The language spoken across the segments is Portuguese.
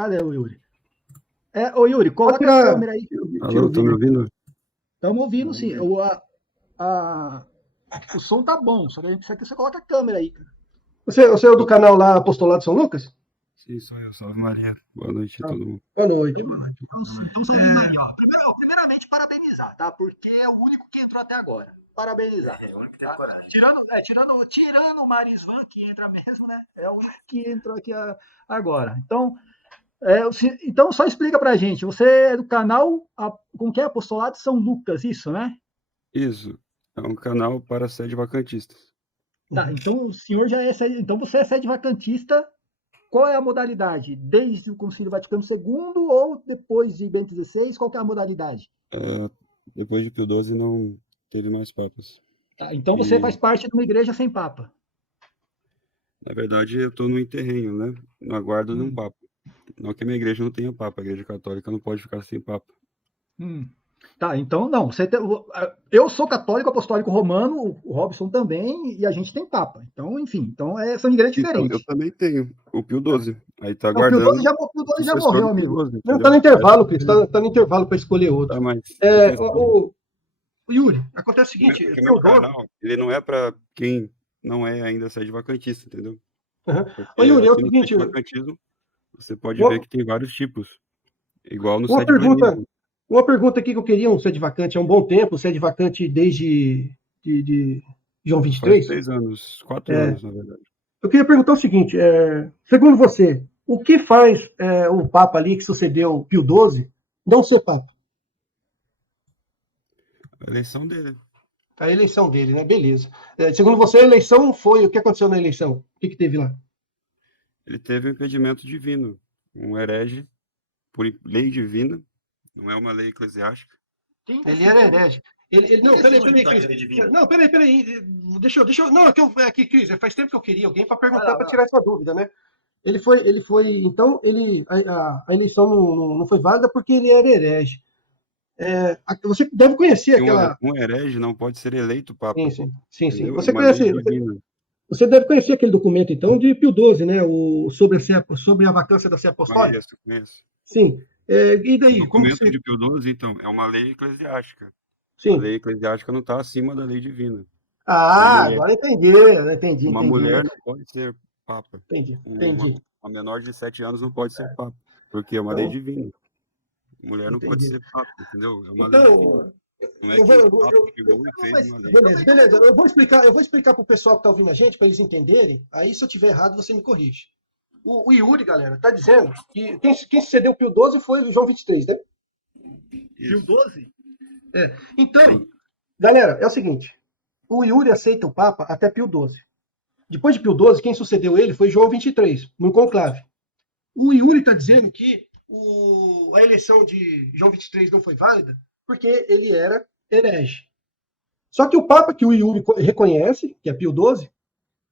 Cadê o Yuri? Ô Yuri, coloca a câmera aí. Alô, estão me ouvindo? Estamos ouvindo, sim. O som tá bom, só que a gente precisa que você coloque a câmera aí, cara. Você é o do canal lá, Apostolado São Lucas? Sim, sou eu. Salve Maria. Boa noite a todo mundo. Boa noite. Então, salve Maria. Primeiramente, parabenizar, tá? Porque é o único que entrou até agora. Parabenizar. Tirando o Marisvan, que entra mesmo, né? É o único que entrou aqui agora. Então, então, só explica pra gente. Você é do canal, como que é? Apostolado São Lucas, isso, né? Isso. É um canal para sede vacantistas. Tá, então o senhor já é então você é sede vacantista. Qual é a modalidade? Desde o Concílio Vaticano II ou depois de Bento XVI? Qual que é a modalidade? Depois de Pio XII não teve mais papas. Tá, então você faz parte de uma igreja sem papa. Na verdade, eu estou no interregno, né? No aguardo de um papa. Não que a minha igreja não tenha papa. A igreja católica não pode ficar sem papa. Tá, então não. Eu sou católico apostólico romano, o Robson também, e a gente tem papa. Então, enfim, são igrejas diferentes. Eu também tenho. O Pio XII. Aí tá O aguardando. Pio XII já morreu, amigo. Não, tá no intervalo, Cris. Tá no intervalo para escolher outro. Tá, mas o Yuri, acontece o seguinte. Porque meu canal, ele não é para quem não é ainda sede vacantista, entendeu? Ô, Yuri, é o seguinte. Vacantismo, você pode ver que tem vários tipos. Igual no uma sede plenismo. Uma pergunta aqui que eu queria, um sede vacante há um bom tempo, sede vacante desde de João 23? Faz 3 anos, 4 anos, na verdade. Eu queria perguntar o seguinte, segundo você, o que faz o Papa ali que sucedeu Pio XII não ser Papa? A eleição dele. A eleição dele, né? Beleza. Segundo você, a eleição foi... O que aconteceu na eleição? O que teve lá? Ele teve um impedimento divino. Um herege, por lei divina, não é uma lei eclesiástica. Ele era herege. Não, peraí, Cris. Não, peraí. Deixa eu. Não, aqui, Cris, faz tempo que eu queria alguém para perguntar, para tirar essa dúvida, né? Ele foi. Então, a eleição não foi válida porque ele era herege. Você deve conhecer aquela. Um herege não pode ser eleito Papa. Sim. Você deve conhecer aquele documento, então, de Pio XII, né? Sobre a vacância da sé apostólica. Conheço. Sim. E daí? O documento de Pio XII, então, é uma lei eclesiástica. Sim. A lei eclesiástica não está acima da lei divina. Agora entendi. Uma mulher não pode ser Papa. Entendi. Uma menor de 7 anos não pode ser Papa, porque é uma lei divina. Mulher não pode ser Papa, entendeu? É uma lei divina. Não é que o Papa chegou e fez uma lei. Beleza. Eu vou explicar para o pessoal que está ouvindo a gente, para eles entenderem. Aí, se eu tiver errado, você me corrige. O Yuri, galera, está dizendo que quem sucedeu Pio XII foi o João 23, né? Isso. Pio XII? Então, galera, é o seguinte. O Yuri aceita o Papa até Pio XII. Depois de Pio XII, quem sucedeu ele foi João 23, no conclave. O Yuri está dizendo que a eleição de João 23 não foi válida porque ele era herege. Só que o Papa que o Yuri reconhece, que é Pio XII,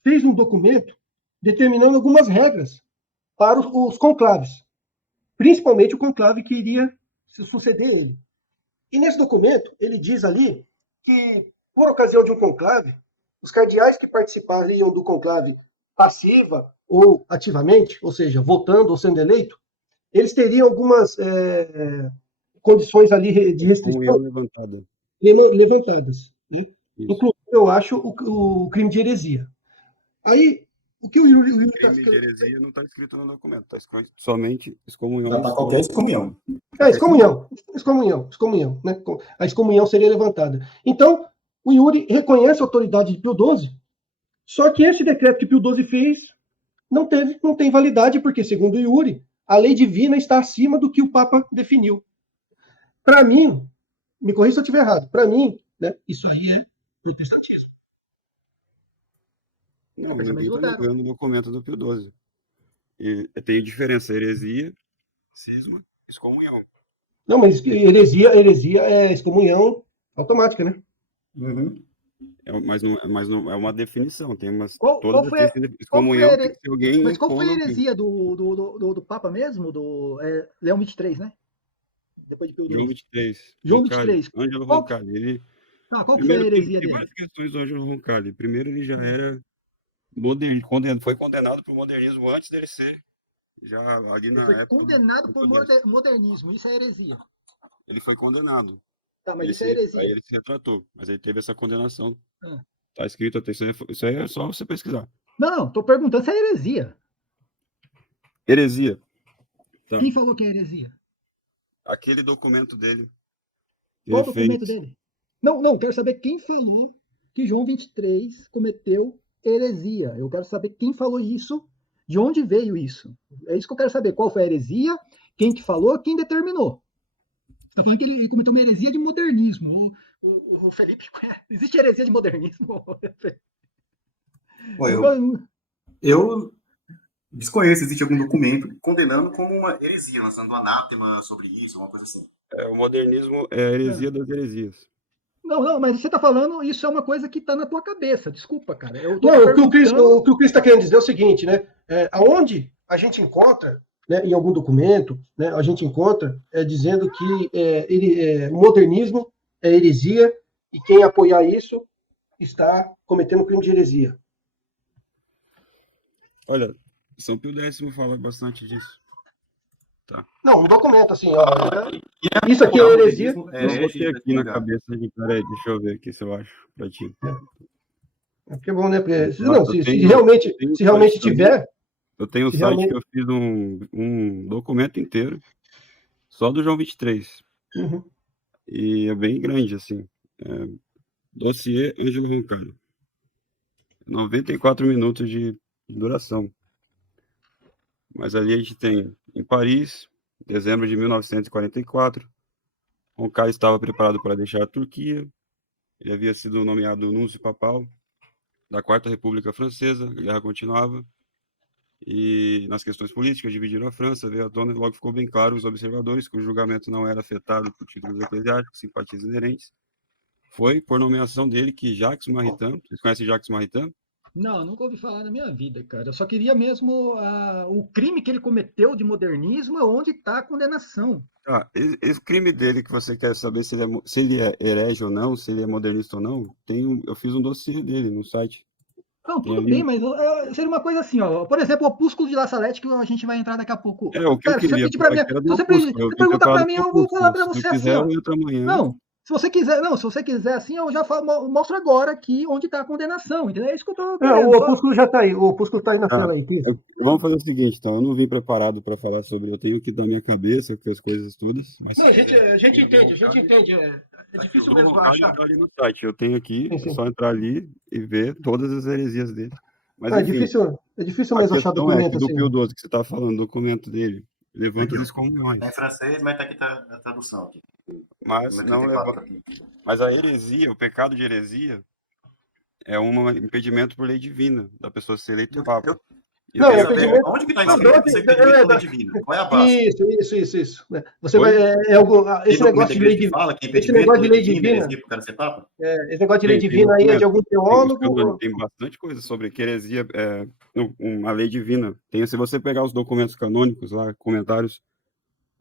fez um documento determinando algumas regras para os conclaves. Principalmente o conclave que iria suceder ele. E nesse documento, ele diz ali que, por ocasião de um conclave, os cardeais que participariam do conclave passiva ou ativamente, ou seja, votando ou sendo eleito, eles teriam algumas condições ali de restrição levantadas. Né? Inclusive, eu acho, o crime de heresia. Aí, o que o Yuri está escrito... Crime de heresia não está escrito no documento, está escrito somente excomunhão. Dá para qualquer excomunhão. Excomunhão. Né? A excomunhão seria levantada. Então, o Yuri reconhece a autoridade de Pio XII, só que esse decreto que Pio XII fez não tem validade, porque, segundo o Yuri, a lei divina está acima do que o Papa definiu. Para mim, me corrija se eu estiver errado, para mim, né, isso aí é protestantismo. Não, ninguém está negando o documento do Pio XII. E tem diferença, heresia, cisma, excomunhão. Não, mas heresia é excomunhão automática, né? Uhum. Mas não é uma definição. Tem umas. Todas as excomunhão tem que ser alguém. Mas qual foi a heresia do Papa mesmo? Do Leão 23, né? Depois de Pio XII. João 23. João 23. Ângelo Roncalli. Qual foi a heresia dele? Tem várias questões do Ângelo Roncalli. Primeiro, ele já era foi condenado por modernismo antes dele ser Já ali Ele na foi época condenado do por Modesto. modernismo, isso é heresia. Ele foi condenado. Tá, mas isso é heresia. Aí ele se retratou, mas ele teve essa condenação. Ah. Tá escrito, isso aí é só você pesquisar. Não, tô perguntando se é heresia. Heresia. Tá. Quem falou que é heresia? Aquele documento dele. Qual Ele documento fez. dele? Não, quero saber quem falou que João 23 cometeu heresia. Eu quero saber quem falou isso, de onde veio isso. É isso que eu quero saber. Qual foi a heresia, quem que falou, quem determinou. Você está falando que ele cometeu uma heresia de modernismo. O Felipe, existe heresia de modernismo? Pô, eu desconheço se existe algum documento condenando como uma heresia, lançando anátema sobre isso, uma coisa assim. O modernismo é a heresia das heresias. Não, mas você está falando, isso é uma coisa que está na tua cabeça. Desculpa, cara. Eu tô Não, o perguntando... que o Cris está querendo dizer é o seguinte, né? Aonde a gente encontra, né, em algum documento, né, a gente encontra dizendo que o modernismo é heresia e quem apoiar isso está cometendo crime de heresia. Olha, São Pio X fala bastante disso. Tá. Não, um documento assim, ó. Isso aqui é heresia. Eu botei aqui na cabeça de peraí, deixa eu ver aqui se eu acho pra ti. Que bom, né? Porque, se se realmente tiver. Eu tenho um site que eu fiz um documento inteiro só do João 23. Uhum. E é bem grande, assim. Dossiê Ângelo Roncalho. 94 minutos de duração. Mas ali a gente tem, em Paris, dezembro de 1944, Roncalho estava preparado para deixar a Turquia. Ele havia sido nomeado núncio papal da Quarta República Francesa, a guerra continuava. E nas questões políticas, dividiram a França, veio à tona e logo ficou bem claro os observadores que o julgamento não era afetado por títulos eclesiásticos, simpatias inerentes. Foi por nomeação dele que Jacques Maritain, vocês conhecem Jacques Maritain? Não, nunca ouvi falar na minha vida, cara. Eu só queria mesmo o crime que ele cometeu de modernismo, onde está a condenação. Ah, esse crime dele que você quer saber se ele é herege ou não, se ele é modernista ou não, eu fiz um dossiê dele no site. Não, tudo bem, mas seria uma coisa assim, ó. Por exemplo, o Opúsculo de La Salette, que a gente vai entrar daqui a pouco. O que eu Cara, se você queria pedir pra mim, falar se você perguntar pra mim, eu vou falar pra você se assim, quiser, ó. eu entro amanhã. Não, se você quiser assim, eu já mostro agora aqui onde está a condenação, entendeu? É isso que eu tô querendo. O opúsculo já está aí, o opúsculo está aí na tela aí, Cris. Vamos fazer o seguinte, então, eu não vim preparado para falar sobre, eu tenho que dar minha cabeça com as coisas todas. Mas... Não, a gente entende. É difícil mesmo achar. Ali no site, eu tenho aqui, é só entrar ali e ver todas as heresias dele. Mas, enfim, é difícil mesmo achar documento do assim. Pio XII que você está falando, o documento dele, levanta as excomunhões. É em francês, mas tá aqui a tradução aqui. Mas a heresia, o pecado de heresia, é um impedimento por lei divina da pessoa ser eleito papa. Não, é impedimento. Onde que está escrito que você impedimento por lei divina? Qual é a base? Isso. Você vai. Esse negócio de lei divina. Esse negócio de lei divina. Esse negócio de lei divina aí é de algum teólogo. Tem bastante coisa sobre que heresia é uma lei divina. Se você pegar os documentos canônicos lá, comentários,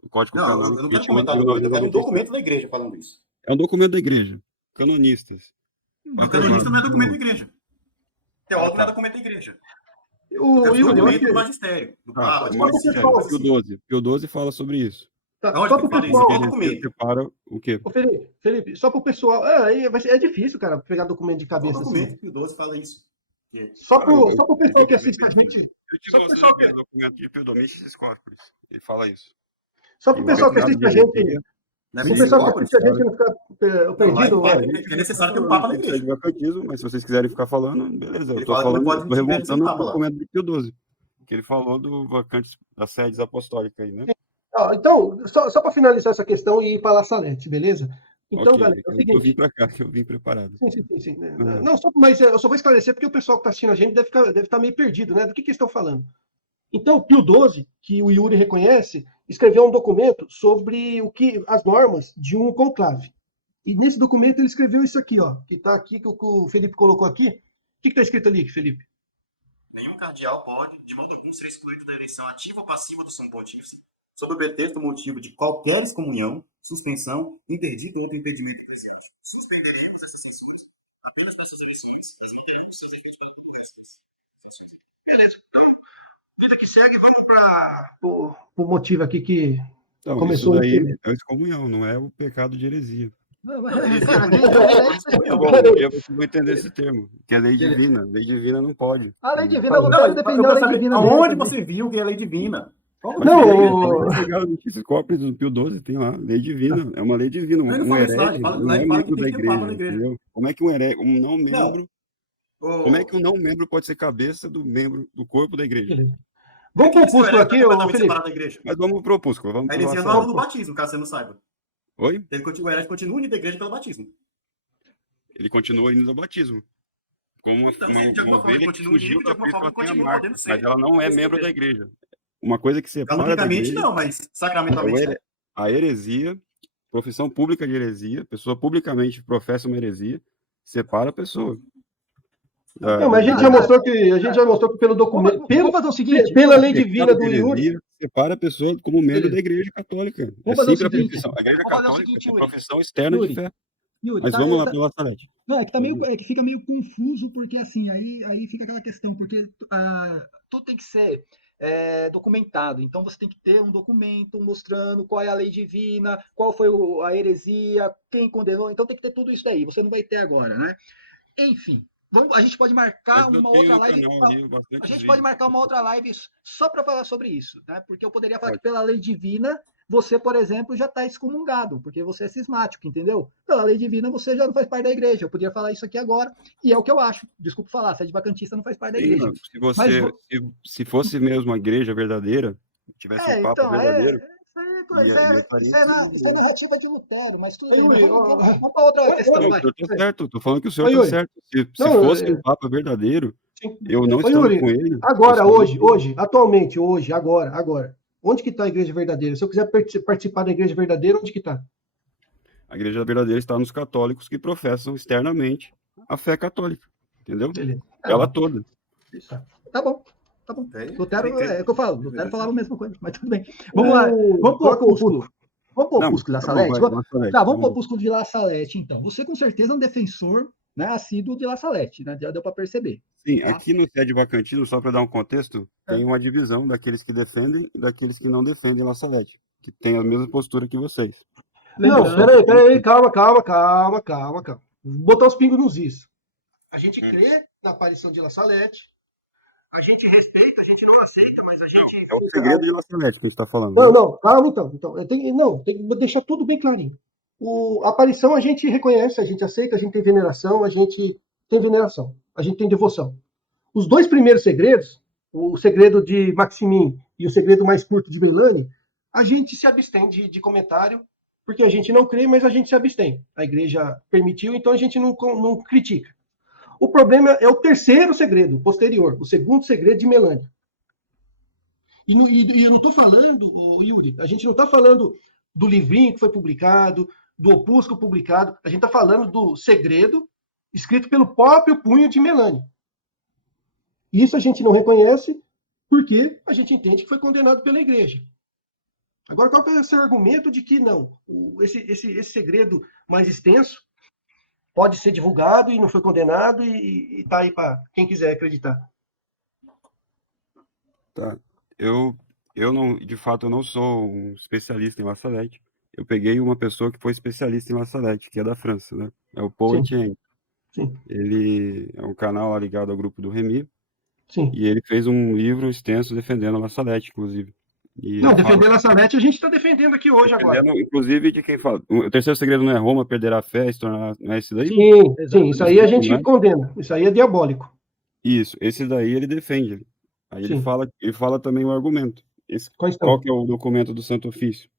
o código canônico. Eu não quero comentar documento, eu quero um documento da igreja falando isso. É um documento da igreja. Canonistas. Mas canonista não é documento da igreja. Teólogo não é documento da igreja. O documento do magistério, do Papa, de Pio XII fala sobre isso. Só para o pessoal. Prepara o quê? Felipe, só para o pessoal. É difícil, cara, pegar documento de cabeça. O documento Pio XII fala isso. Só para o pessoal que assiste a gente. Só para o pessoal que é documento de Pio Domitius Corporis. Ele fala isso. Só para o pessoal que assiste a gente. O pessoal que assiste a gente não ficar perdido. É necessário ter um Papa na igreja. Mas se vocês quiserem ficar falando, beleza. Eu estou remontando o documento de Pio XII. Que ele falou do vacante das sedes apostólicas aí, né? Então, só para finalizar essa questão e ir para La Salette, beleza? Então, okay, galera, é o seguinte. Eu vim para cá, que eu vim preparado. Sim. Não, mas eu só vou esclarecer porque o pessoal que está assistindo a gente deve estar meio perdido, né? Do que eles estão falando. Então, Pio XII, que o Yuri reconhece, escreveu um documento sobre as normas de um conclave. E nesse documento ele escreveu isso aqui, ó, que está aqui, que o Felipe colocou aqui. O que está escrito ali, Felipe? Nenhum cardeal pode, de modo algum, ser excluído da eleição ativa ou passiva do Sumo Pontífice, sob o pretexto motivo de qualquer excomunhão, suspensão, interdito ou outro impedimento eclesiástico. Suspenderemos essas censuras apenas para essas eleições, as manteremos seus efeitos. Beleza. Então, Vida que segue, vamos para o motivo aqui que Então, começou isso o daí entendimento. é excomunhão, não é o pecado de heresia. Não, Não, heresia cara, pra mim nem é heresia. Tá excomunhão. bom, um dia você vai entender esse termo, que é lei Beleza. divina. Lei divina não pode. A lei divina, Não, eu Não, quero eu defender a quero lei saber divina dele aonde também. você viu que é lei divina. Qual Mas Não, tem, o- pode pegar a notícia cópia do Pio XII, tem lá, lei divina, é uma lei divina, Ele não um fala isso lá, ele herege fala, não lá é ele fala que membro tem da que ter um papa na igreja, igreja. entendeu? Como é que um herege, um não Não, membro, como é que o... um não membro pode ser cabeça do membro do corpo da igreja? beleza. é Vamos que para o diz que o opúsculo herege está aqui, ô completamente Felipe. separado da igreja. Mas vamos pro opúsculo, vamos A pro heresia La não aula Salete. do batismo, caso você não saiba. Oi? O herege continua indo da igreja pelo batismo. Ele continua indo ao batismo. Como Então, se ele de alguma forma ovelha que continua fugiu indo, de do alguma aprisco, forma ela tem a continua marca, podendo mas ser ela não é cabeça da membro da igreja. igreja. Uma coisa que separa da Canonicamente igreja não, mas é sacramentalmente é. a heresia, profissão pública de heresia, a pessoa publicamente professa uma heresia, separa a pessoa Não, da mas igreja. a gente já mostrou que pelo documento, Vamos fazer o seguinte, pela O lei divina pecado de do Yuri. heresia separa a pessoa como membro Beleza. da igreja católica. É vamos fazer o sempre a seguinte, profissão. A igreja vamos fazer o católica seguinte, é Yuri. profissão externa de Yuri, fé. Yuri, Mas vamos lá pela Salete. não, é que tá meio, é que fica meio confuso, porque assim, aí fica aquela questão, porque tudo tem que ser documentado. Então você tem que ter um documento mostrando qual é a lei divina, qual foi a heresia, quem condenou. Então tem que ter tudo isso daí. Você não vai ter agora, né? Enfim, a gente pode marcar Mas eu uma tenho outra no live. canal ali A bastante gente pode vídeo. marcar uma outra live só para falar sobre isso, né? Porque eu poderia falar Pode. que pela lei divina você, por exemplo, já está excomungado, porque você é cismático, entendeu? Pela lei divina você já não faz parte da igreja. Eu poderia falar isso aqui agora, e é o que eu acho. Desculpa falar, se é de vacantista não faz parte da Sim, igreja. se Mas você, se fosse mesmo a igreja verdadeira, tivesse um papa então, verdadeiro, isso estaria é assim. narrativa de Lutero, mas tudo Ô, bem. Mas Yuri, vamos para outra questão, Não, o vai. senhor está certo, tô falando que o senhor ô, está Yuri. certo. Se Não, fosse um papa verdadeiro, sim. eu não Ô, estando Yuri, com ele, eu agora, estaria hoje, atualmente, hoje, agora. Onde que está a igreja verdadeira? Se eu quiser participar da igreja verdadeira, onde que está? A igreja verdadeira está nos católicos que professam externamente a fé católica, entendeu? Beleza. Ela toda. Tá bom. Tá bom. Lutero, é o que eu falo. Lutero falava a mesma coisa, mas tudo bem. Vamos lá. Vamos para o opúsculo. Vamos para o Não, opúsculo da tá bom, Salete? vai, La Salete, Tá, vamos para o vamos. opúsculo de La Salete, então. Você com certeza é um defensor, né, assíduo de La Salete, né? Já deu para perceber. Sim, Tá? aqui no Sede Vacantismo, só para dar um contexto, É. tem uma divisão daqueles que defendem e daqueles que não defendem La Salete, que tem a mesma postura que vocês. Não, Lembrando, peraí, calma. Vou botar os pingos nos is. A gente crê na aparição de La Salete. A gente respeita, a gente não aceita, mas a gente. É o segredo de La Salete que a gente está falando. Não, calma então. Tem que deixar tudo bem clarinho. A aparição a gente reconhece, a gente aceita, a gente tem veneração, a gente tem devoção. Os dois primeiros segredos, o segredo de Maximin e o segredo mais curto de Melanie, a gente se abstém de comentário, porque a gente não crê, mas a gente se abstém. A igreja permitiu, então a gente não critica. O problema é o terceiro segredo, posterior, o segundo segredo de Melanie. E eu não estou falando, Yuri, a gente não está falando do livrinho que foi publicado, do opúsculo publicado, a gente está falando do segredo escrito pelo próprio punho de Melanie. Isso a gente não reconhece porque a gente entende que foi condenado pela igreja. Agora, qual que é o seu argumento de que não? Esse segredo mais extenso pode ser divulgado e não foi condenado e está aí para quem quiser acreditar. Tá. Eu não, de fato, eu não sou um especialista em La Salete. Eu peguei uma pessoa que foi especialista em La Salete, que é da França, né? É o Paul Etienne. Sim. Ele é um canal lá ligado ao grupo do Remy. Sim. E ele fez um livro extenso defendendo a La Salete, inclusive. E não, ele fala, defender La Salete a gente está defendendo aqui hoje agora. inclusive, de quem fala. O terceiro segredo não é Roma perder a fé e se tornar. Não é esse daí? Sim, isso aí a gente Não é? condena. Isso aí é diabólico. Isso, esse daí ele defende. Aí ele fala também o argumento. Qual que é o documento do Santo Ofício?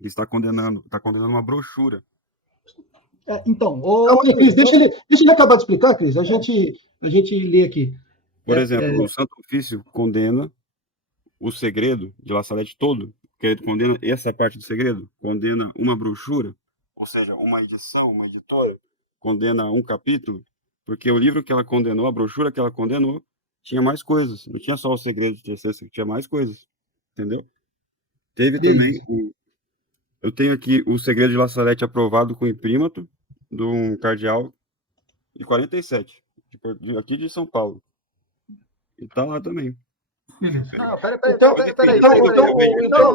Ele está condenando uma brochura. Então, Cris, deixa ele acabar de explicar, Cris. A gente lê aqui. Por exemplo, o Santo Ofício condena o segredo de La Salete todo, que ele condena essa parte do segredo, condena uma brochura, ou seja, uma edição, uma editora, condena um capítulo, porque o livro que ela condenou, a brochura que ela condenou, tinha mais coisas, não tinha só o segredo de terceiro, tinha mais coisas, entendeu? Teve também, eu tenho aqui o segredo de La Salete aprovado com imprímato de um cardeal de 47, aqui de São Paulo, e tá lá também. Beleza. Não, peraí. Então,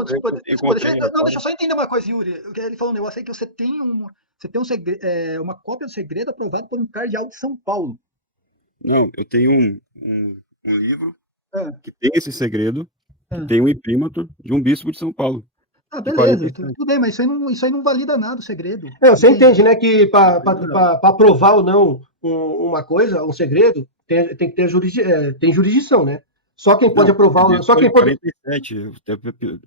Desculpa, encontrei deixa eu só entender uma coisa, Yuri. Ele falou um negócio aí que você tem uma cópia do segredo aprovado por um cardeal de São Paulo. Não, eu tenho um livro É. que tem esse segredo, que É. tem um imprimatur de um bispo de São Paulo. Ah, de beleza, 47. tudo bem, mas isso aí não valida nada o segredo. Você Entende? entende, né, que para provar ou não uma coisa, um segredo, tem que ter tem jurisdição, né? Só quem pode aprovar, só quem pode... 47,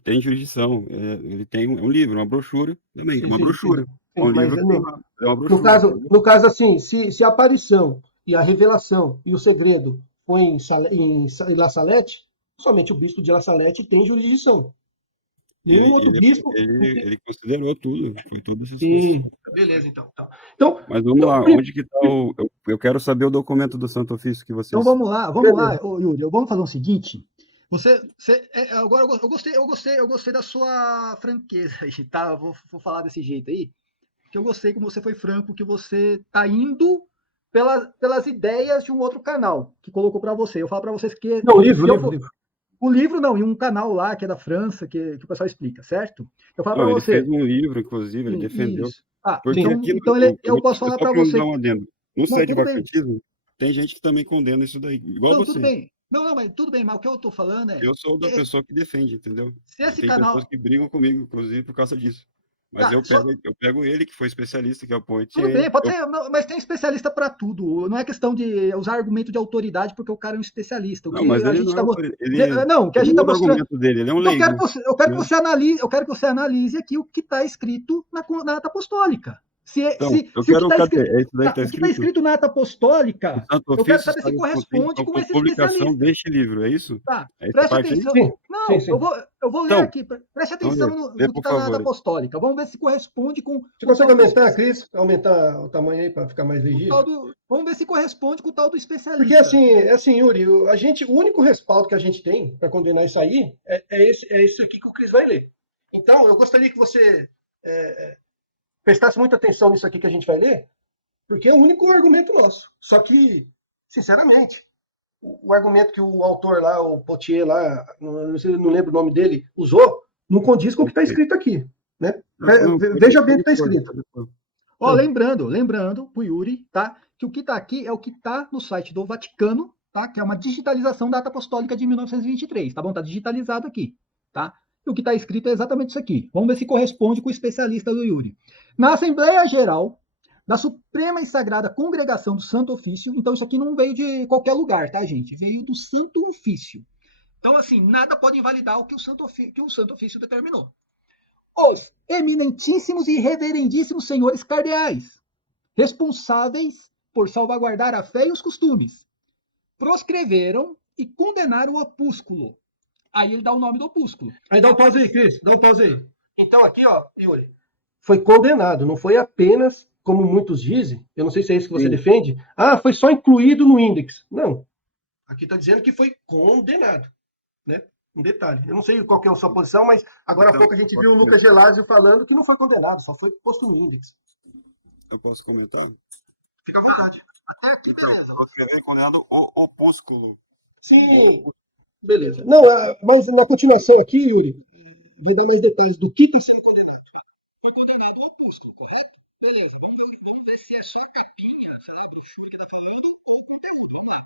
tem jurisdição. Ele tem um livro, uma brochura também, uma brochura. É um livro que tem lá, é uma brochura. No caso, assim, se a aparição e a revelação e o segredo foi em La Salette, somente o bispo de La Salette tem jurisdição. Nenhum outro bispo... Ele considerou tudo, foi tudo essas Sim, coisas. beleza, então. Mas vamos lá, onde que está eu quero saber o documento do Santo Ofício que vocês... Então vamos lá, Yuri, vamos fazer o seguinte. Agora eu gostei da sua franqueza aí, tá? Vou falar desse jeito aí, que eu gostei como você foi franco, que você tá indo pelas ideias de um outro canal que colocou para você. Eu falo para vocês que não, livro. O livro não, e um canal lá que é da França, que o pessoal explica, certo? Eu falo para você. Ele fez um livro, inclusive, ele defendeu. Isso. Ah, porque então eu posso falar para você. No site de vacantismo, tem gente que também condena isso daí, igual não, você. Tudo bem. Mas tudo bem, mas o que eu tô falando é... Eu sou da pessoa que defende, entendeu? Se esse tem canal... pessoas que brigam comigo, inclusive, por causa disso. Mas eu pego ele, que foi especialista, que é o Poet. Tudo bem, pode ser, mas tem especialista para tudo. Não é questão de usar argumento de autoridade porque o cara é um especialista. Não, mas ele não o que a gente está mostrando... argumento dele, ele é um leigo. Eu quero que você analise aqui o que está escrito na ata apostólica. O que está escrito na ata apostólica, eu quero saber se corresponde com esse publicação deste livro, é isso? Tá, preste atenção. Não, sim. Eu vou ler aqui. Preste atenção no que está na ata apostólica. Vamos ver se corresponde com... Você consegue aumentar, Cris? Aumentar o tamanho aí para ficar mais legível? Vamos ver se corresponde com o tal do especialista. Porque assim, Yuri, o único respaldo que a gente tem para condenar isso aí é esse aqui que o Cris vai ler. Então, eu gostaria que você... prestasse muita atenção nisso aqui que a gente vai ler, porque é o único argumento nosso. Só que, sinceramente, o argumento que o autor lá, o Potier lá, não lembro o nome dele, usou, não condiz com o que está escrito aqui. Né? Veja bem o que está escrito. Lembrando pro Yuri, tá? Que o que está aqui é o que está no site do Vaticano, tá? Que é uma digitalização da ata apostólica de 1923, tá bom? Tá digitalizado aqui, tá? E o que está escrito é exatamente isso aqui. Vamos ver se corresponde com o especialista do Yuri. Na Assembleia Geral da Suprema e Sagrada Congregação do Santo Ofício, então isso aqui não veio de qualquer lugar, tá, gente? Veio do Santo Ofício. Então, assim, nada pode invalidar o que o Santo Ofício determinou. Os eminentíssimos e reverendíssimos senhores cardeais, responsáveis por salvaguardar a fé e os costumes, proscreveram e condenaram o opúsculo. Aí ele dá o nome do opúsculo. Aí dá um pause aí, Cris. Dá um pause aí. Então aqui, ó, Yuri, foi condenado. Não foi apenas, como muitos dizem, eu não sei se é isso que você defende, foi só incluído no índex. Não. Aqui está dizendo que foi condenado. Né? Um detalhe. Eu não sei qual que é a sua posição, mas agora há pouco a gente viu o Lucas Gelásio falando que não foi condenado, só foi posto no índex. Eu posso comentar? Fica à vontade. Até aqui, beleza. Vou escrever condenado o opúsculo. Sim. Beleza. Não, mas na continuação aqui, Yuri, vou dar mais detalhes do que está sendo condenado. Foi condenado o opúsculo, correto? Beleza. Vamos ver se é só a capinha, se é a brochura que está falando, ou o conteúdo. Vamos lá.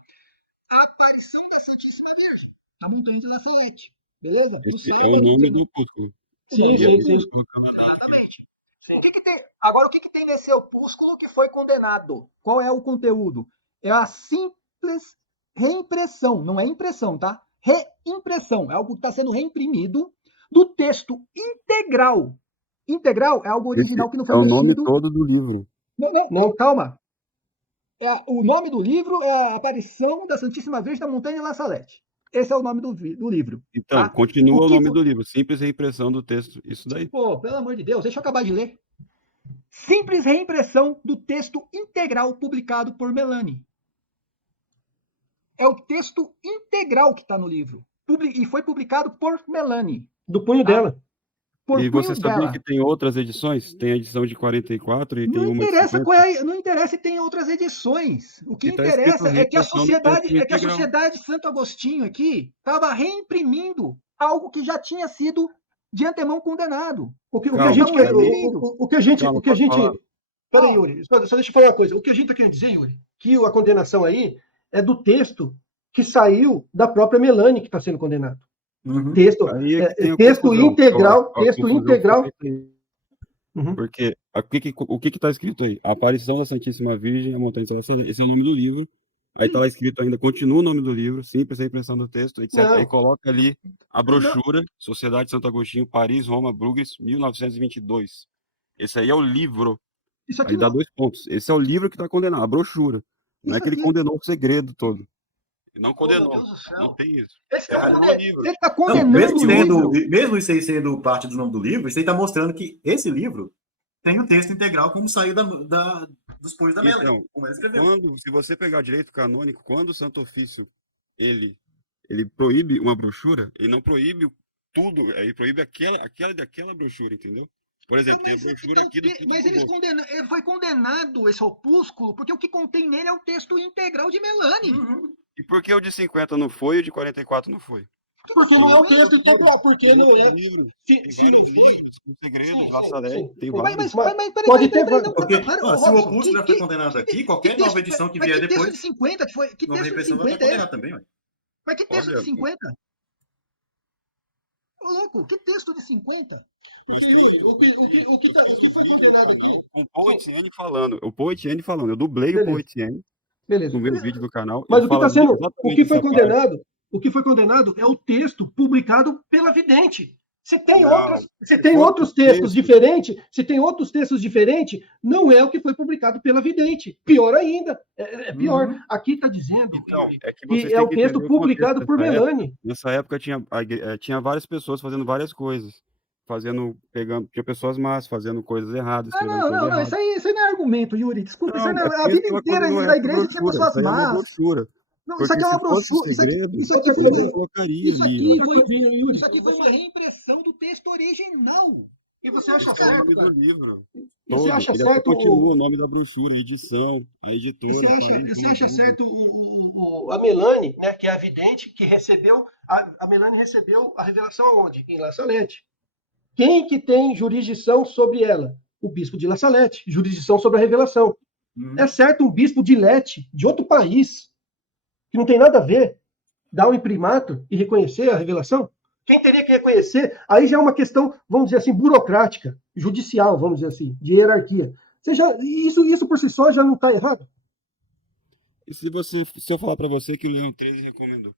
A aparição da Santíssima Virgem na montanha de La Salette. Beleza? Esse é o nome do opúsculo. Sim. Exatamente. Sim. Agora, o que tem nesse opúsculo que foi condenado? Qual é o conteúdo? É a simples reimpressão, não é impressão, tá? Reimpressão, é algo que está sendo reimprimido do texto integral. Integral é algo original que não foi mexido. É o nome todo do livro. Não, calma. O nome do livro é a aparição da Santíssima Virgem da Montanha de La Salette. Esse é o nome do livro. Então, tá? Continua o nome do livro. Simples reimpressão do texto. Isso daí. Pô, pelo amor de Deus, deixa eu acabar de ler. Simples reimpressão do texto integral publicado por Melanie. É o texto integral que está no livro. E foi publicado por Melanie. Do punho dela. E você porcunho sabia dela. que tem outras edições? Tem a edição de 44 e tem Não uma de interessa 50. não interessa se tem outras edições. O que E tá escrito interessa é que a reimpressão do texto integral. Sociedade Santo Agostinho aqui estava reimprimindo algo que já tinha sido de antemão condenado. O que a Calma, gente quer. reimprimindo. O que a gente. Calma, O que a posso gente. falar? Peraí, Yuri, só deixa eu falar uma coisa. O que a gente está querendo dizer, Yuri, que a condenação aí é do texto que saiu da própria Melanie que está sendo condenado. Uhum. Texto, Aí é que tem a texto confusão. integral, A texto confusão integral. foi feita aí. Uhum. Porque o que está escrito aí? A aparição da Santíssima Virgem, a montanha de Celeste, esse é o nome do livro. Aí tá lá escrito ainda, continua o nome do livro, simples a impressão do texto, etc. Não. Aí coloca ali a brochura, Sociedade de Santo Agostinho, Paris, Roma, Bruges, 1922. Esse aí é o livro. Isso aqui Aí dá não. 2 pontos. Esse é o livro que está condenado, a brochura. Não é Isso que ele aqui- condenou o segredo todo. Ele não Oh, condenou. meu Deus do céu. Não tem isso. Ele está Ele condenou o livro. ele tá Não, condenando mesmo, o livro. mesmo isso aí sendo parte do nome do livro, isso aí está mostrando que esse livro tem o texto integral como saiu dos punhos da Melanie, Então, como ela escreveu. se você pegar direito canônico, quando o Santo Ofício ele proíbe uma brochura, ele não proíbe tudo, ele proíbe aquela brochura, entendeu? Por exemplo, tem a brochura aqui do Mas ele foi condenado, esse opúsculo, porque o que contém nele é o texto integral de Melanie. Uhum. E por que o de 50 não foi e o de 44 não foi? Porque não é o texto integral, porque não é. Livro, Se tem não vários foi. livros, com segredos, Sim, Laçaré, sim. tem Mas- vários. Peraí, Pode ter não, Porque para, se o Robson, opúsculo já foi condenado aqui, qualquer nova edição que vier que texto depois, de 50 que foi? Que nova texto de repressão vai estar 50 é esse? condenado também, ué. Mas que texto Olha, de 50? Ô, louco, que texto de 50? Porque, Yuri, o que foi condenado aqui. Com o Paul Etienne falando. O Paul Etienne falando. Eu dublei Beleza. o Paul Etienne Beleza. no meu vídeo do canal. Mas ele o que fala está sendo. O exatamente que foi essa parte. condenado? O que foi condenado é o texto publicado pela vidente. Se tem, Não, se tem foi outros o textos texto. diferentes, se tem outros textos diferentes, não é o que foi publicado pela vidente. Pior ainda, é pior. Uhum. Aqui está dizendo Então, Yuri, é que vocês que têm é o que texto entender publicado contexto por dessa época. Melanie. Nessa época tinha várias pessoas fazendo várias coisas. Tinha pessoas más, fazendo coisas erradas, escrevendo coisas Não, erradas. isso aí não é argumento, Yuri. Desculpa, isso aí Não, não, é a por isso vida que ela inteira condenou da essa igreja tinha brochura. pessoas Isso aí é uma más. brochura. Não, Porque isso aqui é se uma fosse brochura. segredo, Isso aqui ele foi, colocaria isso ali. aqui ó. foi, Yuri, isso aqui foi uma reimpressão do texto original. E você acha Esse é o certo, nome do cara? livro. E você Todo. acha Ele até certo continua o nome da brochura, a edição, a E editora. você Paris, acha Roma, certo a Melanie, né, que é a vidente, que recebeu, a Melanie recebeu a revelação onde? Em La Salette. Quem que tem jurisdição sobre ela? O bispo de La Salette, jurisdição sobre a revelação. Uhum. É certo um bispo de Lete, de outro país, que não tem nada a ver, dar o imprimato e reconhecer a revelação? Quem teria que reconhecer? Aí já é uma questão, vamos dizer assim, burocrática, judicial, vamos dizer assim, de hierarquia. Isso por si só já não está errado? E se eu falar pra você que o Leão 13 recomendou?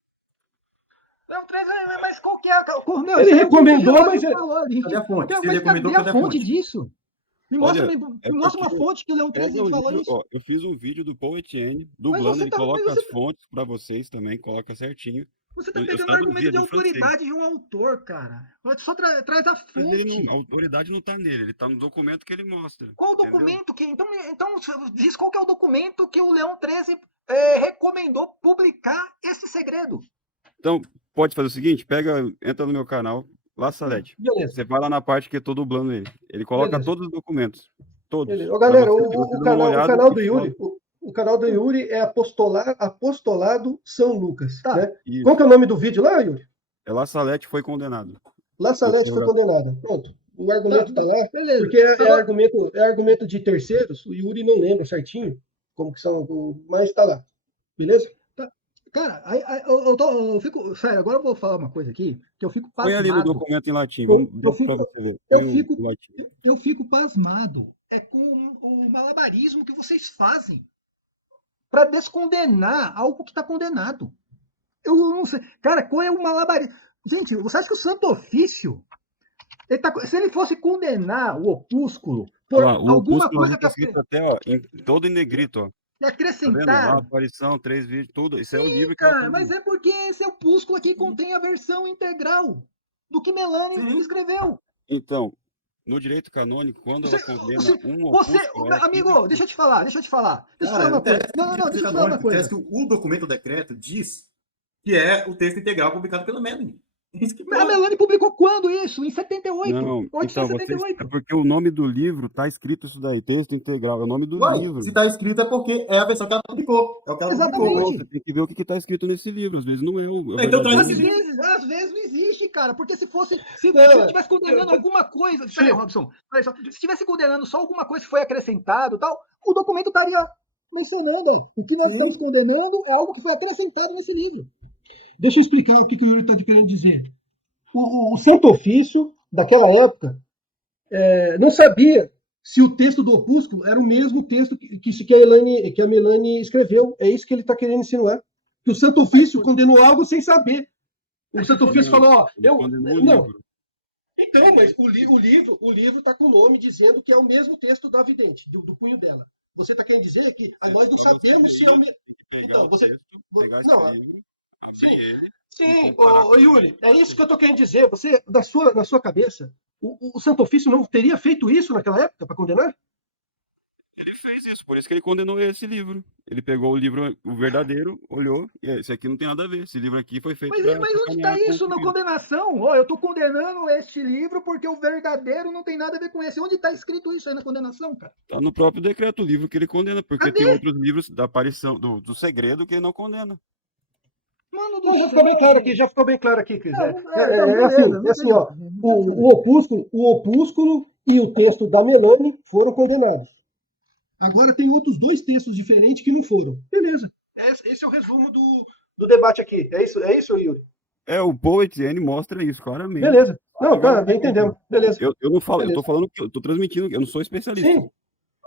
Não, mas qual que é a... Ele recomendou, mas Cadê a fonte? Se ele Mas recomendou, cadê cadê a a fonte fonte? disso? Me mostra, Olha, me mostra uma porque fonte que o Leão 13 Pega o falou livro, isso. ó, eu fiz um vídeo do Paul Etienne, Mas dublando, você ele tá- coloca mas as você- fontes pra vocês também, coloca certinho. Você tá Eu pegando traduzia argumento de do francês. autoridade de um autor, cara. Só traz a Mas ele fonte. não, a autoridade não tá nele, ele tá no documento que ele mostra. Qual o entendeu? documento que... Então diz qual que é o documento que o Leão 13 recomendou publicar esse segredo. Então, pode fazer o seguinte, entra no meu canal, La Salette. beleza. Você vai lá na parte que eu tô dublando ele. Ele coloca Beleza. todos os documentos. Todos. Beleza. Ô, galera, Pra você o dar uma canal olhada do e Yuri, o canal do Yuri é Apostolado São Lucas. Tá. Né? Isso. Qual que é o nome do vídeo lá, Yuri? É La Salette foi condenado. La Salette foi condenada. Pronto. O argumento tá lá. Beleza. Porque é argumento de terceiros. O Yuri não lembra certinho como que são, mas tá lá. Beleza? Cara, eu fico... Sério, agora eu vou falar uma coisa aqui, que eu fico Põe ali no pasmado. documento em latim, Eu vamos fico- pra você ver. eu Põe fico- em latim. Eu fico pasmado. É com o malabarismo que vocês fazem para descondenar algo que está condenado. Eu não sei. Cara, qual é o malabarismo? Gente, você acha que o Santo Ofício, se ele fosse condenar o opúsculo por Olha lá, o alguma opúsculo coisa ali tá escrito até, ó, todo em negrito, ó. que Tá vendo? Lá, acrescentar... aparição, 3 vídeos, tudo. Isso é o livro que Cara, ela mas é porque esse opúsculo aqui contém a versão integral do que Melanie Sim. escreveu. Então, no direito canônico, quando ela condena um opúsculo... ela Amigo, escreve- deixa eu te falar. Deixa eu te falar Cara, uma coisa. interessa Não, que deixa eu te falar uma coisa. interessa que o documento, o decreto, diz que é o texto integral publicado pela Melanie. Isso que A Melanie publicou quando isso? Em 78? Não, então, vocês, 878? é porque o nome do livro tá escrito isso daí, texto integral, é o nome do Uai, livro. se tá escrito é porque é a versão que ela publicou. É o que ela Exatamente. publicou. Não, você tem que ver o que tá escrito nesse livro, às vezes não é o Então traz Às esse verdadeiro. livro. vezes não existe, cara, porque se fosse, se Não, eu estivesse condenando alguma coisa, peraí, Sim. Robson, peraí só, se estivesse condenando só alguma coisa que foi acrescentado e tal, o documento estaria mencionando, ó, o que nós estamos condenando é algo que foi acrescentado nesse livro. Deixa eu explicar o que o Yuri está querendo dizer. O Santo Ofício, daquela época, não sabia se o texto do opúsculo era o mesmo texto que a Melanie escreveu. É isso que ele está querendo insinuar. Que o Santo Ofício condenou algo sem saber. O Santo Ofício falou, ó, Ele condenou o não. livro. Então, mas o livro está com o nome dizendo que é o mesmo texto da vidente, do punho dela. Você está querendo dizer que nós não sabemos se é o mesmo. Então, você. Não, abrir sim. ele. Sim, ô Yuri, é isso que eu estou querendo dizer. Você, na sua cabeça, o Santo Ofício não teria feito isso naquela época para condenar? Ele fez isso, por isso que ele condenou esse livro. Ele pegou o livro, o verdadeiro, olhou, e esse aqui não tem nada a ver. Esse livro aqui foi feito Mas pra onde está sacanear com isso o na livro. condenação? Ó, eu estou condenando este livro porque o verdadeiro não tem nada a ver com esse. Onde está escrito isso aí na condenação, cara? Tá no próprio decreto, o livro que ele condena, porque Cadê? tem outros livros da aparição, do segredo, que ele não condena. Mano do Não, já céu. ficou bem claro aqui, Cris. Não, É assim, ó, o opúsculo e o texto da Melanie foram condenados. Agora tem outros dois textos diferentes que não foram. Beleza. Esse é o resumo do debate aqui. É isso, Yuri? O Paul Etienne mostra isso claramente. Beleza. Não, tá, entendemos. Beleza. Eu não falo, Beleza. eu tô falando que eu tô transmitindo, eu não sou especialista.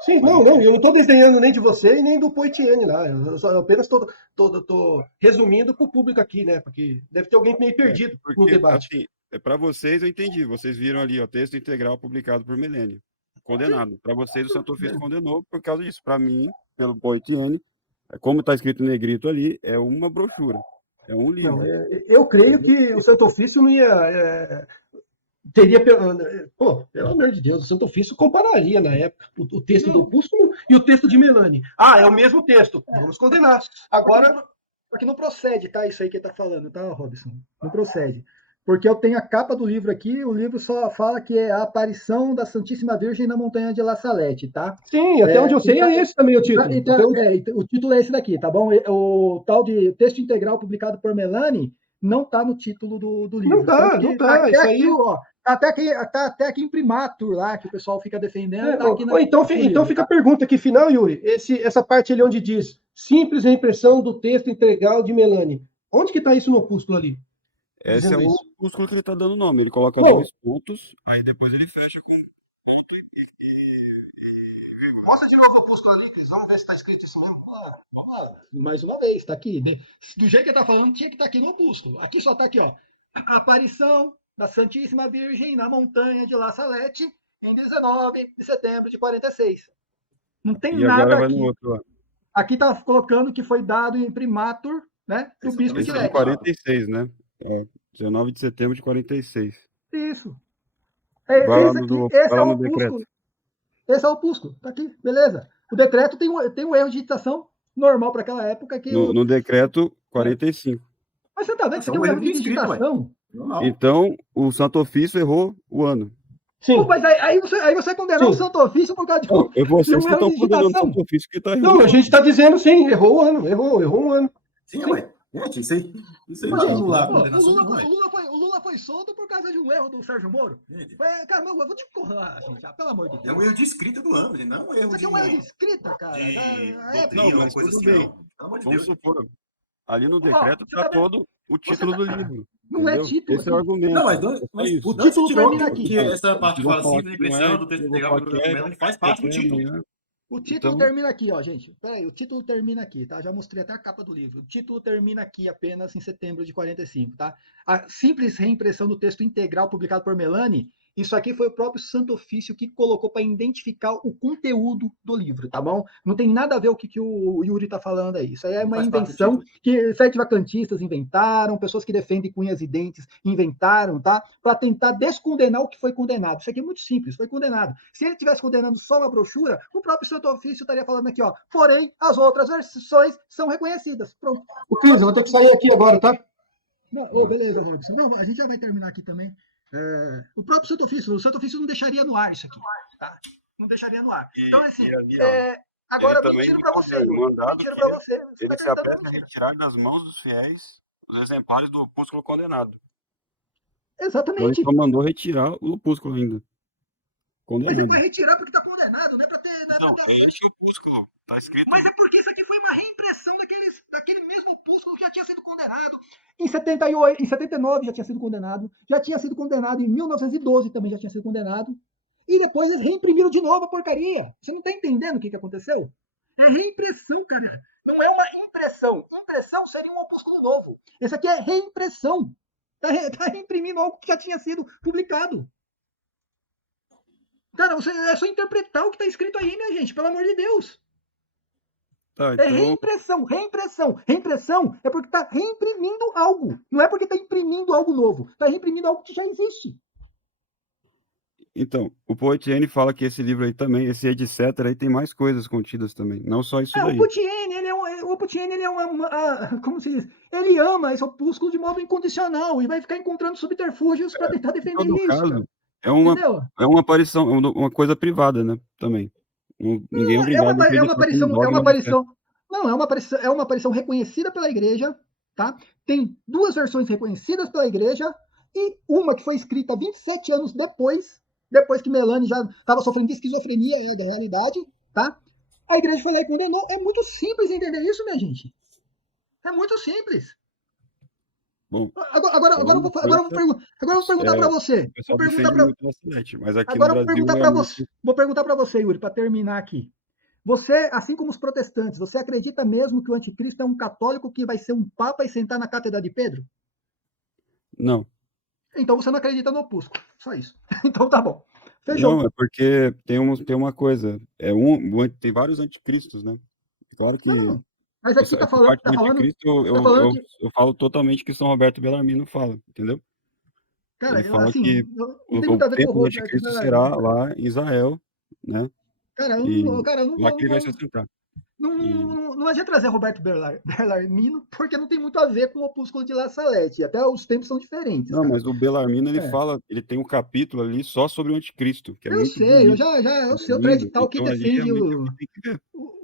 Sim, não, eu não estou desdenhando nem de você e nem do Poitiene lá. Eu apenas estou resumindo para o público aqui, né? Porque deve ter alguém meio perdido no debate. Assim, para vocês, eu entendi. Vocês viram ali, ó, texto integral publicado por Melanie. Condenado. Para vocês, o Santo Ofício condenou por causa disso. Para mim, pelo Poitiene, como está escrito em negrito ali, é uma brochura. É um livro. Não, eu creio que o Santo Ofício não ia. Teria. Pô, pelo amor de Deus, o Santo Ofício compararia na época o texto do opúsculo e o texto de Melanie. Ah, é o mesmo texto. Vamos condenar. Agora. Porque não procede, tá? Isso aí que ele tá falando, tá, Robson? Não procede. Porque eu tenho a capa do livro aqui, o livro só fala que é a aparição da Santíssima Virgem na montanha de La Salette, tá? Sim, até onde eu sei é esse também o título. O título é esse daqui, tá bom? O tal de texto integral publicado por Melanie não tá no título do livro. Não tá. Até Isso aqui, aí... ó, tá até aqui em primatur lá, que o pessoal fica defendendo. Tá aqui então fica a pergunta aqui, final, Yuri. Essa parte ali onde diz simples reimpressão do texto integral de Melanie. Onde que tá isso no opúsculo ali? Esse é o opúsculo que ele está dando nome. Ele coloca dois pontos, aí depois ele fecha com ponto e Mostra de novo o opúsculo ali, Cris. Vamos ver se está escrito isso mesmo. Vamos lá. Mais uma vez, está aqui. Do jeito que ele está falando, tinha que estar aqui no opúsculo. Aqui só está aqui, ó. A aparição da Santíssima Virgem na montanha de La Salette em 19 de setembro de 46. Não tem nada aqui. No outro, aqui está colocando que foi dado em primatur, né? Do bispo de Lecce. 46, né? 19 de setembro de 46. Isso. Esse é o opúsculo. Esse é o opúsculo. Tá aqui, beleza. O decreto tem um erro de digitação normal para aquela época. No decreto 45. Mas você tá vendo que você tem um erro de digitação? Então, o Santo Ofício errou o ano. Sim. Pô, mas aí você condenou o Santo Ofício por causa de um vocês que erro estão de condenando o digitação. Santo Ofício que tá errando. Não, a gente está dizendo sim, errou o ano. Errou um ano. Sim, ué. Gente, isso aí não é anular a o condenação. Lula foi solto por causa de um erro do Sérgio Moro. Cara, eu vou te correr, gente, pelo amor de Deus. É um erro de escrita do ano, não é um erro de... um erro de escrita, cara. Não, mas coisa assim, não. Vamos supor, ali no decreto está todo o título do livro. Não é título. Esse é o argumento. Não, mas o título termina aqui. Que essa parte fala simples impressão do texto integral do documento faz parte do título. O título termina aqui, ó, gente. Peraí, o título termina aqui, tá? Já mostrei até a capa do livro. O título termina aqui apenas em setembro de 45, tá? A simples reimpressão do texto integral publicado por Melanie, isso aqui foi o próprio Santo Ofício que colocou para identificar o conteúdo do livro, tá bom? Não tem nada a ver o que o Yuri tá falando aí. Isso aí é uma invenção que 7 vacantistas inventaram, pessoas que defendem cunhas e dentes inventaram, tá? Para tentar descondenar o que foi condenado. Isso aqui é muito simples, foi condenado. Se ele estivesse condenando só uma brochura, o próprio Santo Ofício estaria falando aqui, ó. Porém, as outras versões são reconhecidas. Pronto. O Cris, eu vou ter que sair aqui agora, tá? Não, beleza, Robson. Não, a gente já vai terminar aqui também. O próprio o Santo Ofício não deixaria no ar isso aqui, tá? Não deixaria no ar. Então, assim, E ali, ó, ele agora também mentira para você, mandou, Yuri. mandado Mentira que para você. Você está ele se acreditando na apressa a mentira. retirar das mãos dos fiéis os exemplares do opúsculo condenado. Então ele Exatamente. só mandou retirar o opúsculo ainda. Mas ele Condenado. vai retirar porque está condenado, não é para ter. Não, é este opúsculo. Tá escrito. Mas é porque isso aqui foi uma reimpressão daquele mesmo opúsculo que já tinha sido condenado. Em 78, em 79 já tinha sido condenado em 1912 também já tinha sido condenado. E depois eles reimprimiram de novo a porcaria. Você não está entendendo o que aconteceu? É reimpressão, cara. Não é uma impressão. Impressão seria um opúsculo novo. Esse aqui é reimpressão. Tá reimprimindo algo que já tinha sido publicado. Cara, é só interpretar o que está escrito aí, minha gente, pelo amor de Deus. Tá, É então. reimpressão, reimpressão. Reimpressão é porque está reimprimindo algo. Não é porque está imprimindo algo novo. Está reimprimindo algo que já existe. Então, o Poetiene fala que esse livro aí também, esse etc. aí tem mais coisas contidas também. Não só isso O daí. Poetiene, ele é como se diz? Ele ama esse opúsculo de modo incondicional e vai ficar encontrando subterfúgios para tentar Em defender todo isso, cara. caso, é uma, Entendeu? é uma aparição, uma coisa privada, né? Também. Ninguém é É uma, obrigado a é uma acreditar como aparição, é uma dogma de fé. aparição. Não, é uma aparição reconhecida pela igreja, tá? Tem duas versões reconhecidas pela igreja e uma que foi escrita 27 anos depois que Melanie já estava sofrendo de esquizofrenia da realidade, tá? A igreja foi lá e condenou. É muito simples entender isso, minha gente. É muito simples. Bom, Agora eu vou perguntar para você. o pessoal defende muito a Celeste, mas aqui no Agora eu vou Brasil perguntar é para muito. você. Vou perguntar para você, Yuri, para terminar aqui. Você, assim como os protestantes, você acredita mesmo que o anticristo é um católico que vai ser um papa e sentar na cátedra de Pedro? Não. Então você não acredita no opúsculo. Só isso. Então tá bom. Não, Fechou. é porque tem uma coisa. Tem vários anticristos, né? Claro que Não. Mas aqui essa parte tá do falando, anticristo tá falando que, eu falo totalmente que São Roberto Bellarmino fala, entendeu? cara, Ele fala assim, que não tem muito o a ver com o templo do Roberto anticristo será Bellarmino, cara. lá em Israel, né? Cara, E eu não lá vou, que ele vai se assentar. E não adianta trazer Roberto Bellarmino, porque não tem muito a ver com o opúsculo de La Salette. Até os tempos são diferentes, não, cara. mas o Bellarmino ele É. fala, ele tem um capítulo ali só sobre o anticristo, que é Eu muito sei, bonito, eu sei o Thread lindo. Talk que Então ali defende realmente é o que tem que ver.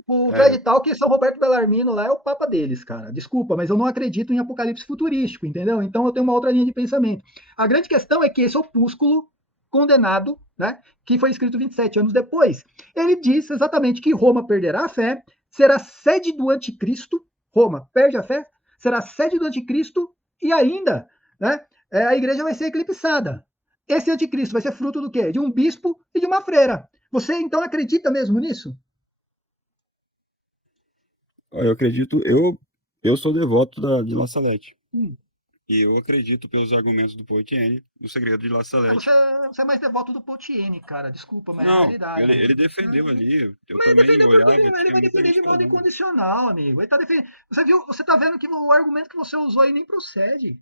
o É, Thread Talk São Roberto Bellarmino lá é o papa deles, cara. Desculpa, mas eu não acredito em apocalipse futurístico, entendeu? Então eu tenho uma outra linha de pensamento. A grande questão é que esse opúsculo condenado, né, que foi escrito 27 anos depois, ele diz exatamente que Roma perderá a fé, será sede do anticristo, Roma perde a fé, será sede do anticristo e ainda, né, a igreja vai ser eclipsada. Esse anticristo vai ser fruto do quê? De um bispo e de uma freira. Você então acredita mesmo nisso? eu acredito, eu sou devoto de La Salette. Hum. E eu acredito pelos argumentos do Poitiers, no segredo de La Você, Salette. você é mais devoto do Potiene, cara. Desculpa, mas é a Não, realidade. ele defendeu ali. Eu Mas também defendeu porque olhava, ele tinha vai muita defender gente de modo falando. incondicional, amigo. Ele tá defendendo. Você tá vendo que o argumento que você usou aí nem procede.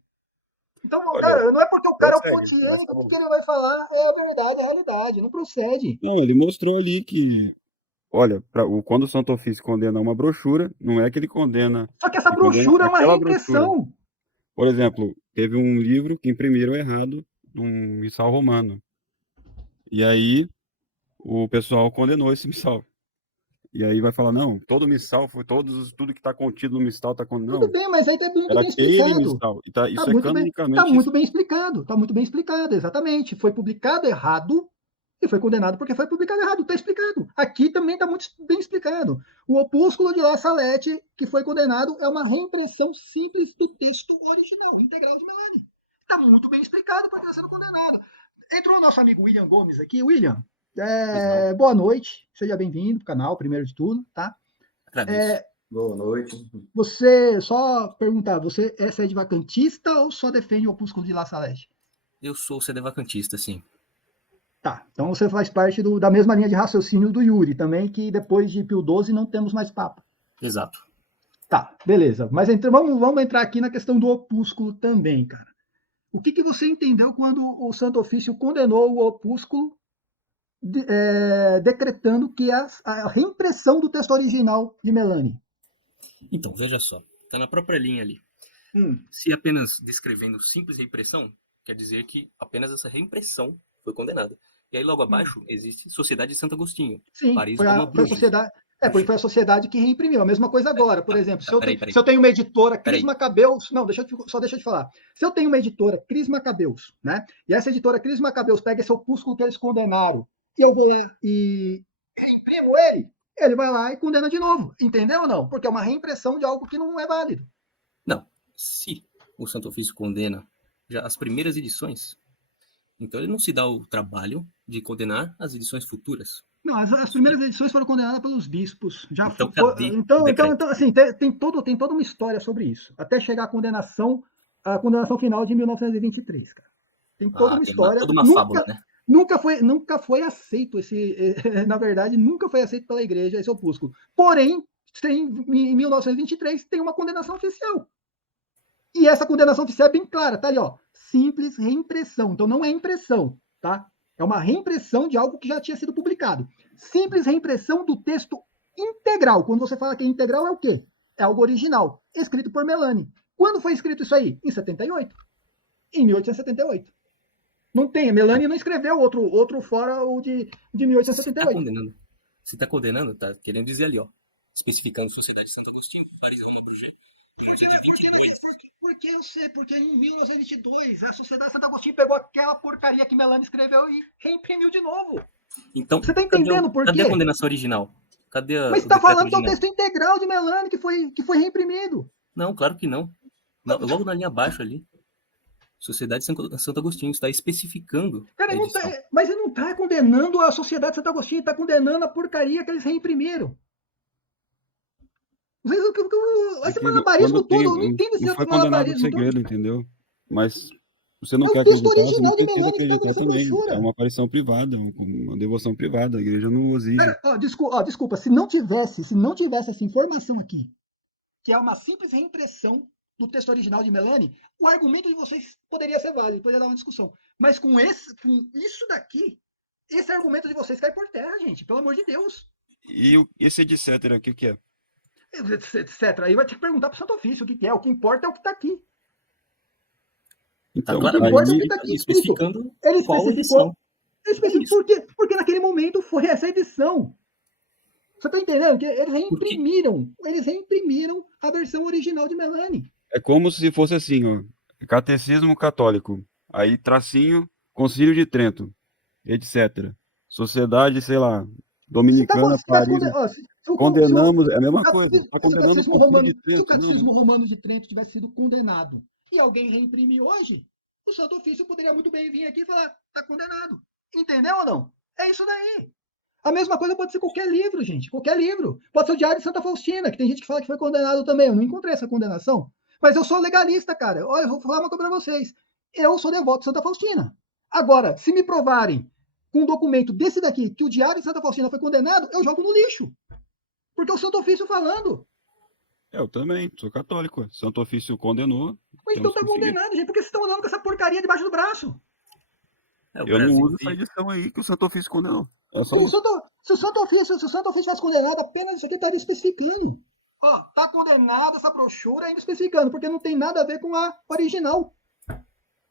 Então, Olha, cara, não é porque o cara é o prossegue, mas Potiene que tá tudo bom. que ele vai falar é a verdade, é a realidade. Não procede. Não, ele mostrou ali que, olha, quando o Santo Ofício condena uma brochura, não é que Só que essa ele condena brochura é uma aquela brochura. reimpressão. Por exemplo, teve um livro que imprimiram errado, um missal romano. E aí o pessoal condenou esse missal. E aí vai falar, não, todo missal foi tudo que está contido no missal está condenado. Tudo Não, bem, mas aí tá muito era bem aquele explicado. missal. Isso Tá é muito bem, canonicamente tá muito bem explicado, exatamente. Foi publicado errado e foi condenado porque foi publicado errado, tá explicado. Aqui também tá muito bem explicado. O opúsculo de La Salette, que foi condenado, é uma reimpressão simples do texto original, integral de Melanie. Tá muito bem explicado porque está sendo condenado. Entrou o nosso amigo William Gomes aqui. William, boa noite, seja bem-vindo pro canal, primeiro de tudo, tá? Agradeço. Boa noite. Você, só perguntar, você é sedevacantista ou só defende o opúsculo de La Salette? Eu sou sedevacantista, sim. Tá, então você faz parte da mesma linha de raciocínio do Yuri também, que depois de Pio XII não temos mais papa. Exato. Tá, beleza. Mas vamos entrar aqui na questão do opúsculo também, cara. O que você entendeu quando o Santo Ofício condenou o opúsculo, decretando que a reimpressão do texto original de Melanie? Então, veja só. Tá na própria linha ali. Se apenas descrevendo simples reimpressão, quer dizer que apenas essa reimpressão foi condenada. E aí logo abaixo existe Sociedade de Santo Agostinho. Sim, Paris, foi Roma, a Bruges. sociedade. Porque foi a sociedade que reimprimiu. A mesma coisa agora, por exemplo. Peraí. Se eu tenho uma editora, Cris Peraí. Macabeus. Não, só deixa eu te falar. Se eu tenho uma editora, Cris Macabeus, né? E essa editora Cris Macabeus pega esse opúsculo que eles condenaram e reimprimo ele vai lá e condena de novo. Entendeu ou não? Porque é uma reimpressão de algo que não é válido. Não. Se o Santo Ofício condena já as primeiras edições, então ele não se dá o trabalho de condenar as edições futuras. Não, as primeiras edições foram condenadas pelos bispos. Então, então assim, tem toda uma história sobre isso. Até chegar à condenação final de 1923, cara. Tem toda uma história. Toda uma fábula, né? Nunca foi aceito na verdade, nunca foi aceito pela igreja esse opúsculo. Porém, em 1923 tem uma condenação oficial. E essa condenação oficial é bem clara, tá ali, ó. Simples reimpressão. Então não é impressão, tá? É uma reimpressão de algo que já tinha sido publicado. Simples reimpressão do texto integral. Quando você fala que é integral, é o quê? É algo original, escrito por Melanie. Quando foi escrito isso aí? Em 78. Em 1878. Não tem, Melanie não escreveu outro fora o de 1878. Se tá condenando, tá querendo dizer ali, ó. Especificando Sociedade de Santo Agostinho, Paris, Roma, Bruges. Porque eu sei, porque em 1922 a Sociedade de Santo Agostinho pegou aquela porcaria que Melanie escreveu e reimprimiu de novo. Então, você tá entendendo por quê? Cadê a condenação original? Cadê a. Mas você tá falando que é o texto integral de Melanie que foi reimprimido. Não, claro que não. Logo na linha abaixo ali. Sociedade de Santo Agostinho está especificando. Cara, mas ele não está condenando a Sociedade de Santo Agostinho, está condenando a porcaria que eles reimprimiram. Esse malabarismo todo, eu não entendo esse foi condenado o segredo, entendeu? Mas você não quer acreditar, você não precisa acreditar também. É uma aparição privada, uma devoção privada, a igreja não exige. Cara, desculpa, se não tivesse essa informação aqui, que é uma simples reimpressão do texto original de Melanie, o argumento de vocês poderia ser válido, poderia dar uma discussão. Mas com isso daqui, esse argumento de vocês cai por terra, gente, pelo amor de Deus. E esse etc. aqui, o que é? Etc. Aí vai ter que perguntar para o Santo Ofício o que é. O que importa é o que está aqui. Então, o que importa é o que está aqui escrito. Ele qual edição. Porque naquele momento foi essa edição. Você está entendendo? Que eles reimprimiram a versão original de Melanie. É como se fosse assim, ó. Catecismo católico. Aí, tracinho, Concílio de Trento, etc. Sociedade, sei lá, Dominicana, Paris. Condenamos, é a mesma coisa. Está condenando o Concílio de Trento. Se o Catecismo Romano de Trento tivesse sido condenado e alguém reimprime hoje, o Santo Ofício poderia muito bem vir aqui e falar, está condenado. Entendeu ou não? É isso daí. A mesma coisa pode ser qualquer livro, gente. Qualquer livro. Pode ser o Diário de Santa Faustina, que tem gente que fala que foi condenado também. Eu não encontrei essa condenação. Mas eu sou legalista, cara. Olha, eu vou falar uma coisa pra vocês. Eu sou devoto de Santa Faustina. Agora, se me provarem com um documento desse daqui que o Diário de Santa Faustina foi condenado, eu jogo no lixo. Porque é o Santo Ofício falando. Eu também, sou católico. Santo Ofício condenou. Então tá condenado, gente. Por que vocês estão andando com essa porcaria debaixo do braço? Eu não uso essa edição aí que o Santo Ofício condenou. Se o Santo Ofício fosse condenado, apenas isso aqui estaria especificando. Tá condenado essa brochura ainda especificando, porque não tem nada a ver com a original.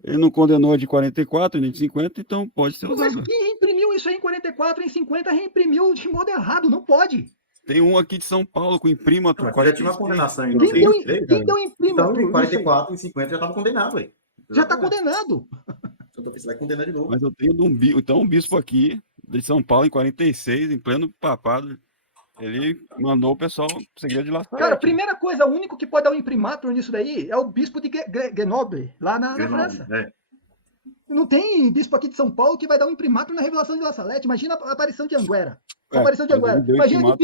Ele não condenou a de 44 nem de 50, então pode ser usado. Mas quem reimprimiu isso aí em 44, em 50, reimprimiu de modo errado, não pode. Tem um aqui de São Paulo com imprimatur. Já tinha uma condenação em Quem deu imprimatur? Então, em 44, em 50 já estava condenado, aí. Já está condenado. Você vai condenar de novo. Mas eu tenho um bispo aqui, de São Paulo, em 46, em pleno papado. Ele mandou o pessoal seguir de lá. Cara, primeira coisa, o único que pode dar um imprimatur nisso daí é o bispo de Grenoble, lá na França. Não tem bispo aqui de São Paulo que vai dar um imprimatur na Revelação de La Salette. Imagina a aparição de Anguera. Imagina que o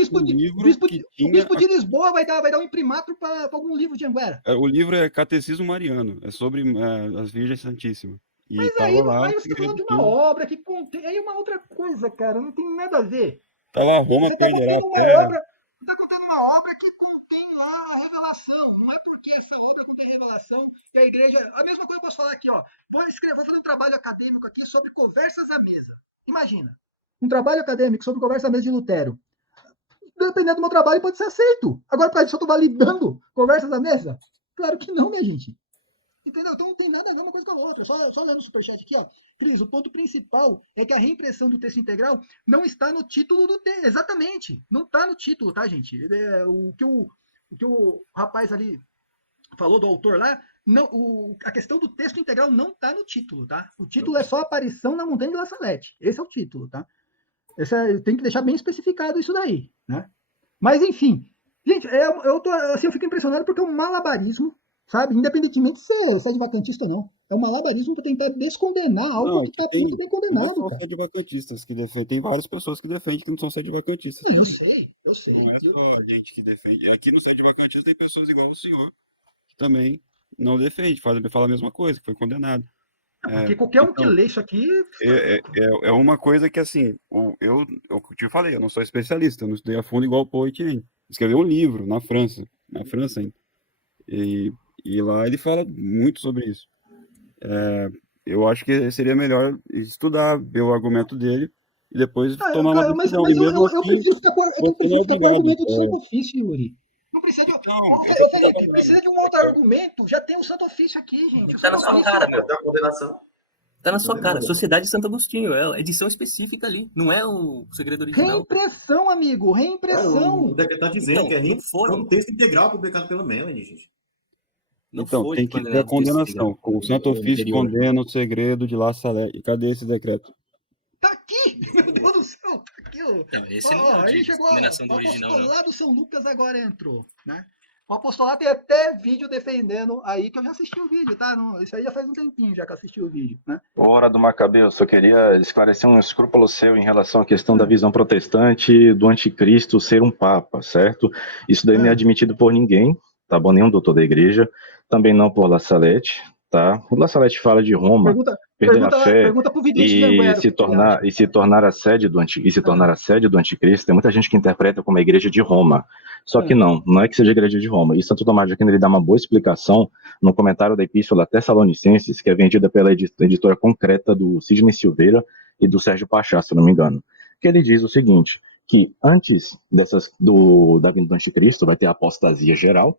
bispo de Lisboa vai dar um imprimatur para algum livro de Anguera. O livro é Catecismo Mariano, é sobre as Virgens Santíssimas. E mas aí você está falando de uma obra que contém. Aí uma outra coisa, cara, não tem nada a ver. Tá lá, Roma perderá a terra. Você está contando uma obra que contém lá a revelação. Não é porque essa obra contém revelação e a igreja. A mesma coisa eu posso falar aqui, ó. Vou fazer um trabalho acadêmico aqui sobre conversas à mesa. Imagina. Um trabalho acadêmico sobre conversas à mesa de Lutero. Dependendo do meu trabalho, pode ser aceito. Agora, para isso, eu estou validando conversas à mesa. Claro que não, minha gente. Entendeu? Então não tem nada a ver uma coisa com a outra. Só olhando o superchat aqui, ó. Cris, o ponto principal é que a reimpressão do texto integral não está no título do texto. Exatamente. Não está no título, tá, gente? O que o rapaz ali falou do autor lá, não, a questão do texto integral não está no título, tá? O título é só aparição na montanha de La Salette. Esse é o título, tá? Tem que deixar bem especificado isso daí, né? Mas, enfim. Gente, eu fico impressionado porque é um malabarismo, sabe? Independentemente se é de vacantista ou não. É um malabarismo para tentar descondenar algo que está muito bem condenado. Não são sede-vacantistas que defendem. Tem várias pessoas que defendem que não são sede-vacantistas. Eu sei. Não é só a gente que defende. Aqui no sede-vacantista tem pessoas igual o senhor que também não defende, fala a mesma coisa, que foi condenado. Porque qualquer um que lê isso aqui... É uma coisa que, assim, eu te falei, eu não sou especialista, eu não estudei a fundo igual o Poitiers. Escreveu um livro na França ainda. E lá ele fala muito sobre isso. Eu acho que seria melhor estudar, ver o argumento dele e depois tomar uma decisão. Mas eu preciso ficar com o argumento do Santo Ofício, Yuri. Não precisa de Felipe, precisa de um outro argumento. Já tem o Santo Ofício aqui, gente. Tá na sua cara, meu. Da condenação. Tá na sua cara. Sociedade de Santo Agostinho. É a edição específica ali. Não é o segredo original. Reimpressão, amigo. Reimpressão. O decreto está dizendo que é reimpressão do texto integral publicado pelo Melanie, gente. Então, tem que ter a condenação. O Santo Ofício condena o segredo de La Salette. E cadê esse decreto? Tá aqui! Meu Deus do céu! Tá aqui, ó. Não, esse não é aí chegou condenação do o original, apostolado São Lucas agora entrou, né? O apostolado tem até vídeo defendendo aí, que eu já assisti o vídeo, tá? Isso aí já faz um tempinho já que eu assisti o vídeo, né? Hora do Macabeu, eu só queria esclarecer um escrúpulo seu em relação à questão da visão protestante do anticristo ser um papa, certo? isso daí não é admitido por ninguém, tá bom? Nenhum doutor da igreja, também não por La Salette, tá? O La Salette fala de Roma perder a fé e se tornar a sede do anticristo. Tem muita gente que interpreta como a igreja de Roma. Só que não é que seja a igreja de Roma. E Santo Tomás de Aquino ele dá uma boa explicação no comentário da Epístola Tessalonicenses, que é vendida pela editora Concreta do Sidney Silveira e do Sérgio Pachá, se eu não me engano. Que ele diz o seguinte, que antes da vinda do anticristo vai ter a apostasia geral,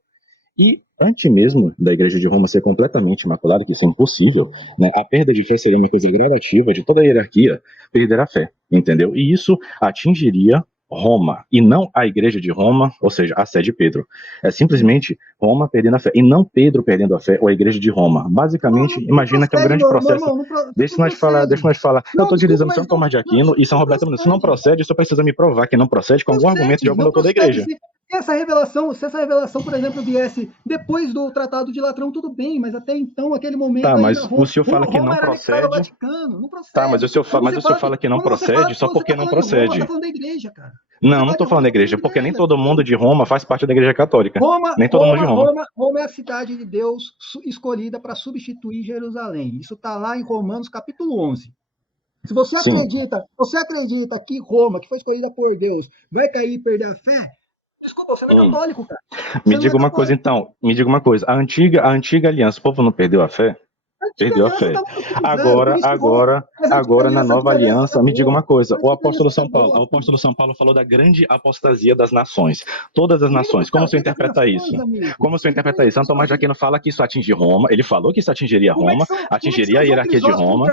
e antes mesmo da igreja de Roma ser completamente imaculada, que isso é impossível, né, a perda de fé seria uma coisa gradativa de toda a hierarquia perder a fé, entendeu? E isso atingiria Roma, e não a igreja de Roma, ou seja, a sede de Pedro. É simplesmente Roma perdendo a fé, e não Pedro perdendo a fé, ou a igreja de Roma. Basicamente, imagina que é um grande processo. Deixa nós falar. Eu estou utilizando São Tomás de Aquino e São Roberto Mendes. Se não procede, você precisa me provar que não procede com algum argumento de algum doutor da igreja. Se essa revelação, por exemplo, viesse depois do Tratado de Latrão, tudo bem, mas até então, aquele momento... Tá, mas o senhor fala que não procede... Tá, mas o senhor fala que não procede só porque não procede. Você tá falando da igreja, cara. Não estou falando da igreja, porque nem todo mundo de Roma faz parte da igreja católica. Nem todo mundo de Roma. Roma é a cidade de Deus escolhida para substituir Jerusalém. Isso está lá em Romanos capítulo 11. Se você acredita que Roma, que foi escolhida por Deus, vai cair e perder a fé, desculpa, você não é católico, cara. Me diga uma coisa. A antiga aliança, o povo não perdeu a fé? Perdeu a fé. Agora na nova aliança, me diga uma coisa, o apóstolo São Paulo falou da grande apostasia das nações, todas as nações. Como você interpreta isso? São Tomás de Aquino fala que isso atinge Roma, ele falou que isso atingiria Roma, atingiria a hierarquia de Roma.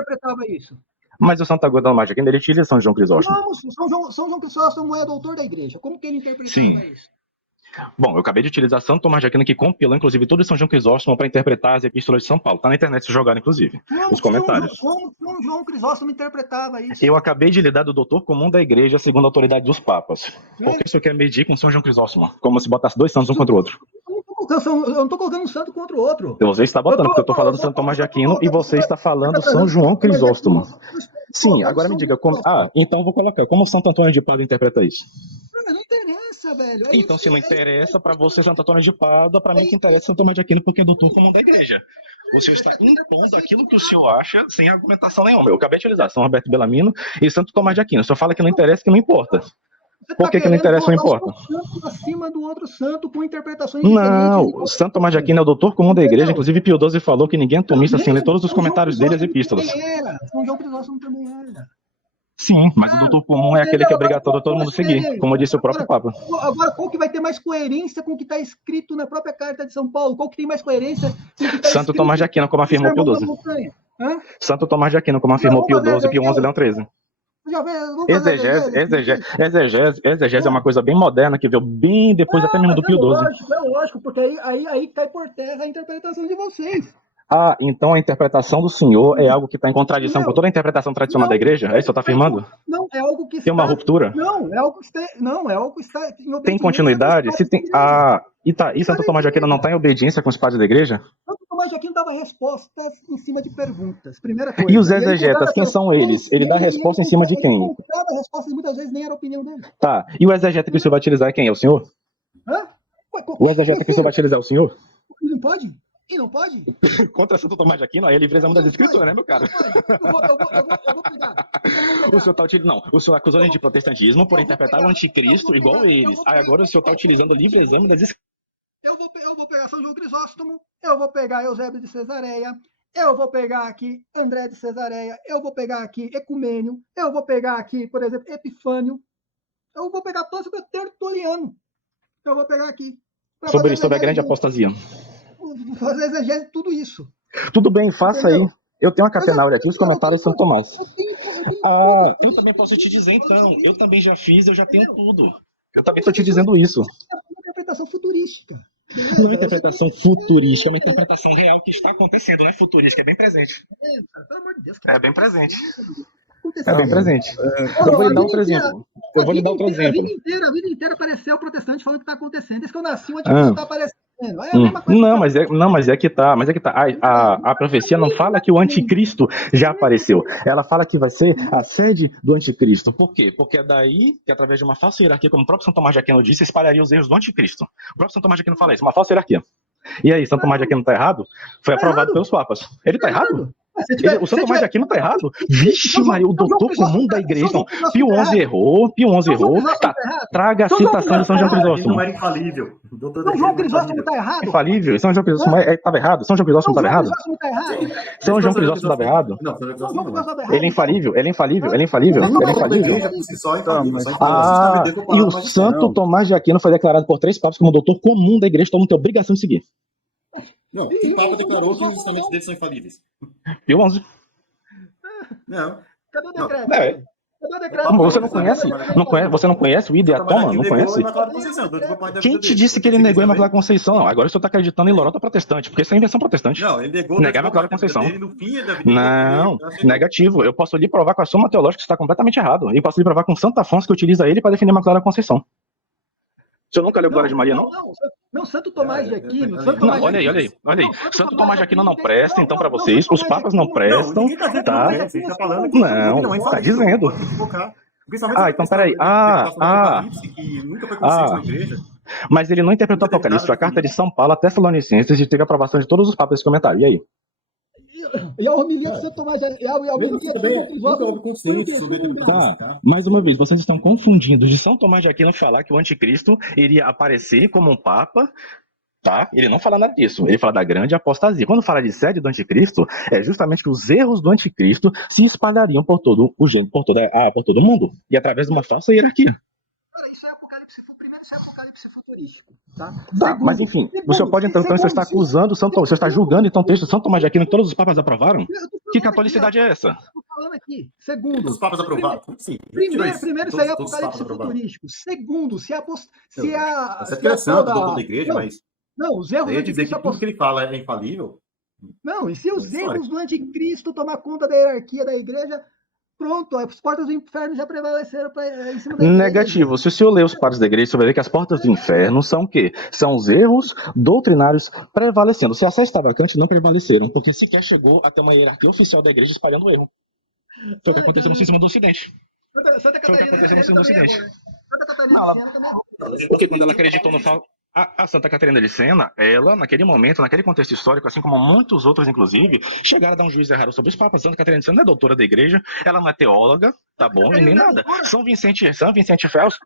Mas o Santo Tomás de Aquino, ele utiliza São João Crisóstomo. São João Crisóstomo é doutor da igreja. Como que ele interpretava isso? Bom, eu acabei de utilizar Santo Tomás de Aquino, que compilou, inclusive, todo São João Crisóstomo para interpretar as epístolas de São Paulo. Tá na internet se jogar, inclusive, os comentários. Como São João Crisóstomo interpretava isso? Eu acabei de lhe dar do doutor comum da igreja, segundo a autoridade dos papas. Por que o senhor quer medir com São João Crisóstomo? Como se botasse dois santos um contra o outro. Eu não estou colocando um santo contra o outro. Você está botando, porque eu estou falando Santo Tomás de Aquino e você está falando São João Crisóstomo. Sim, agora me diga como... então vou colocar. Como Santo Antônio de Pádua interpreta isso? Não interessa, velho. Então, se não interessa para você Santo Antônio de Pádua, para mim que interessa Santo Tomás de Aquino, porque é doutor comum da igreja. Você está impondo aquilo que o senhor acha sem argumentação nenhuma. Eu acabei de utilizar São Roberto Bellamino e Santo Tomás de Aquino. O senhor fala que não interessa, que não importa. Por que não interessa ou não importa? Acima do outro santo com interpretações diferentes. Não, Santo Tomás de Aquino é o doutor comum da igreja, inclusive Pio XII falou que ninguém é tomista sem ler todos os comentários dele e as epístolas. São João Crisóstomo também era. Sim, mas o doutor comum é aquele que é obrigatório todo mundo seguir, como disse o próprio Papa. Agora, qual que vai ter mais coerência com o que está escrito na própria Carta de São Paulo? Qual que tem mais coerência com o que está Santo Tomás de Aquino, como afirmou Pio XII. Santo Tomás de Aquino, como afirmou Pio XII, Pio XI, Leão XIII. Exegese é uma coisa bem moderna, que veio bem depois até mesmo do Pio XII. É lógico, porque aí cai por terra a interpretação de vocês. Ah, então a interpretação do senhor é algo que está em contradição com toda a interpretação tradicional da igreja? É isso que você está afirmando? Não, é algo que tem uma ruptura? Não, é algo que está em tem continuidade? Se tem... E Santo Tomás de Aquino não está em obediência com os padres da igreja? Santo Tomás de Aquino dava respostas em cima de perguntas, primeira coisa. E os exegetas, quem são eles? Ele dá resposta em cima de quem? Cada resposta muitas vezes nem era a opinião dele. Tá, e o exegeta que o senhor vai utilizar é quem? É o senhor? Hã? O exegeta que o senhor vai utilizar é o senhor? E não pode? E não pode? Contra Santo Tomás de Aquino, aí ele fez a das escrituras, né, meu cara? Eu vou pegar. O senhor tá utilizando. Não, o senhor acusou ele de protestantismo por interpretar o anticristo igual eles. Agora o senhor tá utilizando o livre exame das escrituras. Eu vou pegar São João Crisóstomo, eu vou pegar Eusébio de Cesareia, eu vou pegar aqui André de Cesareia, eu vou pegar aqui Ecumênio, eu vou pegar aqui, por exemplo, Epifânio, eu vou pegar todo o Tertuliano, eu vou pegar aqui. Sobre a grande apostasia. Fazer exegese de tudo isso. Tudo bem, faça aí. Eu tenho uma catenária aqui, os comentários de São Tomás. Eu também posso te dizer, então. Eu também já fiz, eu já tenho tudo. Eu também estou te dizendo isso. É uma interpretação futurística. Não é uma interpretação futurística, é uma interpretação real que está acontecendo, não é futurística, é bem presente. Pelo amor de Deus. É bem presente. É bem presente. Eu vou lhe dar outro exemplo. A vida inteira apareceu o protestante falando que está acontecendo. Desde que eu nasci, o anticristo está aparecendo. Mas é que tá. A profecia não fala que o anticristo já apareceu. Ela fala que vai ser a sede do anticristo. Por quê? Porque é daí que, através de uma falsa hierarquia, como o próprio São Tomás de Aquino disse, espalharia os erros do anticristo. O próprio São Tomás de Aquino fala isso, uma falsa hierarquia. E aí, São Tomás de Aquino tá errado? Foi aprovado pelos papas. Ele tá errado? O São Tomás de Aquino tá errado? Vixe, Maria, o doutor comum da igreja. Pio XI errou. Traga a citação de São João Crisóstomo. Não era infalível. São João Crisóstomo tá errado? Infalível? São João Crisóstomo estava errado? São João Crisóstomo estava errado? São João Crisóstomo estava errado? Ele é infalível? E o Santo Tomás de Aquino foi declarado por 3 papas como doutor comum da igreja, todo mundo tem obrigação de seguir. Não, que Papa declarou que os ensinamentos deles são infalíveis? Pio XI. Não. Cadê o decreto? Você não conhece o Ideatoma? Não conhece? Quem te disse que ele negou a Imaculada Conceição? Não, agora o senhor está acreditando em lorota protestante, porque isso é invenção protestante. Não, ele negou. Negar a Imaculada Conceição. Não, negativo. Eu posso lhe provar com a Suma Teológica que está completamente errado. E posso lhe provar com Santo Afonso que utiliza ele para defender a Imaculada Conceição. O senhor nunca leu Glória de Maria, não? Não, Santo Tomás de Aquino. Olha aí. Santo Tomás de Aquino não presta, então, para vocês. Os papas não prestam, tá? Não, tá dizendo. Então peraí. Mas ele não interpretou o Apocalipse. A carta de São Paulo a Tessalonicenses e teve a aprovação de todos os papas nesse comentário. E aí? E a homilia de Santo Tomás de mais uma vez, vocês estão confundindo de São Tomás de Aquino falar que o anticristo iria aparecer como um papa, tá? Ele não fala nada disso, ele fala da grande apostasia. Quando fala de sede do anticristo, é justamente que os erros do anticristo se espalhariam por todo o gênero, por todo o mundo, e através de uma falsa hierarquia. Isso é Apocalipse futurístico, tá? Mas enfim, o senhor pode então, você está acusando, o senhor está julgando então o texto de São Tomás de Aquino que todos os papas aprovaram? Que catolicidade é essa? Estou falando aqui. Segundo, os papas aprovaram? Sim. Primeiro, isso aí é Apocalipse futurístico. Segundo, se a essa é criação do doutor da igreja, mas não, os erros do dizer que tudo que ele fala é infalível? Não, e se os erros do anticristo tomar conta da hierarquia da igreja, pronto, as portas do inferno já prevaleceram em cima da igreja. Negativo. Se o senhor ler os padres da igreja, você vai ver que as portas do inferno são o quê? São os erros doutrinários prevalecendo. Se a sé estava vacante, não prevaleceram, porque sequer chegou até uma hierarquia oficial da igreja espalhando o erro. Foi o que aconteceu no sistema do Ocidente. Porque quando ela acreditou no a Santa Catarina de Sena, ela, naquele momento, naquele contexto histórico, assim como muitos outros, inclusive, chegaram a dar um juízo errado sobre os papas. Santa Catarina de Sena não é doutora da igreja, ela não é teóloga, tá bom, e nem nada. São Vicente Ferros.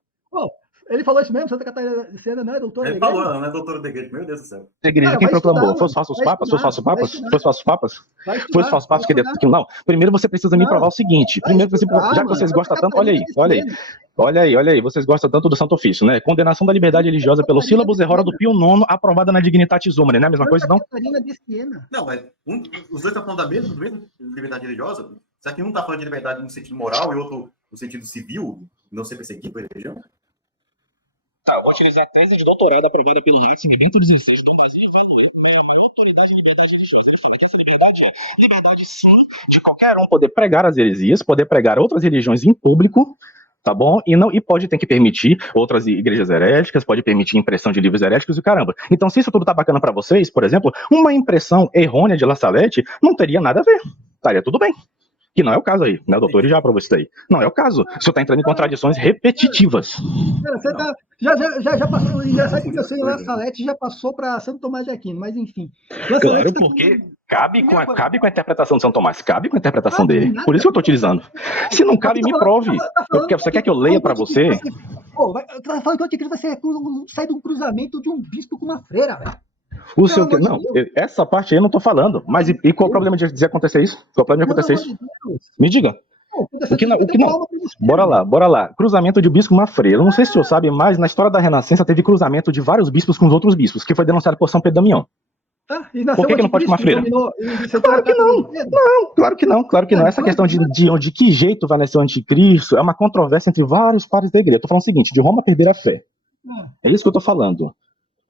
Ele falou isso mesmo, Santa Catarina de Siena não é doutora Ele da igreja? falou, ela não é doutora da igreja, meu Deus do céu. A igreja, Cara, quem vai proclamou? estudar, Fosse falsos vai papas? Fosse falsos estudar, vai papas? estudar. Fosse falsos papas? Vai Fosse estudar, falsos papas vai que estudar. não. Primeiro você precisa me Não, provar o seguinte. vai Primeiro, estudar, já que mano. vocês gostam Santa tanto, olha aí, Catarina de olha aí. Siena. Olha aí, vocês gostam tanto do Santo Ofício, né? Condenação da liberdade religiosa pelo Catarina sílabus de errora do Siena. Pio IX, aprovada na Dignitatis Humanae, não é a mesma coisa, Santa não? Catarina de Siena. Não, mas os dois estão falando da mesma liberdade religiosa? Será que um está falando de liberdade no sentido moral e outro no sentido civil, não ser perseguido pela religião? Tá, eu vou utilizar a tese de doutorado aprovada pelo Rex em Bento XVI, Dom Brasil Vanuê. Autoridade de liberdade religiosa. Ele fala que essa liberdade é liberdade, sim, de qualquer um poder pregar as heresias, poder pregar outras religiões em público, tá bom? E pode ter que permitir outras igrejas heréticas, pode permitir impressão de livros heréticos e caramba. Então, se isso tudo tá bacana pra vocês, por exemplo, uma impressão errônea de La Salette não teria nada a ver. Estaria tudo bem. Que não é o caso aí, né? O doutor já aprovou isso daí. Não é o caso. O senhor tá entrando em contradições repetitivas. Cara, você tá, já passou. Engraçado que você em La Salette já passou para Santo Tomás de Aquino, mas enfim. Claro, porque cabe com a interpretação de São Tomás, cabe com a interpretação dele. Por isso que eu tô utilizando. Se não cabe, me prove. Você quer que eu leia pra você? Pô, tá falando que o anticristo vai sair de um cruzamento de um bispo com uma freira, velho. O seu que não, essa parte aí eu não tô falando. Mas e qual o problema de acontecer isso? Qual o problema de acontecer isso? Me diga. O que não? Bora lá. Cruzamento de bispo com uma freira. Eu não sei se o senhor sabe, mas na história da Renascença teve cruzamento de vários bispos com os outros bispos, que foi denunciado por São Pedro Damião. Por que não pode com uma freira? Claro que não. Não, claro que não. Essa questão de que jeito vai nascer o anticristo é uma controvérsia entre vários pares da igreja. Eu tô falando o seguinte, de Roma perder a fé. É isso que eu tô falando.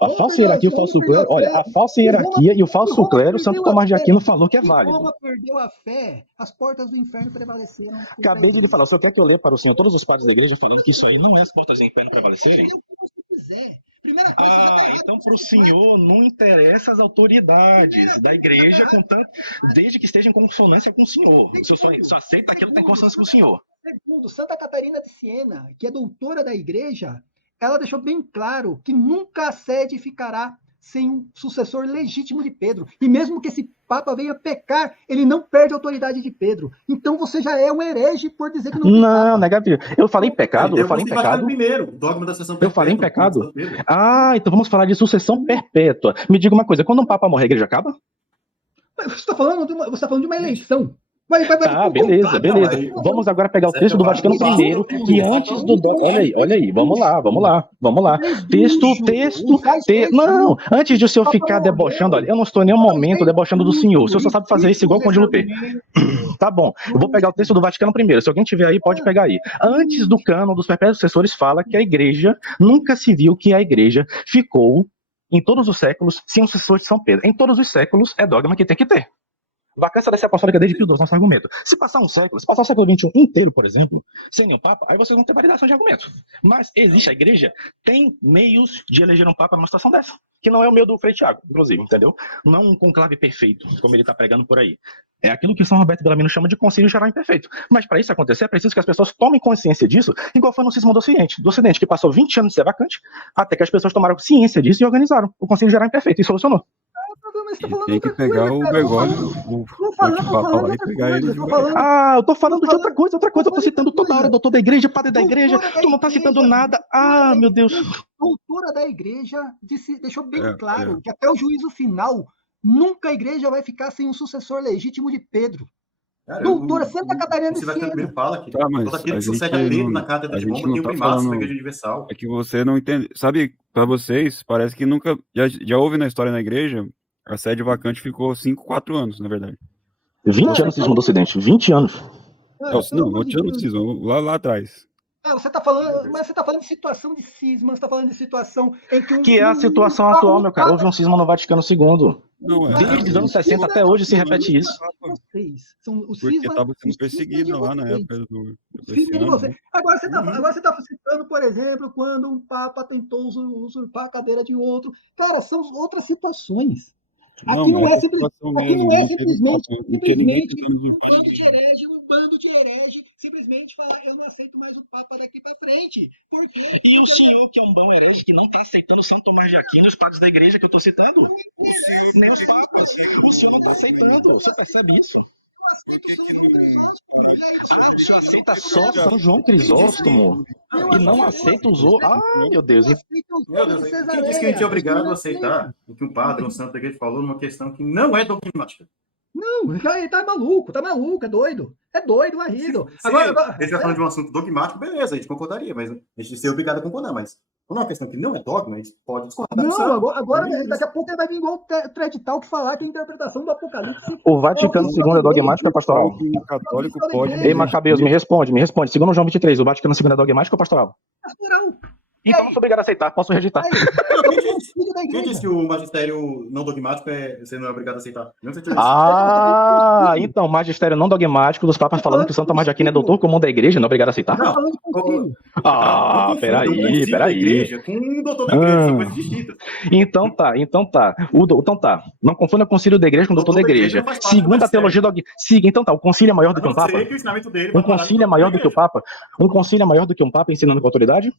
A falsa hierarquia e o falso clero, olha, a falsa hierarquia e o falso clero, Santo Tomás de Aquino falou que é válido. Roma perdeu a fé, as portas do inferno prevaleceram. Acabei de lhe falar, o senhor quer que eu leia para o senhor todos os padres da igreja falando que isso aí não é as portas do inferno prevalecerem? Então para o senhor não interessa as autoridades da igreja, contanto, desde que estejam em consonância com o senhor. Se o senhor só aceita aquilo que tem consonância com o senhor. Segundo, Santa Catarina de Siena, que é doutora da igreja, ela deixou bem claro que nunca a sede ficará sem um sucessor legítimo de Pedro. E mesmo que esse Papa venha pecar, ele não perde a autoridade de Pedro. Então você já é um herege por dizer que não tem Não, negativo. Eu falei em pecado, Primeiro, dogma da sucessão perpétua. Eu falei em pecado? Então vamos falar de sucessão perpétua. Me diga uma coisa, quando um Papa morrer, a igreja acaba? Você está falando de uma eleição. Beleza. Vamos agora pegar o texto do Vaticano I, que antes do... Olha aí, vamos lá. Não, antes de o senhor ficar debochando, olha, eu não estou em nenhum momento debochando do senhor. O senhor só sabe fazer isso igual o Conde Lupê. Tá bom, eu vou pegar o texto do Vaticano I. Se alguém tiver aí, pode pegar aí. Antes do cânon dos perpétuos sucessores, fala que a igreja, nunca se viu que a igreja ficou, em todos os séculos, sem um sucessor de São Pedro. Em todos os séculos, é dogma que tem que ter. Vacância da Sé Apostólica desde Pio XII, nosso argumento. Se passar o século XXI inteiro, por exemplo, sem nenhum Papa, aí vocês vão ter validação de argumento. Mas existe, a igreja tem meios de eleger um Papa numa situação dessa, que não é o meio do Frei Tiago, inclusive, entendeu? Não é um conclave perfeito, como ele está pregando por aí. É aquilo que São Roberto Bellarmino chama de concílio geral imperfeito. Mas para isso acontecer, é preciso que as pessoas tomem consciência disso, igual foi no cisma do Ocidente, que passou 20 anos de ser vacante, até que as pessoas tomaram ciência disso e organizaram o concílio geral imperfeito e solucionou. Tem que pegar o Bergoglio, o Papa lá e pegar ele. Eu tô falando de outra coisa, eu tô citando toda hora, doutor da igreja, padre da igreja, tu não tá citando nada. Meu Deus. Doutora da igreja deixou bem claro que até o juízo final, nunca a igreja vai ficar sem um sucessor legítimo de Pedro. Doutora Santa Catarina de Siena. Primeiro fala que todo aquele que sucede a Pedro na cátedra de Roma tem o primato da igreja universal. É que você não entende. Sabe, para vocês, parece que nunca... Já houve na história na igreja... A sede vacante ficou 4 anos, na verdade. 20 anos cisma do Ocidente, 20 anos. Não 20 anos de cisma, lá atrás. Você está falando, mas você está falando de situação de cisma, você está falando de situação em que... Que é a situação atual, meu cara. Houve um cisma no Vaticano II. Desde os anos 60 até hoje se repete isso. Porque estava sendo perseguido lá na época do Agora você está citando, por exemplo, quando um Papa tentou usurpar a cadeira de outro. Cara, são outras situações. Aqui não é simplesmente um bando de herege simplesmente falar eu não aceito mais o Papa daqui para frente. E o senhor, que é um bom herege, que não está aceitando Santo Tomás de Aquino, os padres da igreja que eu estou citando? Nem os papas. O senhor não está aceitando. Você percebe isso? O senhor aceita só São João Crisóstomo e não aceita os outros. Ai, meu Deus. Meu Deus, quem disse que a gente é obrigado a aceitar o que um padre, um santo da igreja falou numa questão que não é dogmática? Não, ele tá maluco, é doido. É doido, varrido. Agora, a gente vai falando de um assunto dogmático, beleza, a gente concordaria, mas a gente ser obrigado a concordar, mas quando é uma questão que não é dogma, a gente pode discordar. Não, agora daqui a pouco ele vai vir igual o Thread Talk falar que a interpretação do Apocalipse... O Vaticano II é dogmático ou pastoral? O católico pode... Ei, Macabeus, me responde. Segundo João 23, o Vaticano II é dogmático ou pastoral? Pastoral. Então não sou obrigado a aceitar, posso rejeitar. Quem disse que o magistério não dogmático você não é obrigado a aceitar? Não sei Então, magistério não dogmático dos papas falando que o Santo Tomás de Aquino é doutor comum da igreja, não é obrigado a aceitar? Não. Peraí. Com um doutor da igreja, são coisas distintas. Então tá. Não confunda o concílio da igreja com o doutor da igreja. Segundo a teologia dogmática. Então tá, o concílio é maior do que um papa? Um concílio é maior do que o papa? Um concílio é maior do que um papa ensinando com autoridade?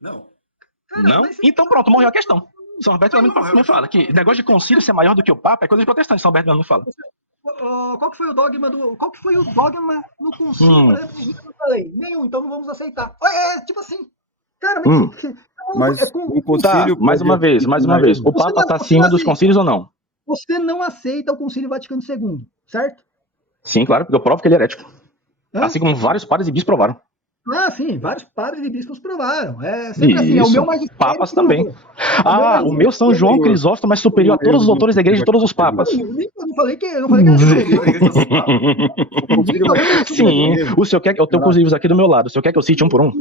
Não. Não? Então pronto, morreu a questão. São Roberto me fala que negócio de concílio ser maior do que o Papa é coisa de protestante. São Roberto não fala. Qual que foi o dogma no concílio? Eu falei, nenhum, então não vamos aceitar. Tipo assim, cara, mas o concílio... Tá, mais uma vez. O Papa está acima dos concílios ou não? Você não aceita o Concílio Vaticano II, certo? Sim, claro, porque eu provo que ele é herético. Assim como vários padres e bispos provaram. Sim, vários padres e bispos provaram. É sempre assim, é o meu magistério. Papas também. O meu São João Crisóstomo é superior a todos os doutores da igreja e todos os papas. Eu não falei que era superior. Sim, o senhor quer, eu tenho os livros aqui do meu lado, o senhor quer que eu cite um por um?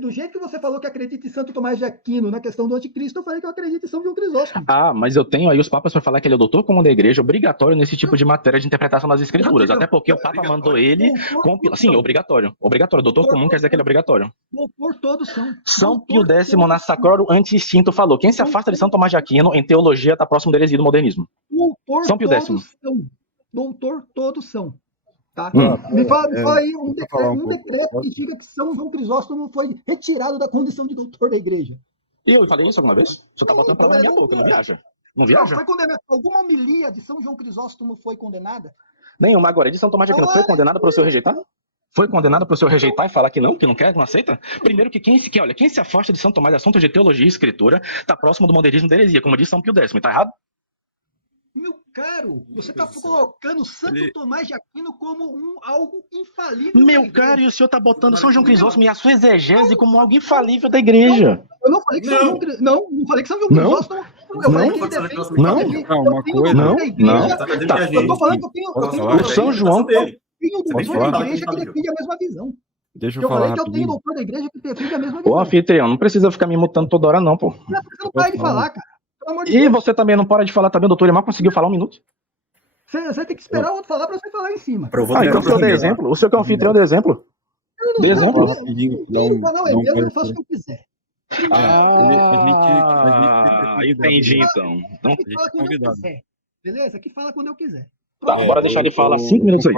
Do jeito que você falou que acredita em Santo Tomás de Aquino na questão do anticristo, eu falei que eu acredito em São João Crisóstomo. Mas eu tenho aí os papas para falar que ele é doutor comum da igreja, obrigatório nesse tipo de matéria de interpretação das escrituras, até porque o Papa mandou ele compilar. Sim, obrigatório, doutor comum quer dizer que ele é obrigatório. Por todos são. São Pio X na Sacrorum Anti-Instinto falou: quem se afasta de São Tomás de Aquino, em teologia, está próximo da heresia do modernismo. São Pio X. Doutor, todos são. Tá? Me fala aí um decreto que diga que São João Crisóstomo foi retirado da condição de doutor da igreja. Eu falei isso alguma vez? Você tá botando palavra na minha boca, não viaja. Não viaja? Foi condenado. Alguma homilia de São João Crisóstomo foi condenada? Nenhuma. Agora, de São Tomás de Aquino foi condenada para o senhor rejeitar? Foi condenado para o senhor rejeitar e falar que não quer, que não aceita? Primeiro que quem se afasta de São Tomás de assuntos de teologia e escritura está próximo do modernismo da heresia, como diz São Pio X, tá errado? Meu caro, você está colocando Santo Tomás de Aquino como algo infalível. Meu caro, e o senhor está botando São João Crisóstomo e a sua exegese como algo infalível da igreja. Eu não falei que São João Crisóstomo. Não falei que São João Crisóstomo. Eu falei que ele defende. Eu tô falando que eu tenho. O São João. Tenho doutor da igreja que defende a mesma visão. Deixa eu falar. Eu falei que eu tenho doutor da igreja que defende a mesma visão. Ô, anfitrião, não precisa ficar me mutando toda hora, não, pô. Você não para de falar, cara. E você também não para de falar também, o doutor Emar conseguiu falar um minuto. Você tem que esperar o outro falar pra você falar em cima. Então o senhor dê exemplo. O senhor que é um anfitrião, dê exemplo. Dê exemplo. O canal é meu, eu faço o que eu quiser. Entendi, então. Fala quando eu quiser. Beleza? Que fala quando eu quiser. Tá, bora deixar ele falar 5 minutos aí.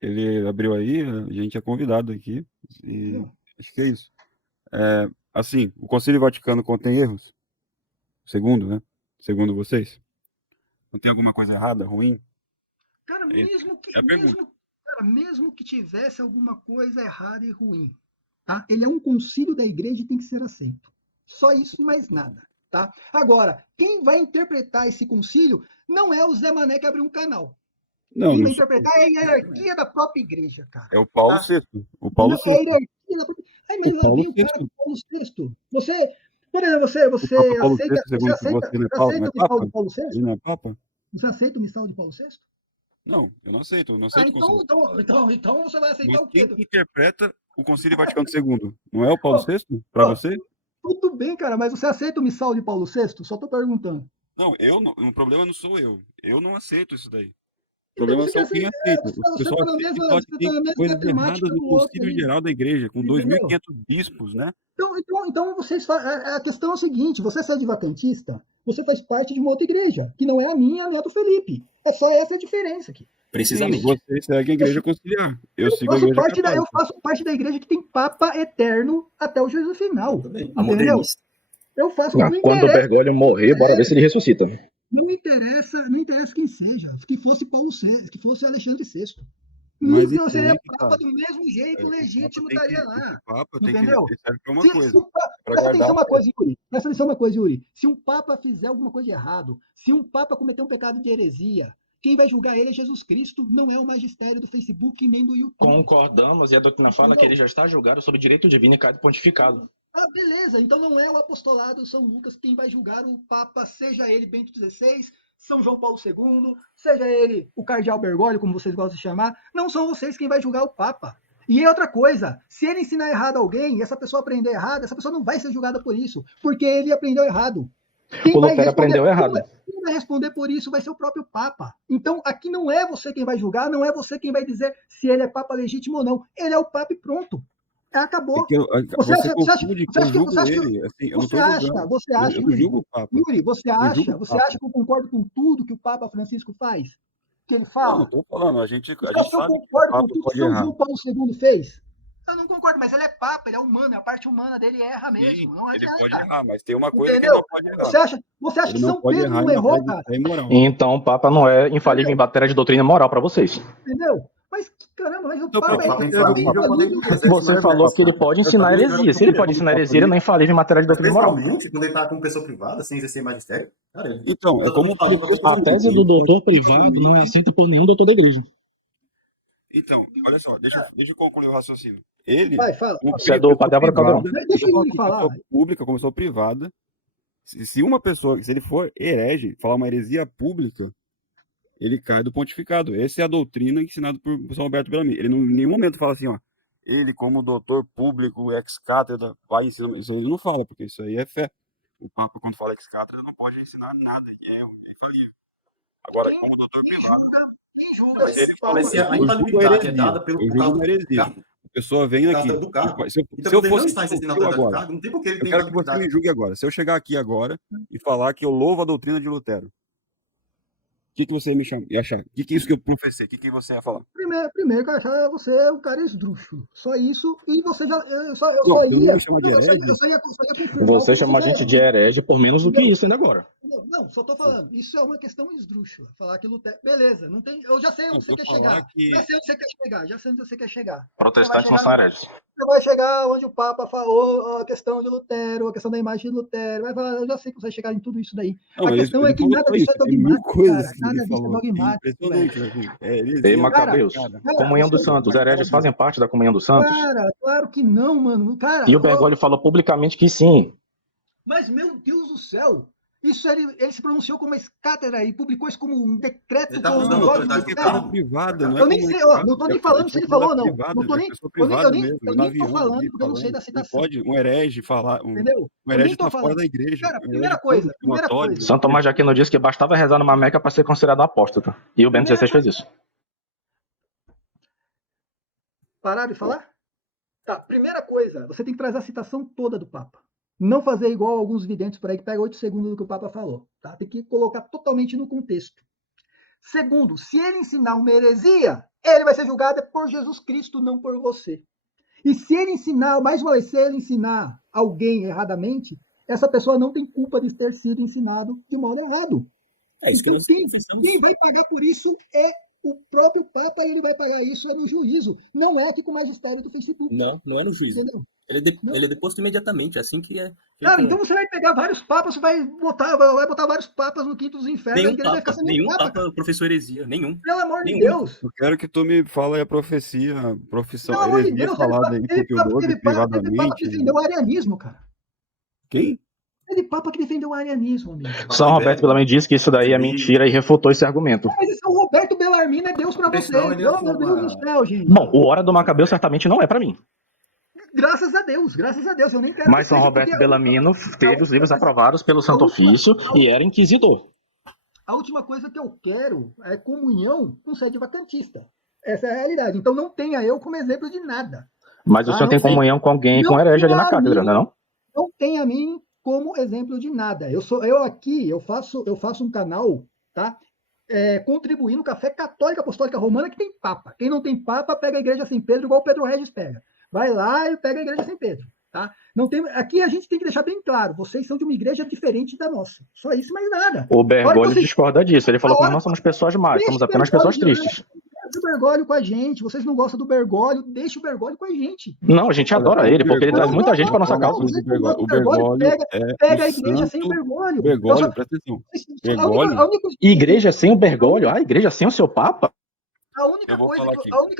Ele abriu aí, a gente é convidado aqui. E acho que é isso. Assim, o Concílio Vaticano contém erros? Segundo, né? Segundo vocês? Não tem alguma coisa errada, ruim? Cara, mesmo que tivesse alguma coisa errada e ruim, tá? Ele é um concílio da igreja e tem que ser aceito. Só isso e mais nada, tá? Agora, quem vai interpretar esse concílio não é o Zé Mané que abriu um canal. Quem vai interpretar é a hierarquia da própria igreja, cara. É o Paulo VI. O Paulo VI. É a hierarquia da própria... mas lá vem o cara do Paulo VI. Por exemplo, você aceita o missal de Paulo VI? Ele não é Papa? Você aceita o missal de Paulo VI? Não, eu não aceito. Então você vai aceitar o quê? Quem interpreta o Concílio Vaticano II? Não é o Paulo VI? Para você? Tudo bem, cara, mas você aceita o missal de Paulo VI? Só tô perguntando. Não, o problema não sou eu. Eu não aceito isso daí. O problema é só quem aceita. Os pessoal tem coisas erradas no Concílio Geral da Igreja, com 2.500 bispos, né? Então a questão é o seguinte: você é adventista, você faz parte de uma outra igreja, que não é a minha nem a do Felipe. É só essa a diferença aqui. Precisamente. Você segue a igreja conciliar. Eu sigo a igreja católica. Eu faço parte da igreja que tem Papa eterno até o juízo final. A modernista. Eu faço quando o Bergoglio morrer, bora ver se ele ressuscita. Não interessa quem seja. Que fosse Paulo VI, que fosse Alexandre VI. Mas Nunca então, seria aí que Papa tá. do mesmo jeito, legítimo, estaria lá. Esse Papa tem que Entendeu? ele serve pra uma Se coisa, o para presta guardar atenção a uma fé. coisa, Yuri. Presta atenção uma coisa, Yuri. Se um Papa fizer alguma coisa de errado, se um Papa cometer um pecado de heresia, quem vai julgar ele é Jesus Cristo, não é o magistério do Facebook nem do YouTube. Concordamos, e a doutrina fala que ele já está julgado sob direito divino e cada pontificado. Ah, beleza. Então não é o apostolado São Lucas quem vai julgar o Papa, seja ele Bento XVI, São João Paulo II, seja ele o Cardeal Bergoglio, como vocês gostam de chamar. Não são vocês quem vai julgar o Papa. E outra coisa, se ele ensinar errado alguém e essa pessoa aprender errado, essa pessoa não vai ser julgada por isso, porque ele aprendeu errado. O Lutero aprendeu errado. Quem vai responder por isso vai ser o próprio Papa. Então, aqui não é você quem vai julgar, não é você quem vai dizer se ele é Papa legítimo ou não. Ele é o Papa e pronto. Acabou. Você confunde que eu julgo ele. Assim, eu não tô julgando. Você acha, eu julgo o Papa. Yuri, você acha que eu concordo com tudo que o Papa Francisco faz? Que ele fala? Não tô falando. A gente Você acha que eu sabe que o concordo com Papa tudo que pode São errar. João Paulo II fez? Eu não concordo, mas ele é Papa, ele é humano, a parte humana dele erra mesmo. Sim, Não ele adianta. pode errar, mas tem uma coisa Entendeu? que ele não pode errar. Você acha Ele que não São pode Pedro errar não em errou, matéria cara? de fé e moral. Então o Papa não é infalível em matéria de doutrina moral para vocês. Entendeu? Mas caramba, mas o Então, Papa por que é que infalível quando ele exerce Você mais falou essa. que ele pode ensinar heresia. Se ele pode ensinar heresia, ele não é infalível em matéria de Mas doutrina moral. pessoalmente, quando ele tá como pessoa privada, sem exercer magistério, cara, ele Então, é como A tese do doutor privado não é aceita por nenhum doutor da igreja. Então, olha só, deixa eu concluir o raciocínio. Ele, Vai, fala. como Você é do Padre Álvaro Caldeirão. Deixa eu ele falar. pessoa pública, como pessoa privada, se uma pessoa, se ele for herege, falar uma heresia pública, ele cai do pontificado. Essa é a doutrina ensinada por São Roberto Bellarmine. Ele em nenhum momento fala assim, ó, ele como doutor público, ex-cátedra, vai ensinar. Isso ele não fala, porque isso aí é fé. O Papa, quando fala ex-cátedra, não pode ensinar nada, é infalível. Agora, como doutor privado, ele fala Mas assim, se a eu julgo a infalibilidade é heresia, dada pelo eu por causa julgo a do heresia. cargo. A pessoa vem Por aqui. causa do cargo. Se Então, eu quando ele não fosse está exercendo a eu autoridade do agora, cargo, não tem por que ele eu tem quero que você me infalibilidade. julgue agora. Se eu chegar aqui agora e falar que eu louvo a doutrina de Lutero, o que você ia achar? O que é isso que eu professei? O que você ia falar? Primeiro, cara, você é um cara esdrúxulo. Só isso. E você já. Eu só Não, ia. você não me chama de Eu só herege? ia confirmar. Você o que chama a já gente é. de herege por menos do que isso ainda agora. Não, só tô falando. Isso é uma questão esdrúxula. Falar que Lutero. Beleza, não tem. Eu já sei onde você quer chegar. Já sei onde você quer chegar. Já sei onde você quer chegar. Protestantes não são hereges. Você vai chegar onde o Papa falou a questão de Lutero, a questão da imagem de Lutero. Vai falar, eu já sei que você vai chegar em tudo isso daí. Não, A questão é que nada disso é tem mil dogmático, coisas cara. que Nada ele disso é falou. dogmático. Impressionante, velho. assim. Heresia, Ei, Macabeus, cara. comunhão dos santos. Hereges fazem parte da comunhão dos santos? Cara, claro que não, mano. Cara, E o Bergoglio falou publicamente que sim. Mas, meu Deus do céu, isso ele se pronunciou como ex-cátedra e publicou isso como um decreto. Ele tá como usando um a dogma autoridade de do Estado. cargo. Privada, não é Eu nem como sei, Estado, não tô nem falando se ele falou ou não. Não tô nem, privada eu nem mesmo, tô no avião, falando ali, porque eu não sei da Não citação. pode um herege falar, Entendeu? um Eu herege nem tô tá fora falando. da igreja. Cara, Um primeira herege coisa, público, católico. São Tomás de Aquino disse que bastava rezar numa Meca para ser considerado apóstata. E o Bento XVI fez isso. Pararam de falar? Tá, primeira coisa, você tem que trazer a citação toda do Papa. Não fazer igual alguns videntes por aí que pega 8 segundos do que o Papa falou. Tá? Tem que colocar totalmente no contexto. Segundo, se ele ensinar uma heresia, ele vai ser julgado por Jesus Cristo, não por você. E se ele ensinar, mais uma vez, se ele ensinar alguém erradamente, essa pessoa não tem culpa de ter sido ensinado de modo errado. É isso que Então, nós quem confessamos. vai pagar por isso é o próprio Papa, e ele vai pagar isso no juízo. Não é aqui com o magistério do Facebook. Não é no juízo. Entendeu? Ele é deposto imediatamente, assim que é. Cara, então você vai pegar vários papas, você vai botar vários papas no quinto dos infernos, Nenhum e ele vai ficar papa, sem nenhum papa. papa professou heresia, nenhum. Pelo amor de Nenhum. Deus. Eu quero que tu me fale a profecia, a profissão, Pelo amor de heresia Deus, falada aí teve por papa Teodoro que privadamente. defendeu o arianismo, cara. Quem? Teve papa que defendeu o arianismo, amigo. São Roberto Bellarmine disse que isso daí é mentira e refutou esse argumento. Mas esse é o Roberto Bellarmine, é Deus pra Porque você. senão ele ia Pelo amor de formar- Deus do céu, gente. Bom, o Hora do Macabeu certamente não é para mim. Graças a Deus, eu nem quero Mas que São seja, Roberto porque Bellarmino teve os livros aprovados pelo Santo Ofício e era inquisidor. a última coisa que eu quero é comunhão com sede vacantista. Essa é a realidade. Então não tenha eu como exemplo de nada. Mas o senhor tem comunhão com alguém, com herege ali na cátedra, não é não? Não tem a mim como exemplo de nada. Eu faço um canal, tá? Contribuindo no Café Católica Apostólica Romana, que tem Papa. Quem não tem Papa, pega a Igreja Sem Pedro, igual o Pedro Regis pega. Vai lá e pega a Igreja Sem Pedro. Tá? Não tem, aqui a gente tem que deixar bem claro, vocês são de uma igreja diferente da nossa. Só isso, mais nada. O Bergoglio discorda disso. Ele falou que nós não somos pessoas más, Deixa somos o apenas Bergoglio pessoas tristes. Deixa o Bergoglio com a gente. Vocês não gostam do Bergoglio, deixa o Bergoglio com a gente. Não, a gente adora ele, porque ele traz muita gente para nossa causa. O Bergoglio pega a igreja sem o Bergoglio. Bergoglio, presta atenção. Bergoglio. Igreja sem o Bergoglio? Ah, igreja sem o seu Papa? A única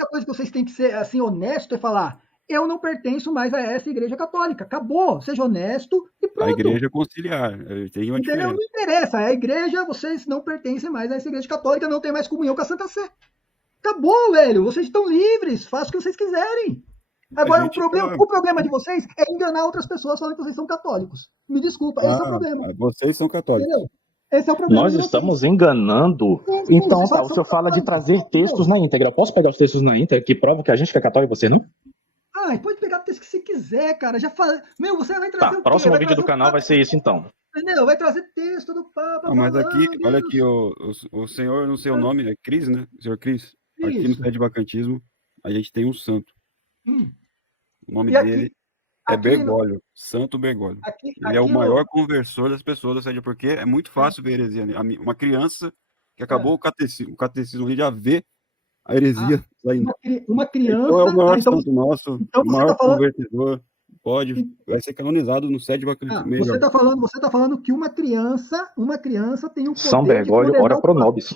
coisa que vocês têm que ser assim honesto é falar: eu não pertenço mais a essa igreja católica. Acabou. Seja honesto e pronto. A igreja conciliar. Tem uma Entendeu? diferença. Não interessa. A igreja, vocês não pertencem mais a essa igreja católica, não tem mais comunhão com a Santa Sé. Acabou, velho. Vocês estão livres. Façam o que vocês quiserem. Agora, o problema de vocês é enganar outras pessoas falando que vocês são católicos. Me desculpa, esse é o problema. Vocês são católicos. Entendeu? Esse é o problema. Nós estamos enganando. Então, tá, o senhor fala de trazer textos na íntegra. Eu posso pegar os textos na íntegra que provam que a gente é católico e você não? Ah, pode pegar o texto que você quiser, cara. Já fala... Meu, você vai trazer Tá, o quê? próximo Vai vídeo do trazer canal vai ser isso, então. Entendeu? Vai trazer texto do Papa. Não, mas aqui, falando, olha aqui, o senhor, não sei o nome, é Cris, né? Senhor Cris. Aqui no Isso. Sede Vacantismo, a gente tem um santo. O nome E aqui- dele é aqui no- Bergoglio, Santo Bergoglio. Aqui, Ele é o aqui maior conversor das pessoas da Sede, porque é muito fácil ver heresia. Uma criança que acabou o catecismo ali já vê a heresia saindo. Uma criança. Então é o maior então, santo nosso, então o você maior tá falando- convertedor. Vai ser canonizado no Sede Vacantismo. você tá falando que uma criança tem o poder São de Bergoglio, condenar ora o pro Papa. nobis.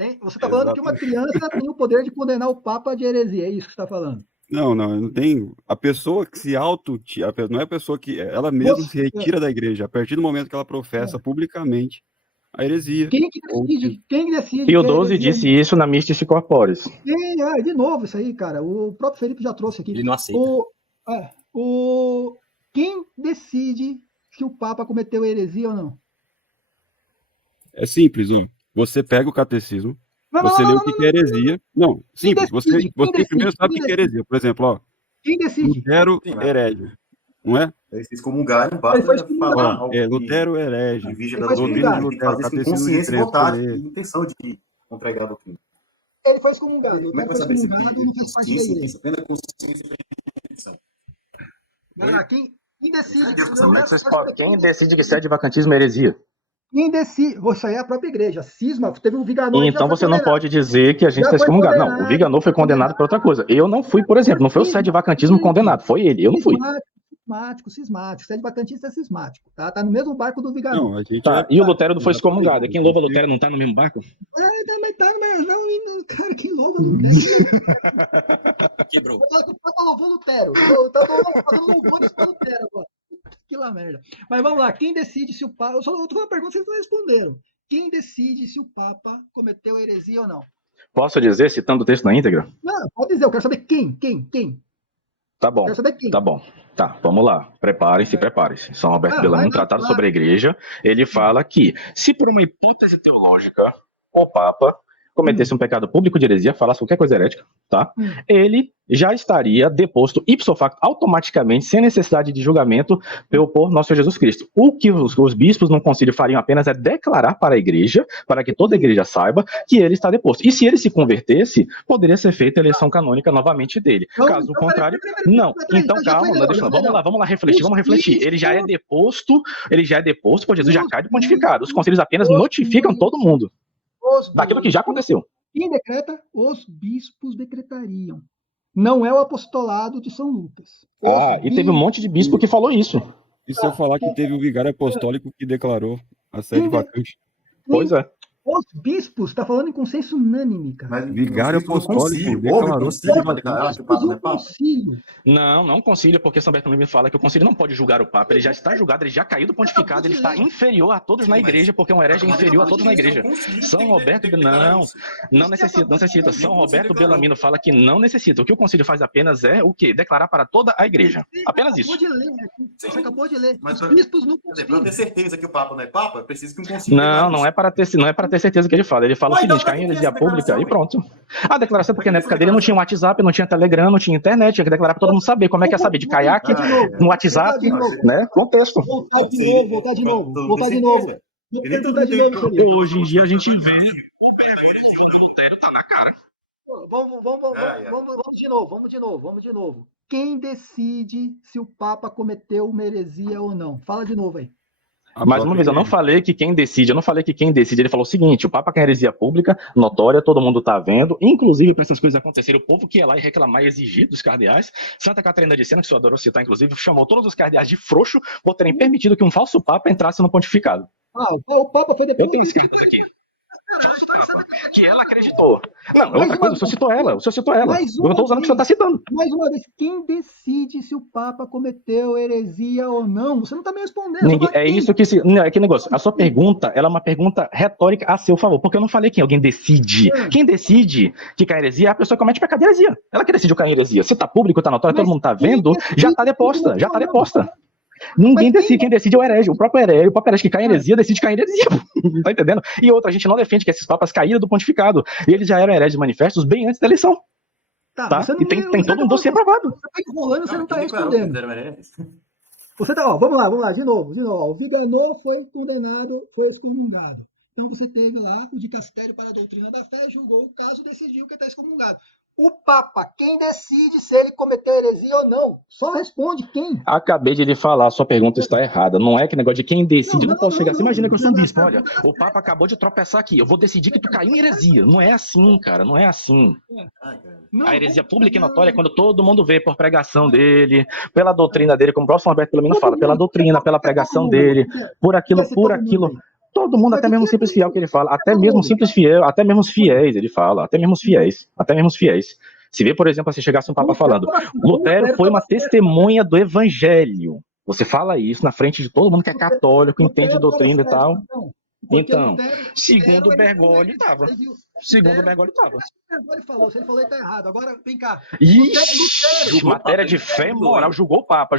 Hein? Você tá falando que uma criança tem o poder de condenar o Papa de heresia. É isso que você tá falando. Não tem. A pessoa que se não é a pessoa que ela mesma se retira da igreja. A partir do momento que ela professa publicamente a heresia. Quem decide? Pio que a XII heresia- disse isso na Mystici Corporis. De novo isso aí, cara. O próprio Felipe já trouxe aqui. Ele não aceita. Quem decide se o Papa cometeu heresia ou não? É simples, ó. Você pega o catecismo, você lê o que é heresia. Não, simples. Você primeiro sabe o que é heresia. Por exemplo, ó. Quem decide? Lutero herege. Não é? Eles se excomungarem, Ele basta foi excomungado. falar algo que Lutero herege. divide Ele da foi doutrina, excomungado. tem que fazer isso com Catecismo de consciência e Trento, vontade, ler. e intenção de entregar a doutrina. Ele foi excomungado. Como é que vai Foi saber se excomungado, não fez parte da consciência, igreja. plena consciência e intenção? Vai lá, quem decide? Quem decide que Sede Vacantismo é heresia? Quem decide? Isso aí é a própria igreja. Cisma, teve um Viganor. Então você não pode dizer que a gente Já está foi excomungado. Não, condenado. o Viganor foi condenado por outra coisa. Eu não fui, por exemplo, não foi o Sede Vacantismo condenado, foi ele, eu não fui. Cismático. Sede Vacantista é cismático. Tá no mesmo barco do Viganor. Não, a gente Tá, e o Lutero não foi excomungado. E quem louva Lutero não tá no mesmo barco? Também tá, mas não, cara, quem louva Lutero? Quebrou. Tá louvando Lutero. Tá fazendo louvores pra Lutero agora. Que lá merda. Mas vamos lá, quem decide se o Papa... Eu tô fazendo uma pergunta, vocês não responderam. Quem decide se o Papa cometeu heresia ou não? Posso dizer, citando o texto na íntegra? Não, pode dizer, eu quero saber quem. Tá bom, Quero saber quem. tá bom. Tá, vamos lá. Preparem-se. São Roberto Bellarmino, Tratado sobre a Igreja, ele fala que, se por uma hipótese teológica, o Papa cometesse um pecado público de heresia, falasse qualquer coisa herética, tá? Ele já estaria deposto ipso facto, automaticamente, sem necessidade de julgamento, por nosso Senhor Jesus Cristo. O que os bispos no concílio fariam apenas é declarar para a igreja, para que toda a igreja saiba que ele está deposto. E se ele se convertesse, poderia ser feita a eleição canônica novamente dele. Caso contrário, não. Então, calma, vamos lá refletir. Ele já é deposto, pois Jesus já cai do pontificado. Os concílios apenas notificam todo mundo daquilo que já aconteceu. Quem decreta? Os bispos decretariam. Não é o apostolado de São Lucas. E teve um monte de bispo que falou isso. E se eu falar que teve o vigário apostólico que declarou a sede vacante? Pois é. Os bispos, está falando em consenso unânime, cara. Mas Vigário apostólico declarou declarou para declarar que o Papa não é Papa? Concílio. Não concílio, porque São Bertolomeu fala que o concílio não pode julgar o Papa, ele já está julgado, ele já caiu do pontificado, ele está inferior a todos na igreja, porque um herege é inferior a todos na igreja. São Roberto, não necessita. São Roberto Bellarmino fala que não necessita. O que o concílio faz apenas é o quê? Declarar para toda a igreja. Apenas isso. Você acabou de ler. Mas Os bispos não Para eu ter concílio. certeza que o Papa não é Papa, preciso que um concílio... Não é para ter certeza que ele fala. Ele fala o seguinte, cai em heresia pública e pronto. A declaração, porque na época dele não tinha WhatsApp, não tinha Telegram, não tinha internet, tinha que declarar para todo mundo saber. Como é que é saber? De caiaque, no WhatsApp, né? Contexto. Voltar de novo. Hoje em dia a gente vê o Bergoglio do Lutero tá na cara. Vamos de novo. quem decide se o Papa cometeu uma heresia ou não? Fala de novo aí. Mais uma vez, eu não falei que quem decide, ele falou o seguinte: o Papa quer heresia pública, notória, todo mundo tá vendo, inclusive para essas coisas acontecerem, o povo que ia lá e reclamar e exigir dos cardeais. Santa Catarina de Sena, que o senhor adorou citar, inclusive, chamou todos os cardeais de frouxo por terem permitido que um falso Papa entrasse no pontificado. O Papa foi depois. Eu tenho as cartas aqui. Falso Papa, que ela acreditou. Não, outra coisa, o senhor citou ela. Eu tô usando o que o senhor tá citando. Mais uma vez, quem decide se o Papa cometeu heresia ou não? Você não tá me respondendo. Isso que se. Não, é que negócio. A sua pergunta, ela é uma pergunta retórica a seu favor, porque eu não falei que alguém decide. Quem decide que cai heresia é a pessoa que comete pecado de heresia. Ela que decide o cai heresia. Se tá público, tá notório, todo mundo tá vendo, já tá deposta. Ninguém decide, quem decide é o herege. O próprio herege que cai em heresia decide cair em heresia. Tá entendendo? E outra, a gente não defende que esses papas caíram do pontificado. E eles já eram hereges manifestos bem antes da eleição. Tá? E tem todo um dossiê aprovado. Você tá enrolando, você não tá respondendo. Vamos lá, de novo. O Viganò foi condenado, foi excomungado. Então você teve lá o dicastério para a doutrina da fé, julgou o caso e decidiu que está excomungado. O Papa, quem decide se ele cometeu heresia ou não? Só responde quem. Acabei de lhe falar, sua pergunta está errada. Não é que negócio de quem decide. Eu não posso chegar assim. Imagina que eu sou um bispo. Olha, o Papa acabou de tropeçar aqui. Eu vou decidir que tu caiu em heresia. Não é assim, cara. Não é assim. A heresia pública e notória é quando todo mundo vê por pregação dele, pela doutrina dele, como o próximo Alberto pelo menos fala, pela doutrina, pela pregação dele, por aquilo. Todo mundo, até mesmo simples fiel que ele fala, até mesmo simples fiel, até mesmo os fiéis, ele fala, até mesmo os fiéis. Se vê, por exemplo, se chegasse um Papa falando, Lutero foi uma testemunha do Evangelho. Você fala isso na frente de todo mundo que é católico, entende doutrina e tal. Então, segundo o Bergoglio, estava. Segundo o Bergoglio, estava. Se ele falou, ele tá errado. Agora, vem cá. Ixi, matéria de fé moral, julgou o Papa.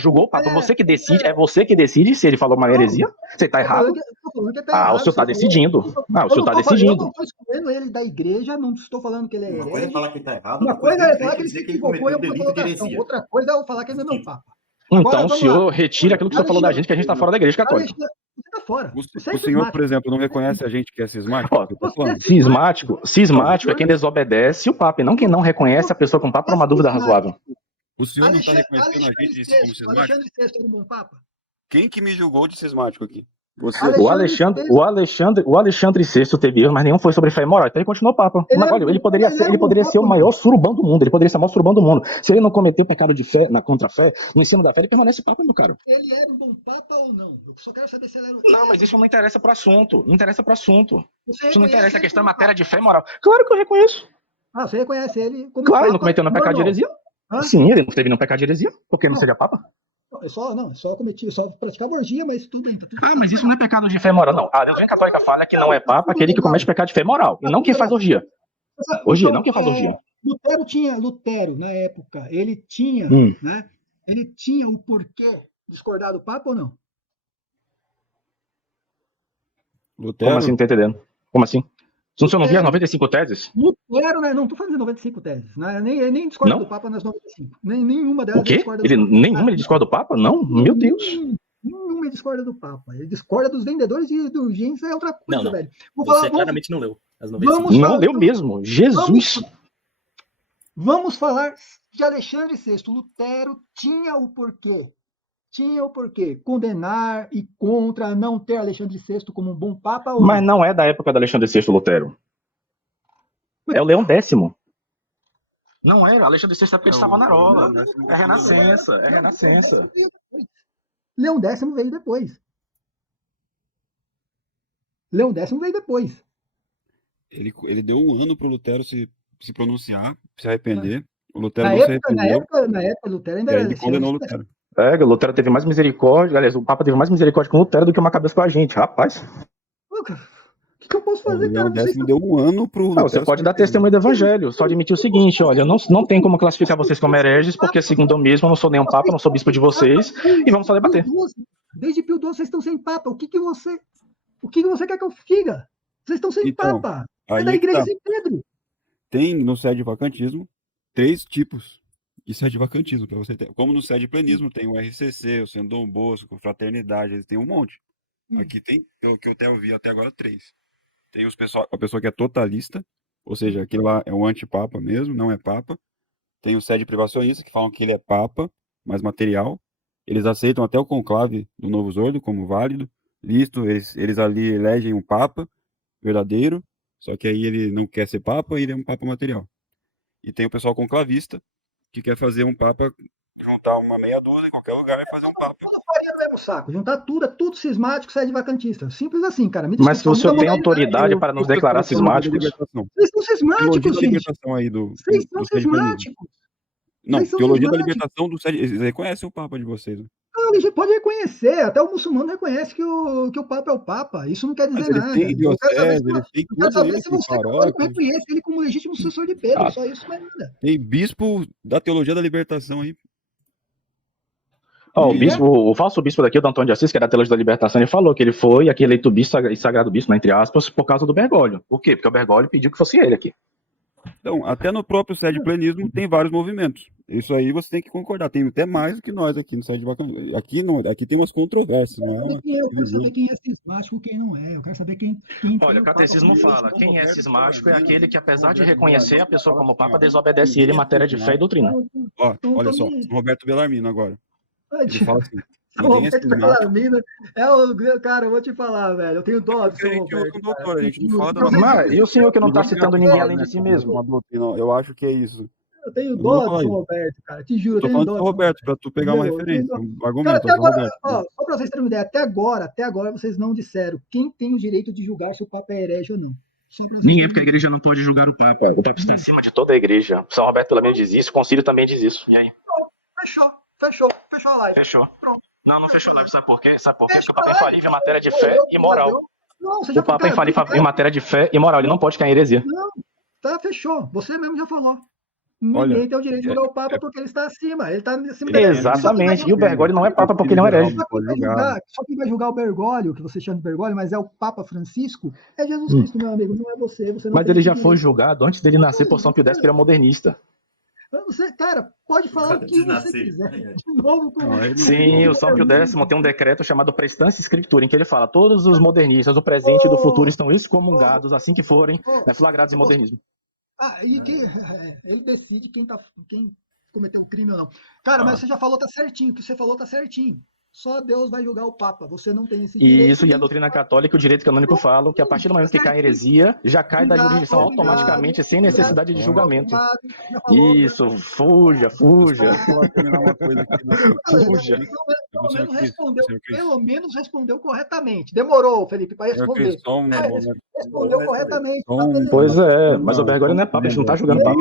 Você que decide, é você que decide se ele falou uma heresia? Você tá errado? O senhor tá decidindo. O senhor tá decidindo. Eu não estou excluindo ele da igreja, não estou falando que ele é herege. Uma coisa é falar que ele tá errado, uma coisa é falar que ele se equivocou e eu fui colocação. Outra coisa é falar que ele não é meu Papa. Então o senhor retira aquilo que o senhor falou da gente, que a gente tá fora da igreja católica. Você tá fora. O senhor, por exemplo, não reconhece a gente que é cismático? Cismático é quem desobedece o Papa, e não quem não reconhece a pessoa com Papa por uma dúvida razoável. O senhor não está reconhecendo a gente como cismático? Alexandre VI era um bom Papa? Quem que me julgou de cismático aqui? Você. O Alexandre VI teve erro, mas nenhum foi sobre fé e moral. Então ele continuou Papa. Ele poderia ser o maior surubão do mundo. Ele poderia ser o maior surubão do mundo. Se ele não cometeu pecado de fé contra a fé, no ensino da fé, ele permanece Papa, meu caro. Ele era um bom Papa ou não? Eu só quero saber se ele era. Não, mas isso não interessa pro assunto. Isso não interessa a questão é matéria de fé e moral. Claro que eu reconheço. Você reconhece ele como Claro, ele não cometeu nenhum pecado de heresia. Sim, ele não teve nenhum pecado de heresia. Por que não seria Papa? Só praticava orgia, mas tudo bem. Mas isso não é pecado de fé moral, não. A doutrina católica fala que não é Papa aquele que comete pecado de fé moral, e não quem faz orgia. Não quem faz orgia. Lutero, na época, ele tinha, né? Ele tinha o porquê discordar do Papa ou não? Lutero? Como assim, não tá entendendo? Como assim? Se o senhor não via as 95 teses? Lutero, né? Não estou falando de 95 teses. Né? Nem discorda do Papa nas 95. Nenhuma delas. O quê? Nenhuma ele discorda do Papa? Não? Meu Deus. Nenhuma ele discorda do Papa. Ele discorda dos vendedores de indulgência, é outra coisa, velho. Você claramente não leu as 95. Não leu mesmo. Jesus. Vamos falar de Alexandre VI. Lutero tinha o porquê. Condenar e contra não ter Alexandre VI como um bom Papa. Mas não é da época de Alexandre VI, Lutero. É o Leão X. Não era, Alexandre VI é porque ele estava na Rola. É Renascença. Leão X veio depois. Ele deu um ano para o Lutero se pronunciar, se arrepender. O Lutero não se arrependeu. Na época, Lutero ainda era. Ele condenou o Lutero. O Lutero teve mais misericórdia, aliás, o Papa teve mais misericórdia com o Lutero do que uma cabeça com a gente, rapaz. O que eu posso fazer, cara? Você deu um ano pro Lutero. Você pode dar testemunho do Evangelho, só admitir o seguinte, olha, não tem como classificar vocês como hereges, porque segundo eu mesmo, eu não sou nenhum Papa, não sou bispo de vocês, e vamos só debater. Desde Pio XII vocês estão sem Papa, o que você quer que eu figa? Vocês estão sem Papa, é da igreja sem Pedro. Tem no sede-vacantismo 3 tipos de sede-vacantismo para você ter. Como no sede-plenismo tem o RCC, o Sendo Dom Bosco, Fraternidade, eles têm um monte. Aqui tem, pelo que eu até ouvi até agora, 3. Tem a pessoa que é totalista, ou seja, aquele lá é o antipapa mesmo, não é papa. tem o sede privacionista, que falam que ele é papa, mas material. Eles aceitam até o conclave do Novus Ordo como válido. Listo, eles ali elegem um papa verdadeiro, só que aí ele não quer ser papa e ele é um papa material. E tem o pessoal conclavista, que quer fazer um papa, juntar uma meia dúzia em qualquer lugar e fazer um papa. Tudo faria no mesmo saco. Juntar tudo, é tudo cismático, sede vacantista. Simples assim, cara. Me Mas desculpa, o senhor muita tem modalidade. autoridade para nos declarar cismáticos? Vocês são Teologia cismáticos, da gente. libertação aí Vocês são do sede plenismo. cismáticos. Não, Vocês são teologia da cismáticos. libertação do sede. Eles reconhecem o papa de vocês. Né? Não, a gente pode reconhecer, até o muçulmano reconhece que o Papa é o Papa. Isso não quer dizer Mas eles nada. têm Eu quero saber, diocese, eles têm eu quero tudo saber aí, se tem você católico paróquia. reconhece ele como legítimo sucessor de Pedro. Ah. Só isso, mais nada. Tem bispo da teologia da libertação aí. Ó, o falso bispo daqui, o Antônio de Assis, que era da Teologia da Libertação, ele falou que ele foi aqui eleito bispo e sagrado bispo, né, entre aspas, por causa do Bergoglio. Por quê? Porque o Bergoglio pediu que fosse ele aqui. Então, até no próprio sede plenismo tem vários movimentos. Isso aí você tem que concordar. Tem até mais do que nós aqui no sede vacantista. Aqui tem umas controvérsias, não é? Eu quero saber quem é cismático e quem não é. Eu quero saber quem Olha, o catecismo fala, quem é cismático é aquele que, apesar de reconhecer a pessoa como papa, desobedece ele em matéria de fé e doutrina. Ó, olha só, Roberto Bellarmino agora. Ele fala assim, São ninguém é Roberto cismático. Bellarmino é o cara, eu vou te falar, velho. Eu tenho dó do Porque a São gente ouve Roberto. um doutor, a gente não fala da Mas, e o senhor que não está citando ninguém além de si Uma mesmo? doutrina, eu acho que é isso. Eu tenho Eu não dó vou do falar São isso. Roberto, cara. Te juro, eu Tô tenho falando dó do do São Roberto, pra tu pegar uma Entendeu? referência, Cara, um argumento. até São agora, Roberto. ó, só pra vocês terem uma ideia, até agora vocês não disseram quem tem o direito de julgar se o Papa é herege ou não. Só pra vocês Ninguém, terem porque a igreja não pode julgar o papa. O Papa está acima de toda a igreja. São Roberto pelo menos diz isso, o concílio também diz isso. E aí? Fechou a live. Fechou. Pronto. Não fechou a live, sabe por quê? Sabe por quê? Porque o Papa é infalível em matéria de fé e moral. Não, você O já Papa é cara, infalível em matéria de fé e moral, ele não pode cair em heresia. Não, tá, fechou. Você mesmo já falou. Ninguém Olha, tem o direito de julgar o Papa porque ele está acima. Ele está acima Exatamente. E o Bergoglio não é Papa porque ele é um herege. Só quem vai julgar o Bergoglio, que você chama de Bergoglio, mas é o Papa Francisco, é Jesus Cristo, meu amigo. Não é você. Você não Mas tem ele esse já foi direito. julgado antes dele nascer por São Pio X, que ele é modernista. Você, cara, pode falar o que você quiser. De novo, Sim, o São Pio X tem um decreto chamado Prestância Scriptura, em que ele fala: todos os modernistas do presente e do futuro estão excomungados assim que forem flagrados em modernismo. E que ele decide quem cometeu o crime ou não. Cara, mas você já falou, tá certinho. O que você falou tá certinho. Só Deus vai julgar o Papa. Você não tem esse direito. Isso, e a doutrina católica, o direito canônico fala que a partir do momento que cai em heresia, já cai da jurisdição automaticamente, sem necessidade de julgamento. Isso, fuja. Fuja. Pelo menos respondeu corretamente. Demorou, Felipe, para responder. Respondeu corretamente. Pois é, mas o Bergoglio não é Papa, a gente não tá julgando Papa.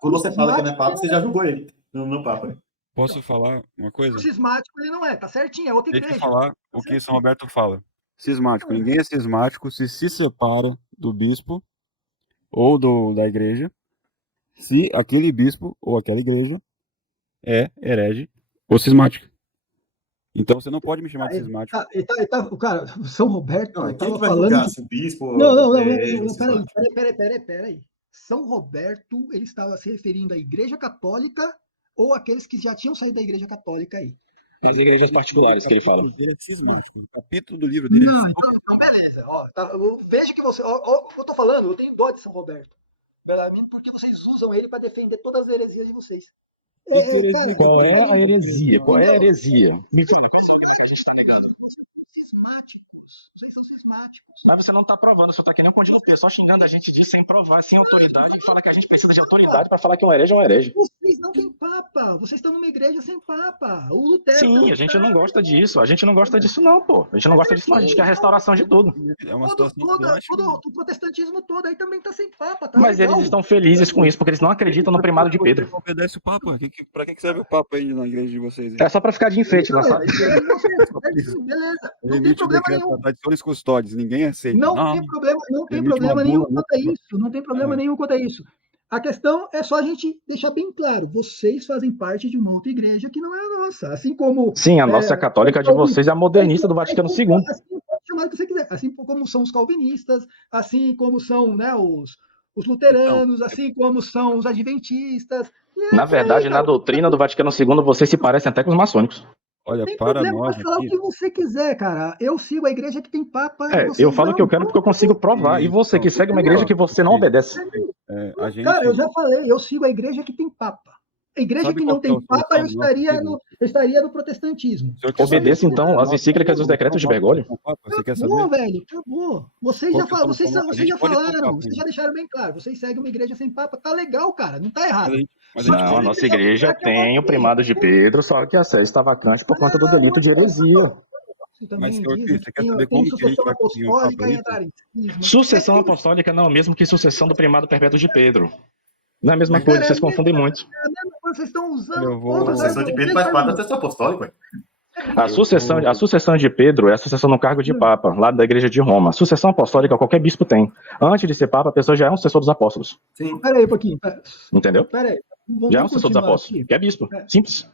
Quando você fala que não é Papa, você já julgou ele, no Papa. Posso falar uma coisa? Cismático ele não é, tá certinho, é outra igreja. Deixa eu falar o que São Roberto fala. Cismático. Ninguém é cismático se separa do bispo ou da igreja, se aquele bispo ou aquela igreja é herege ou cismático. Então você não pode me chamar de cismático. Cara, São Roberto, Não, quem tava vai falando... julgar se o bispo... Não, peraí. São Roberto, ele estava se referindo à Igreja Católica ou aqueles que já tinham saído da Igreja Católica aí? As igrejas particulares que ele fala. O capítulo do livro dele. Não, então beleza. Veja que você... eu tô falando, eu tenho dó de São Roberto. Porque vocês usam ele para defender todas as heresias de vocês. Qual é a heresia? Qual é a heresia? Me fala, pessoal, que a gente tá ligado. Vocês são cismáticos. Mas você não tá provando, você tá querendo continuar só xingando a gente sem provar, sem autoridade, e fala que a gente precisa de autoridade para falar que um herege é um herege. Vocês não têm papa, vocês estão numa igreja sem papa. O Lutero. Sim, a gente não gosta disso, não, pô. A gente não gosta disso, não, a gente quer a restauração de tudo. É uma situação o protestantismo todo aí também tá sem papa, tá? Mas eles estão felizes com isso, porque eles não acreditam no primado de Pedro. Não obedece o Papa. Pra que serve o Papa aí na igreja de vocês? É só pra ficar de enfeite lá, sabe? Beleza, não tem problema nenhum. Tradições custódias, ninguém aceita. Não tem problema nenhum quanto a isso. Não tem problema nenhum quanto a isso. A questão é só a gente deixar bem claro. Vocês fazem parte de uma outra igreja que não é a nossa. Assim como... Sim, a nossa católica de vocês é a modernista do Vaticano II. Assim pode chamar o que você quiser. Assim como são os calvinistas, assim como são, né, os luteranos, assim como são os adventistas. Na verdade, na doutrina do Vaticano II, vocês se parecem até com os maçônicos. Olha, tem para problema, nós pode falar aqui. o que você quiser, cara. Eu sigo a igreja que tem papa. Eu falo o que eu quero porque eu consigo provar. E você que segue uma igreja que você não obedece. A gente. Cara, eu já falei, eu sigo a igreja que tem papa. A igreja Sabe que qual não que é tem o papa, eu solução nossa, estaria querido? eu estaria no protestantismo. O senhor quer Obedeça, saber então, as encíclicas e os decretos de Bergoglio. Você quer saber? Acabou, velho, acabou. Vocês Qual já, que é a solução nossa? A vocês gente já pode ter um falaram, papa vocês ainda. já deixaram bem claro. Vocês seguem uma igreja sem papa, tá legal, cara, não tá Mas a errado. gente, mas a Só gente que Não, a vocês nossa deixam igreja claro que é uma tem o coisa. primado de Pedro, só que a sede está vacante por conta do delito de heresia. Isso Mas, também senhor dizem Cris, que você quer tem, saber tem como que a gente sucessão vai conseguir um papa apostólica e aí? entrar em cisma. Sucessão É que apostólica não é o mesmo que sucessão do primado perpétuo de Pedro. Não é a mesma mas, coisa, cara, vocês confundem muito. vocês estão Olha, usando eu outros vou. A sucessão de Pedro faz parte da sucessão apostólica, ué. A sucessão de Pedro é a sucessão no cargo de Papa, lá da Igreja de Roma. Sucessão apostólica qualquer bispo tem. Antes de ser Papa, a pessoa já é um sucessor dos apóstolos. Sim. Pera aí um pouquinho. Entendeu? Pera aí. Já é um Vamos sucessor dos continuar apóstolos, aqui. que é bispo. Simples.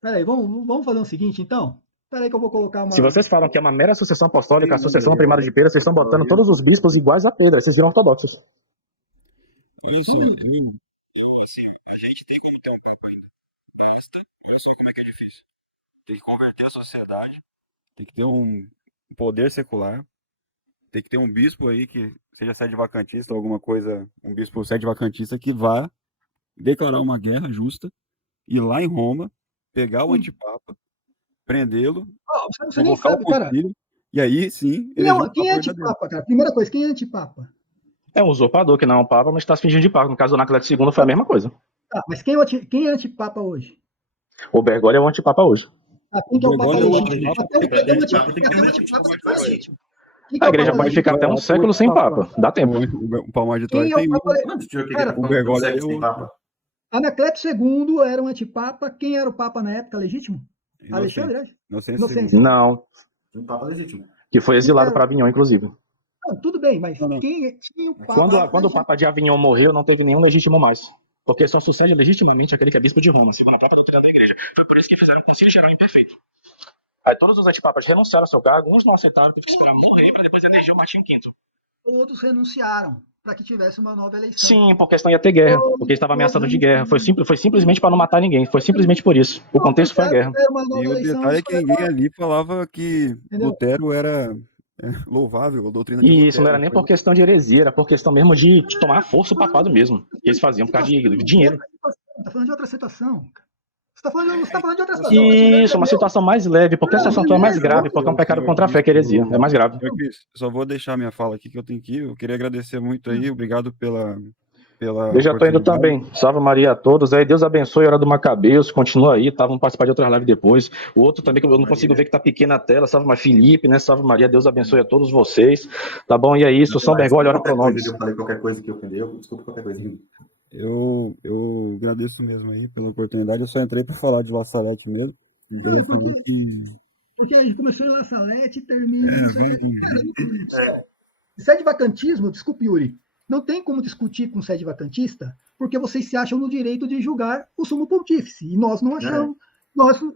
Pera aí, vamos fazer o seguinte, então. Pera aí que eu vou colocar uma... Se vocês falam que é uma mera sucessão apostólica, a sucessão primada de Pedro, vocês estão botando todos os bispos iguais a Pedro, aí vocês viram ortodoxos. Olha só, assim, a gente tem como ter um papa ainda. Basta, olha só como é que é difícil. Tem que converter a sociedade, tem que ter um poder secular, tem que ter um bispo aí que seja sede vacantista, alguma coisa, um bispo sede vacantista que vá declarar uma guerra justa, ir lá em Roma, pegar o antipapa, prendê-lo, Você nem convocar o sabe, cara. concílio, e aí sim eleger um Quem é papa verdadeiro. antipapa, cara? Primeira coisa, quem é antipapa? É um usurpador que não é um papa, mas está se fingindo de papa. No caso do Anacleto II foi a mesma coisa. Tá, mas quem é antipapa hoje? O Bergoglio é o antipapa hoje. Quem que é o papa Bergoglio é o legítimo? antipapa. Até o Antipapa tem que ter um antipapa legítimo. Quem que A é o igreja papa pode legítimo? ficar até um século sem papa. Dá tempo. O Palmar de Quem Troia é o tem papa legítimo? Quantos senhor Cara, que o Bergoglio consegue é sem o- papa? Anacleto II era um antipapa. Quem era o papa na época legítimo? Alexandre, né? Inocêncio. Não, Um papa legítimo. que foi exilado para Avignon, inclusive. Não, tudo bem, mas Não. quem é o papa? Quando o Papa de Avignon morreu, não teve nenhum legítimo mais. Porque só sucede legitimamente aquele que é bispo de Roma, segundo a Papa doutrina da igreja. Foi por isso que fizeram um concílio geral imperfeito. Aí todos os antipapas renunciaram ao seu cargo, uns não aceitaram, teve que esperar morrer para depois eleger o Martinho V. Todos renunciaram para que tivesse uma nova eleição. Sim, porque senão ia ter guerra, porque estava ameaçado de guerra. Foi simplesmente para não matar ninguém, foi simplesmente por isso. O contexto foi a guerra. Uma nova E o eleição, detalhe é isso que foi ninguém legal. ali falava que Entendeu? Lutero era louvável, a doutrina de E Lutero. isso não era nem por questão de heresia, era por questão mesmo de tomar força o papado mesmo. Que eles faziam por causa de dinheiro. Tá falando de outra situação. Você tá falando de outra situação. Isso, uma situação mais leve, porque essa situação é mais grave, porque é um pecado contra a fé, que é heresia. É mais grave. Senhor Cris, eu só vou deixar minha fala aqui que eu tenho que ir. Eu queria agradecer muito aí, obrigado pela Eu já tô indo também. Salve Maria a todos. Aí Deus abençoe a hora do Macabeus. Continua aí, tá? Vamos participar de outras lives depois. O outro também, que eu não consigo ver que tá pequena a tela. Salve Maria Felipe, né? Salve Maria. Deus abençoe a todos vocês. Tá bom? E é isso. São Bergoglio, ora pronomes. Eu falei qualquer coisa que ofendeu, desculpa qualquer coisa. Eu agradeço mesmo aí pela oportunidade. Eu só entrei para falar de La Salette mesmo. Porque a gente começou na Salete e termina. É, Sede vacantismo, desculpe, Yuri, não tem como discutir com sede vacantista, porque vocês se acham no direito de julgar o sumo pontífice, e nós não achamos,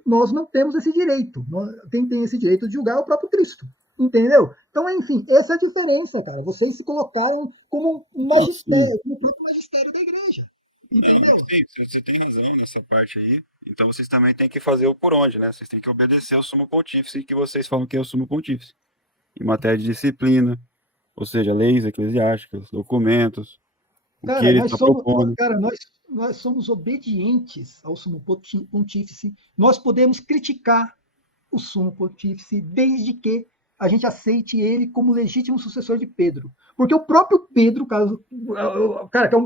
nós não temos esse direito. Quem tem esse direito de julgar é o próprio Cristo, entendeu? Então, enfim, essa é a diferença, cara. Vocês se colocaram como um magistério, como o próprio magistério da igreja, entendeu? Sim, você tem razão nessa parte aí. Então vocês também têm que fazer o por onde, né? Vocês têm que obedecer ao sumo pontífice, que vocês falam que é o sumo pontífice. Em matéria de disciplina, ou seja, leis eclesiásticas, documentos, o que ele está propondo. Cara, nós somos obedientes ao sumo pontífice. Nós podemos criticar o sumo pontífice desde que a gente aceite ele como legítimo sucessor de Pedro. Porque o próprio Pedro, cara, que é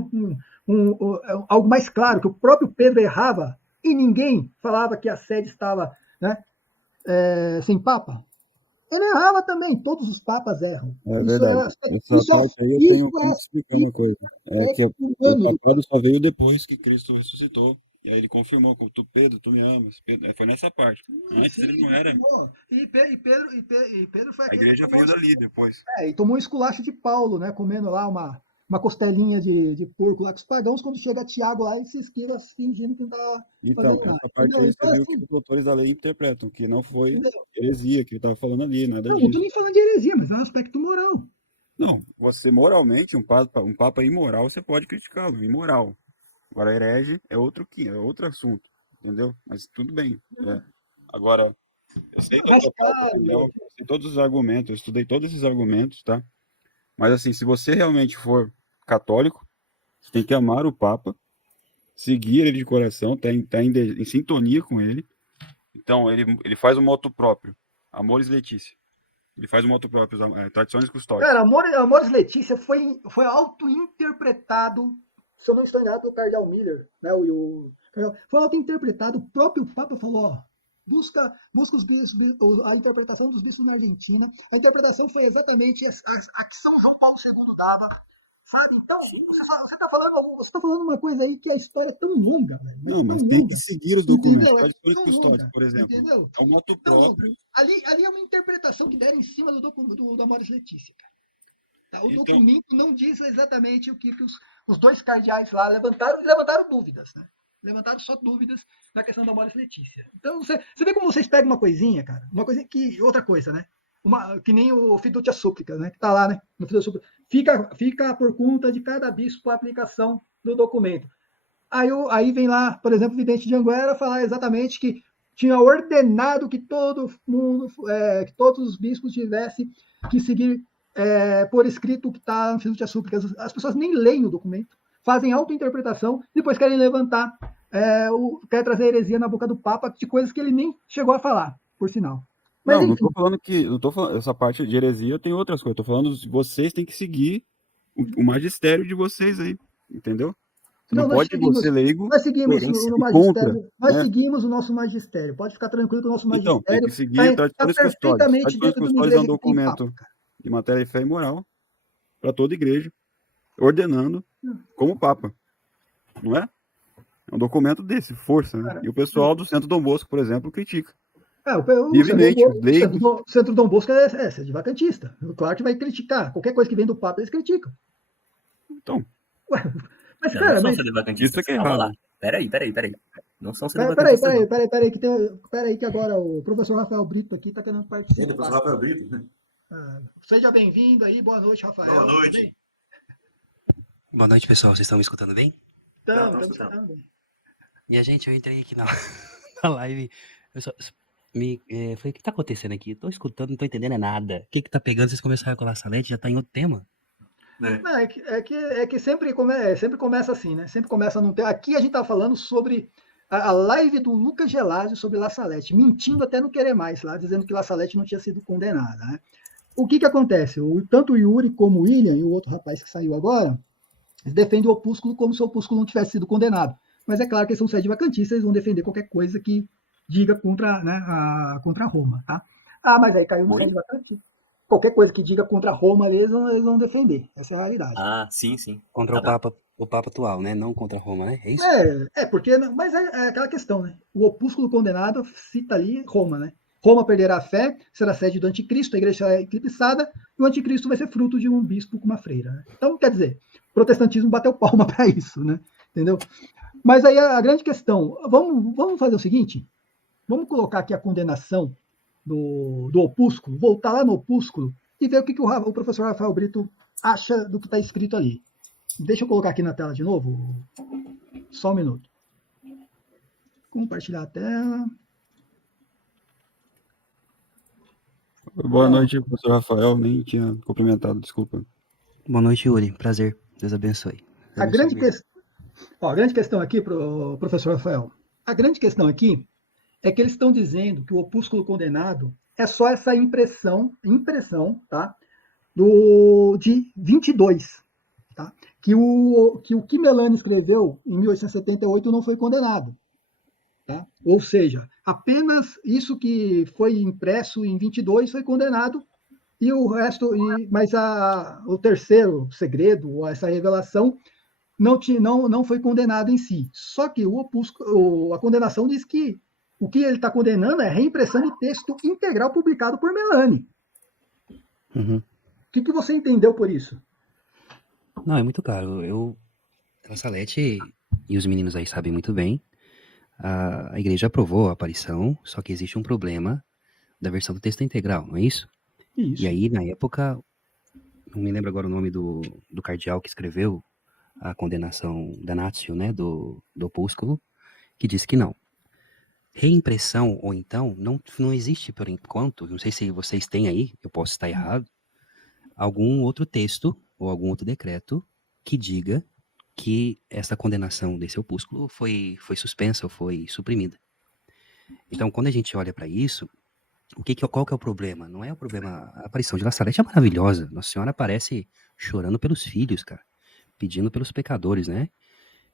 algo mais claro, que o próprio Pedro errava e ninguém falava que a sede estava, né, sem papa. Ele errava também, todos os papas erram. É verdade. Essa parte aí eu tenho como explicar uma coisa. É que o papado só veio depois que Cristo ressuscitou. E aí ele confirmou com tu, Pedro, tu me amas. Pedro, foi nessa parte. Antes ele não era. E Pedro foi A igreja veio dali depois. e tomou um esculacho de Paulo, né? Comendo lá uma costelinha de porco lá com os pagãos. Quando chega Tiago lá, ele se esquiva fingindo que não estava Então, fazendo nada. essa parte aí Então, você viu assim, que os doutores da lei interpretam, que não foi entendeu? heresia que ele estava falando ali, nada Não disso. estou nem falando de heresia, mas é um aspecto moral. Não, você moralmente, um papa imoral, você pode criticá-lo, imoral. Agora, herege é outro assunto, entendeu? Mas tudo bem. Agora, eu sei que eu tô eu sei todos os argumentos, eu estudei todos esses argumentos, tá? Mas assim, se você realmente for católico, Você tem que amar o Papa, seguir ele de coração, tá em sintonia com ele. Então, ele faz um moto próprio, Amores Letícia. Ele faz um moto próprio, Tradições Custódias. Cara, Amores Letícia foi auto-interpretado, se eu não estou enganado, pelo Cardeal Miller, né? Foi auto-interpretado, o próprio Papa falou, ó, busca a interpretação dos bispos na Argentina. A interpretação foi exatamente a que São João Paulo II dava, sabe? Então, você tá falando uma coisa aí que a história é tão longa, velho. Mas tem que seguir os documentos. Tradições Custódias, por exemplo. Entendeu? É um moto próprio. Ali é uma interpretação que deram em cima do Amores Letícia, cara. Tá? O Então, documento não diz exatamente o que os dois cardeais lá levantaram dúvidas, né? Levantaram só dúvidas na questão da Amores Letícia. Então, você vê como vocês pegam uma coisinha, cara, outra coisa, né? Que nem o Fiducia Súplica, né? Que tá lá, né? No Fiducia Súplica. Fica por conta de cada bispo a aplicação do documento. Aí vem lá, por exemplo, o vidente de Anguera falar exatamente que tinha ordenado que todo mundo, que todos os bispos tivessem que seguir por escrito o que está no Fiducia Súplica. As pessoas nem leem o documento, fazem auto-interpretação, depois querem levantar, querem trazer heresia na boca do Papa de coisas que ele nem chegou a falar, por sinal. Mas, não estou falando essa parte de heresia, tem outras coisas. Estou falando vocês têm que seguir o magistério de vocês aí, entendeu? Você não pode ser leigo. Nós seguimos no magistério. Nós seguimos o nosso magistério. Pode ficar tranquilo que o nosso magistério. Então, tem que seguir Tradições Custódias. Tradições Custódias é um documento de matéria de fé e moral para toda igreja, ordenando como Papa. Não é? É um documento desse, força. Né? E o pessoal do Centro Dom Bosco, por exemplo, critica. O Centro Dom Bosco é sedivacantista. Claro que vai criticar. Qualquer coisa que vem do Papa, eles criticam. Então. Mas, cara, não são sedivacantistas. Isso aqui é errado. Peraí. Não são sedivacantistas. Peraí, que agora o professor Rafael Brito aqui está querendo participar. Professor Rafael Brito, né? Seja bem-vindo aí. Boa noite, Rafael. Boa noite. Boa noite, pessoal. Vocês estão me escutando bem? Estamos escutando bem. Minha gente, eu entrei aqui na live. Falei, o que tá acontecendo aqui? Eu tô escutando, não tô entendendo nada. O que tá pegando? Vocês começaram com a Salete, já tá em outro tema? Não, é que sempre começa assim, né? Sempre começa num tema. Aqui a gente tá falando sobre a live do Lucas Gelásio sobre La Salete, mentindo até não querer mais lá, dizendo que La Salete não tinha sido condenada, né? O que acontece? Tanto o Yuri como o William e o outro rapaz que saiu agora, eles defendem o opúsculo como se o opúsculo não tivesse sido condenado. Mas é claro que eles são sedivacantistas, eles vão defender qualquer coisa que diga contra Roma, tá? Mas aí caiu no sedivacantista. Qualquer coisa que diga contra Roma, eles vão defender. Essa é a realidade. Sim. Contra o Papa atual, né? Não contra Roma, né? É isso? Mas é aquela questão, né? O opúsculo condenado cita ali Roma, né? Roma perderá a fé, será sede do anticristo, a igreja será eclipsada, e o anticristo vai ser fruto de um bispo com uma freira. Né? Então, quer dizer, o protestantismo bateu palma para isso, né? Entendeu? Mas aí a grande questão, vamos fazer o seguinte, vamos colocar aqui a condenação do opúsculo, voltar lá no opúsculo e ver o que o professor Rafael Brito acha do que está escrito ali. Deixa eu colocar aqui na tela de novo, só um minuto. Compartilhar a tela. Boa noite, professor Rafael, nem tinha cumprimentado, desculpa. Boa noite, Yuri, prazer, Deus abençoe. A grande questão aqui, professor Rafael, a grande questão aqui é que eles estão dizendo que o opúsculo condenado é só essa impressão, tá? De 22, tá? Que o que Melani escreveu em 1878 não foi condenado, tá? Ou seja, apenas isso que foi impresso em 22 foi condenado e o resto, mas o terceiro segredo, ou essa revelação, não foi condenado em si. Só que a condenação diz que o que ele está condenando é a reimpressão do texto integral publicado por Melani. Uhum. O que você entendeu por isso? Não, é muito claro. A Salete e os meninos aí sabem muito bem. A igreja aprovou a aparição, só que existe um problema da versão do texto integral, não é isso? Isso. E aí, na época, não me lembro agora o nome do cardeal que escreveu a condenação da Natio, né, do opúsculo, que disse que não. Reimpressão, ou então, não existe por enquanto, não sei se vocês têm aí, eu posso estar errado, algum outro texto ou algum outro decreto que diga que essa condenação desse opúsculo foi suspensa ou foi suprimida. Então, quando a gente olha para isso, qual que é o problema? Não é o problema. A aparição de La Salete é maravilhosa. Nossa Senhora aparece chorando pelos filhos, cara, pedindo pelos pecadores, né?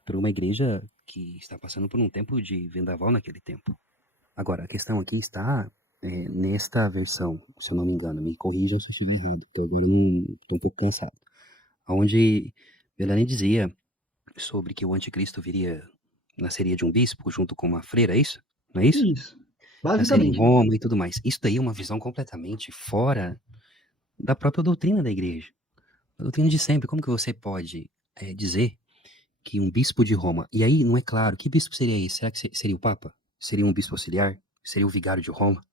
Por uma igreja que está passando por um tempo de vendaval naquele tempo. Agora, a questão aqui está nesta versão, se eu não me engano, me corrijam se eu estiver errado, porque agora estou um pouco cansado. Onde Melanie dizia sobre que o anticristo nasceria de um bispo junto com uma freira, é isso? Não é isso? Isso, Nasceria em basicamente. Roma e tudo mais. Isso daí é uma visão completamente fora da própria doutrina da igreja. A doutrina de sempre. Como que você pode dizer que um bispo de Roma, e aí não é claro, que bispo seria esse? Será que seria o Papa? Seria um bispo auxiliar? Seria o vigário de Roma?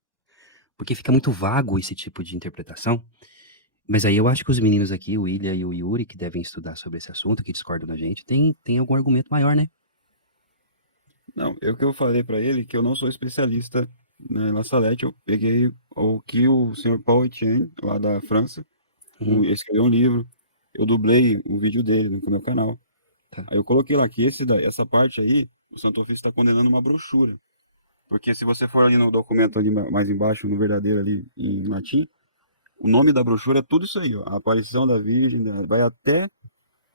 Porque fica muito vago esse tipo de interpretação. Mas aí eu acho que os meninos aqui, o William e o Yuri, que devem estudar sobre esse assunto, que discordam da gente, tem algum argumento maior, né? Não, eu que eu falei para ele que eu não sou especialista na La Salette, eu peguei o que o senhor Paul Etienne, lá da França, ele escreveu um livro, eu dublei o vídeo dele no meu canal. Tá. Aí eu coloquei lá que essa parte aí, o Santo Ofício está condenando uma brochura. Porque se você for ali no documento ali mais embaixo, no verdadeiro ali em latim, o nome da brochura é tudo isso aí, ó, a aparição da Virgem, vai até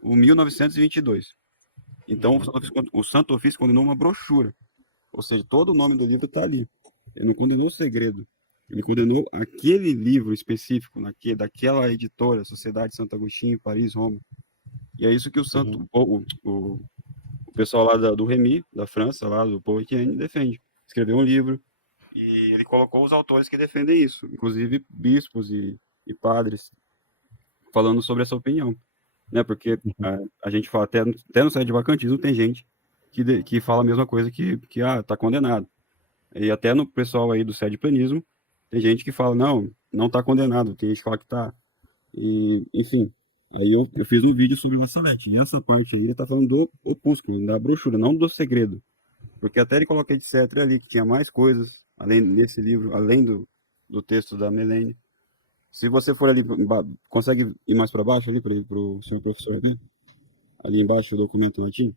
o 1922. Então o Santo Ofício condenou uma brochura. Ou seja, todo o nome do livro está ali. Ele não condenou o segredo. Ele condenou aquele livro específico, daquela editora, Sociedade Santo Agostinho, Paris, Roma. E é isso que o pessoal lá do Remy, da França, lá do Paul Etienne, defende. Escreveu um livro e ele colocou os autores que defendem isso, inclusive bispos e padres, falando sobre essa opinião. Né? Porque a gente fala, até no site de vacantismo tem gente que fala a mesma coisa que tá condenado. E até no pessoal aí do sede plenismo, tem gente que fala, não tá condenado, tem gente que fala que tá. E, enfim, aí eu fiz um vídeo sobre o La Salette, e essa parte aí ele tá falando do opúsculo, da brochura, não do segredo. Porque até ele coloca etc. ali, que tinha mais coisas, além desse livro, além do texto da Melanie. Se você for ali, consegue ir mais para baixo ali, para o senhor professor ver? Ali embaixo o documento em latim.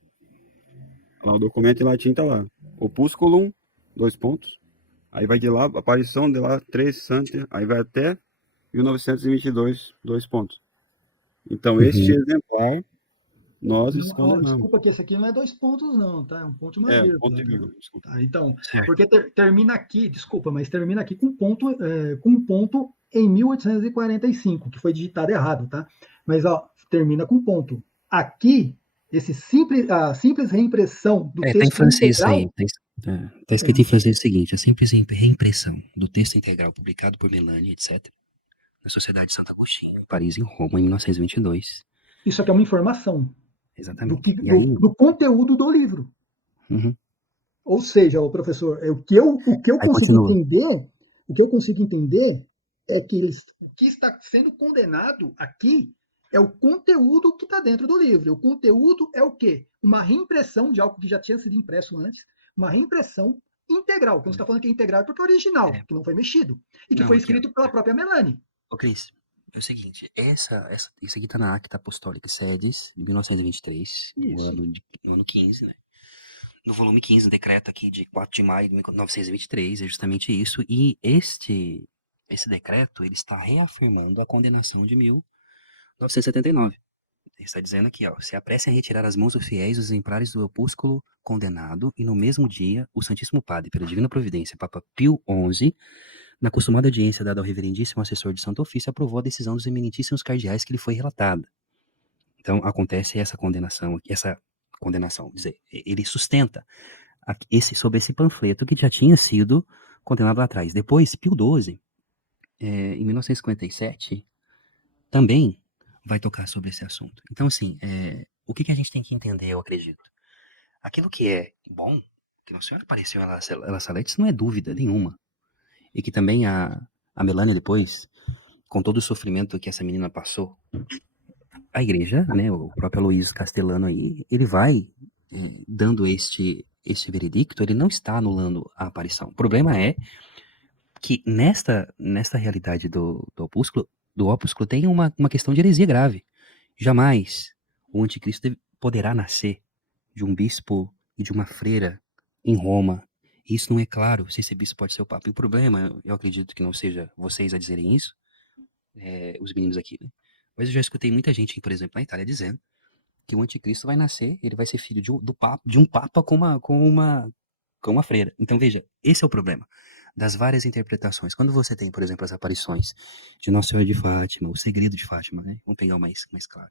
Lá, o documento em latim tá lá. Opusculum, 2 pontos. Aí vai de lá, aparição de lá, 3 Santer, aí vai até 1922, 2 pontos. Então, este exemplar, nós condenamos. Desculpa que esse aqui não é 2 pontos, não, tá? É um ponto e uma vírgula. Ponto e vírgula, desculpa. Tá, então, Certo. porque termina aqui, desculpa, mas termina aqui com um ponto em 1845, que foi digitado errado, tá? Mas, ó, termina com ponto. Aqui, a simples reimpressão do texto Tá em francês integral, aí. Tá escrito em francês o seguinte: a simples reimpressão do texto integral publicado por Melanie, etc., na Sociedade de Santo Agostinho, Paris e Roma, em 1922. isso aqui é uma informação Exatamente. E aí, do conteúdo do livro. Ou seja, o professor, o que eu consigo entender, é que o que está sendo condenado aqui é o conteúdo que está dentro do livro. O conteúdo é o quê? Uma reimpressão de algo que já tinha sido impresso antes, uma reimpressão integral. Quando você está falando que é integral é porque é original, que não foi mexido. E que foi escrito pela própria Melanie. Ô, Cris, é o seguinte, isso aqui tá na Acta Apostólica Sedis, de 1923, no ano 15, né? No volume 15, um decreto aqui de 4 de maio de 1923, é justamente isso. E esse decreto, ele está reafirmando a condenação de 1979. Ele está dizendo aqui, ó, se apressem a retirar as mãos dos fiéis os exemplares do opúsculo condenado, e no mesmo dia, o Santíssimo Padre, pela divina providência, Papa Pio XI, na costumada audiência dada ao reverendíssimo assessor de Santo Ofício, aprovou a decisão dos eminentíssimos cardeais que lhe foi relatada. Então, acontece essa condenação, dizer, ele sustenta sobre esse panfleto que já tinha sido condenado lá atrás. Depois, Pio XII, em 1957, também vai tocar sobre esse assunto. Então, assim, o que a gente tem que entender, eu acredito? Aquilo que é bom, que Nossa Senhora apareceu em La Salette, isso não é dúvida nenhuma. E que também a Melania depois, com todo o sofrimento que essa menina passou, a igreja, né, o próprio Aloysio Castellano aí, ele vai dando este veredicto, ele não está anulando a aparição. O problema é que nesta realidade do opúsculo tem uma questão de heresia grave. Jamais o anticristo poderá nascer de um bispo e de uma freira em Roma. E isso não é claro se esse bispo pode ser o Papa. E o problema, eu acredito que não seja vocês a dizerem isso, os meninos aqui, né? Mas eu já escutei muita gente, por exemplo, na Itália, dizendo que o anticristo vai nascer, ele vai ser filho de um papa com uma freira. Então, veja, esse é o problema das várias interpretações. Quando você tem, por exemplo, as aparições de Nossa Senhora de Fátima, o segredo de Fátima, né? Vamos pegar o mais claro.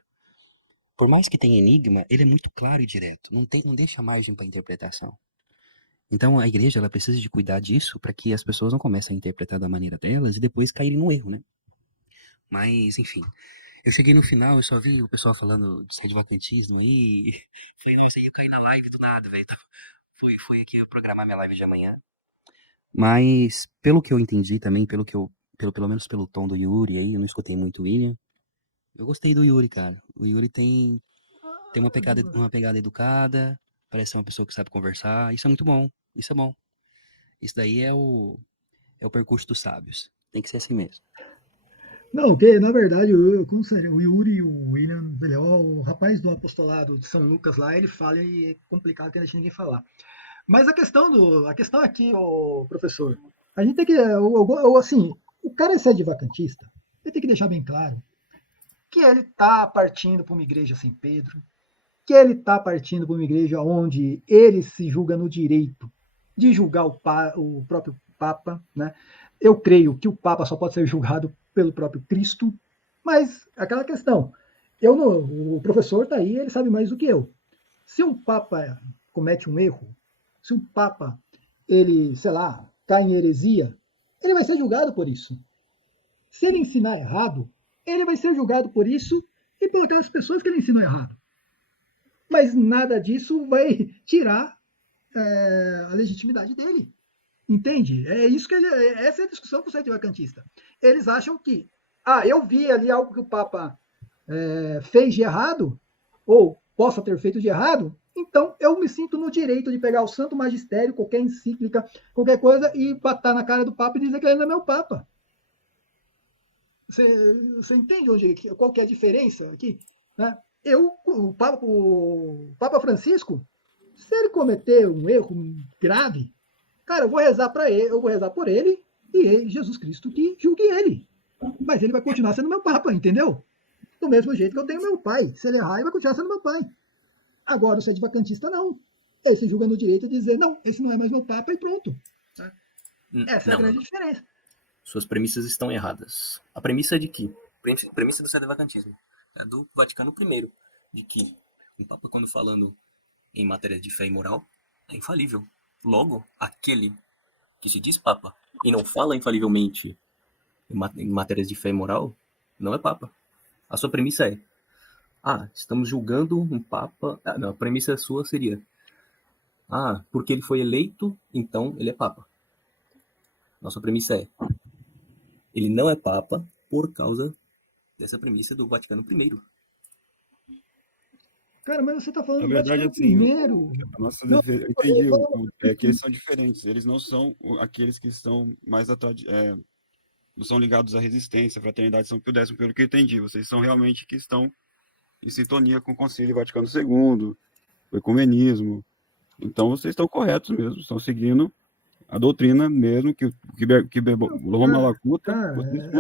Por mais que tenha enigma, ele é muito claro e direto. Não deixa margem para interpretação. Então, a igreja ela precisa de cuidar disso para que as pessoas não comecem a interpretar da maneira delas e depois caírem no erro, né? Mas, enfim. Eu cheguei no final, eu só vi o pessoal falando de vacantismo e falei, nossa, aí eu caí na live do nada, velho. Então, fui aqui eu programar minha live de amanhã. Mas, pelo que eu entendi também, pelo menos pelo tom do Yuri aí, eu não escutei muito o William. Eu gostei do Yuri, cara. O Yuri tem uma pegada educada, parece ser uma pessoa que sabe conversar. Isso é muito bom. Isso é bom. Isso daí é o percurso dos sábios. Tem que ser assim mesmo. Não, porque, na verdade, o Yuri e o William, o rapaz do apostolado de São Lucas lá, ele fala e é complicado que não deixa ninguém falar. Mas a questão aqui, professor, a gente tem que, assim, o cara é vacantista, ele tem que deixar bem claro que ele está partindo para uma igreja sem Pedro, que ele está partindo para uma igreja onde ele se julga no direito de julgar o próprio Papa, né? Eu creio que o Papa só pode ser julgado pelo próprio Cristo, mas aquela questão, o professor está aí, ele sabe mais do que eu. Se um Papa comete um erro, se um Papa, ele, sei lá, cai em heresia, ele vai ser julgado por isso. Se ele ensinar errado, ele vai ser julgado por isso e por aquelas pessoas que ele ensinou errado. Mas nada disso vai tirar a legitimidade dele. Entende? Essa é a discussão com o sedevacantista. Eles acham que, eu vi ali algo que o Papa fez de errado, ou possa ter feito de errado, então eu me sinto no direito de pegar o Santo Magistério, qualquer encíclica, qualquer coisa, e bater na cara do Papa e dizer que ele não é meu Papa. Você entende qual que é a diferença aqui? Né? O Papa Francisco, se ele cometer um erro grave, cara, eu vou rezar por ele e Jesus Cristo que julgue ele. Mas ele vai continuar sendo meu Papa, entendeu? Do mesmo jeito que eu tenho meu pai. Se ele errar, ele vai continuar sendo meu pai. Agora, o sedevacantista não. Ele se julga no direito de dizer, não, esse não é mais meu Papa e pronto. Tá? Essa é a grande diferença. Suas premissas estão erradas. A premissa é de que? Premissa do sedevacantismo. É do Vaticano I. De que um Papa, quando falando em matéria de fé e moral, é infalível. Logo, aquele que se diz Papa e não fala infalivelmente em matérias de fé e moral, não é Papa. A sua premissa é, estamos julgando um Papa... não, a premissa sua seria, porque ele foi eleito, então ele é Papa. Nossa premissa é, ele não é Papa por causa dessa premissa do Vaticano I. Cara, mas você está falando Na do verdade, Vaticano assim, I. eu entendi que eles são diferentes. Eles não são aqueles que estão mais não são ligados à resistência, à fraternidade São Pio X, pelo que eu entendi. Vocês são realmente que estão em sintonia com o Concílio Vaticano II, o ecumenismo. Então, vocês estão corretos mesmo, estão seguindo a doutrina mesmo, que Roma Lacuta.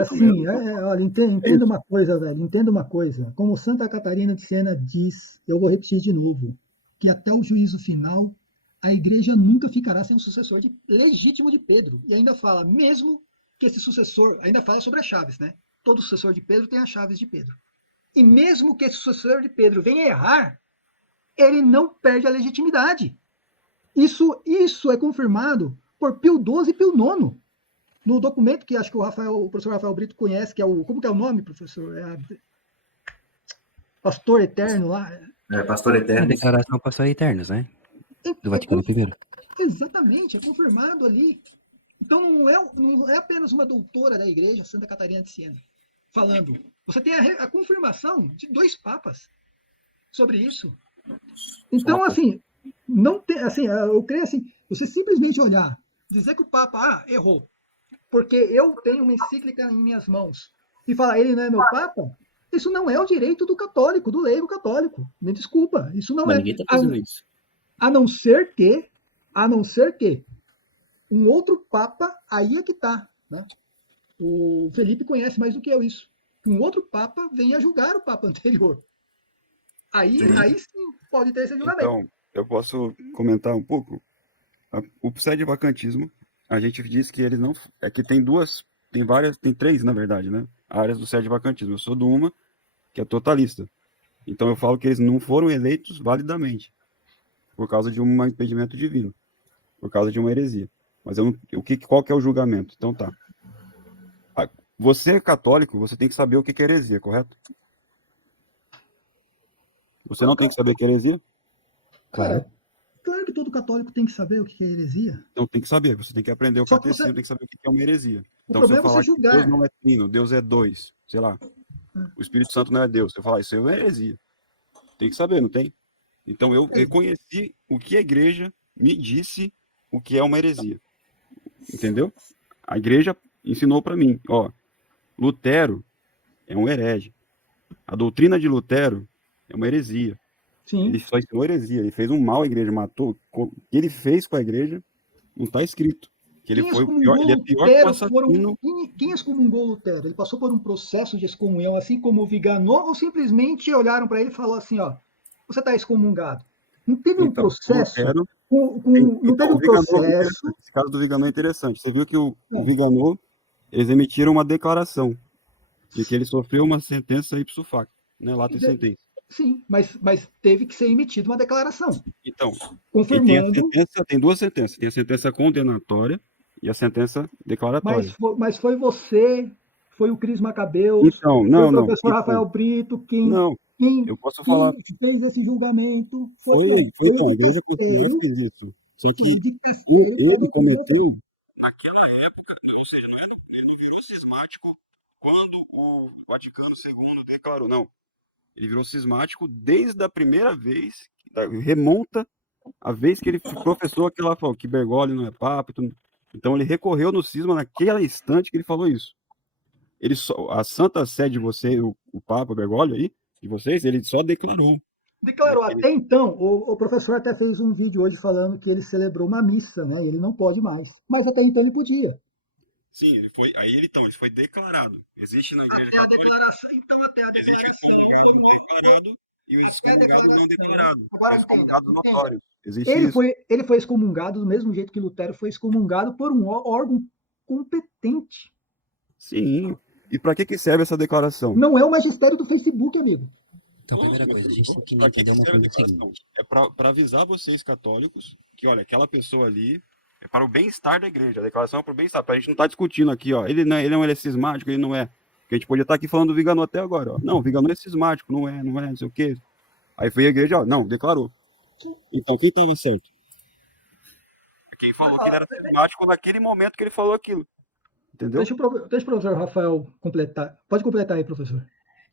Assim, olha, entenda uma coisa, velho, entenda uma coisa. Como Santa Catarina de Siena diz, eu vou repetir de novo, que até o juízo final, a igreja nunca ficará sem um sucessor legítimo de Pedro. E ainda fala, mesmo que esse sucessor, ainda fala sobre as chaves, né? Todo sucessor de Pedro tem as chaves de Pedro. E mesmo que esse sucessor de Pedro venha errar, ele não perde a legitimidade. Isso é confirmado por Pio XII e Pio IX. No documento que acho que o professor Rafael Brito conhece, que é como que é o nome, professor? Pastor Eterno lá. Pastor Eterno. A Declaração Pastor Eternos, né? Do Vaticano I. Exatamente, é confirmado ali. Então não é apenas uma doutora da igreja, Santa Catarina de Siena, falando. Você tem a confirmação de 2 papas sobre isso. Então, assim, não tem, assim, eu creio assim, você simplesmente olhar, dizer que o Papa errou, porque eu tenho uma encíclica em minhas mãos, e falar, ele não é meu Papa, Isso não é o direito do católico, do leigo católico. Me desculpa, isso não Mas é. ninguém tá fazendo isso. A não ser que um outro papa, aí é que tá, né? O Felipe conhece mais do que eu isso. Um outro papa venha julgar o papa anterior. Aí sim pode ter esse julgamento. Então, eu posso comentar um pouco? O pseudo-vacantismo, a gente diz que eles não. É que tem tem três, na verdade, né? Áreas do pseudo-vacantismo. Eu sou de uma, que é totalista. Então eu falo que eles não foram eleitos validamente, por causa de um impedimento divino, por causa de uma heresia. Mas qual que é o julgamento? Então tá. Você é católico, você tem que saber o que é heresia, correto? Você não tem que saber o que é heresia? Claro que todo católico tem que saber o que é heresia. Então tem que saber, você tem que aprender o Só que catecismo, tem que saber o que é uma heresia. O Então se eu problema é falar você que Deus julgar. não é trino, Deus é dois, sei lá, o Espírito Santo não é Deus, se eu falar isso é uma heresia. Tem que saber, não tem? Então eu reconheci o que a igreja me disse o que é uma heresia. Entendeu? A igreja ensinou para mim, ó, Lutero é um herege. A doutrina de Lutero é uma heresia. Sim. Ele só ensinou heresia, ele fez um mal à igreja, matou. O que ele fez com a igreja não está escrito. Que ele foi pior, ele é pior que o assassino. Quem excomungou Lutero? Ele passou por um processo de excomunhão, assim como o Viganò, ou simplesmente olharam para ele e falaram assim, ó, você está excomungado. Não teve um processo. Lutero, não teve um processo. Esse caso do Viganò é interessante. Você viu que o Viganò, eles emitiram uma declaração de que ele sofreu uma sentença ipso facto, né? Lá tem sentença. Sim, mas teve que ser emitida uma declaração. Então, confirmando. Tem duas sentenças. Tem a sentença condenatória e a sentença declaratória. Mas foi você, foi o Cris Macabeus, então, foi o professor Rafael Brito, quem eu posso falar. Fez esse julgamento. Foi então, a igreja portuguesa fez isso. Só que ele cometeu, naquela época, ou seja, ele não virou cismático quando o Vaticano II declarou, não. Ele virou cismático desde a primeira vez, remonta a vez que ele professou aquela falou que Bergoglio não é papa. Então ele recorreu no cisma naquele instante que ele falou isso. A Santa Sé de você, o Papa Bergoglio aí, de vocês, ele só declarou. Declarou. Até então, o professor até fez um vídeo hoje falando que ele celebrou uma missa, né? E ele não pode mais. Mas até então ele podia. Sim, ele foi. Aí ele foi declarado. Existe na igreja até católica. Até a declaração existe o excomungado declarado e o excomungado não declarado. Agora excomungado notório. Ele foi excomungado do mesmo jeito que Lutero foi excomungado por um órgão competente. Sim. E para que serve essa declaração? Não é o magistério do Facebook, amigo. Então, primeira coisa, a gente tem que entender uma coisa seguinte. É para avisar vocês católicos que, olha, aquela pessoa ali é para o bem-estar da igreja. A declaração é para o bem-estar. Para a gente não estar discutindo aqui, ó. Ele é cismático, ele não é. Porque a gente podia estar aqui falando do Viganò até agora, ó. Não, o Viganò é cismático, não é, não sei o quê. Aí foi a igreja, ó, não, declarou. Então, quem estava certo? Quem falou que ele era cismático naquele momento que ele falou aquilo. Entendeu? Deixa o professor Rafael completar. Pode completar aí, professor.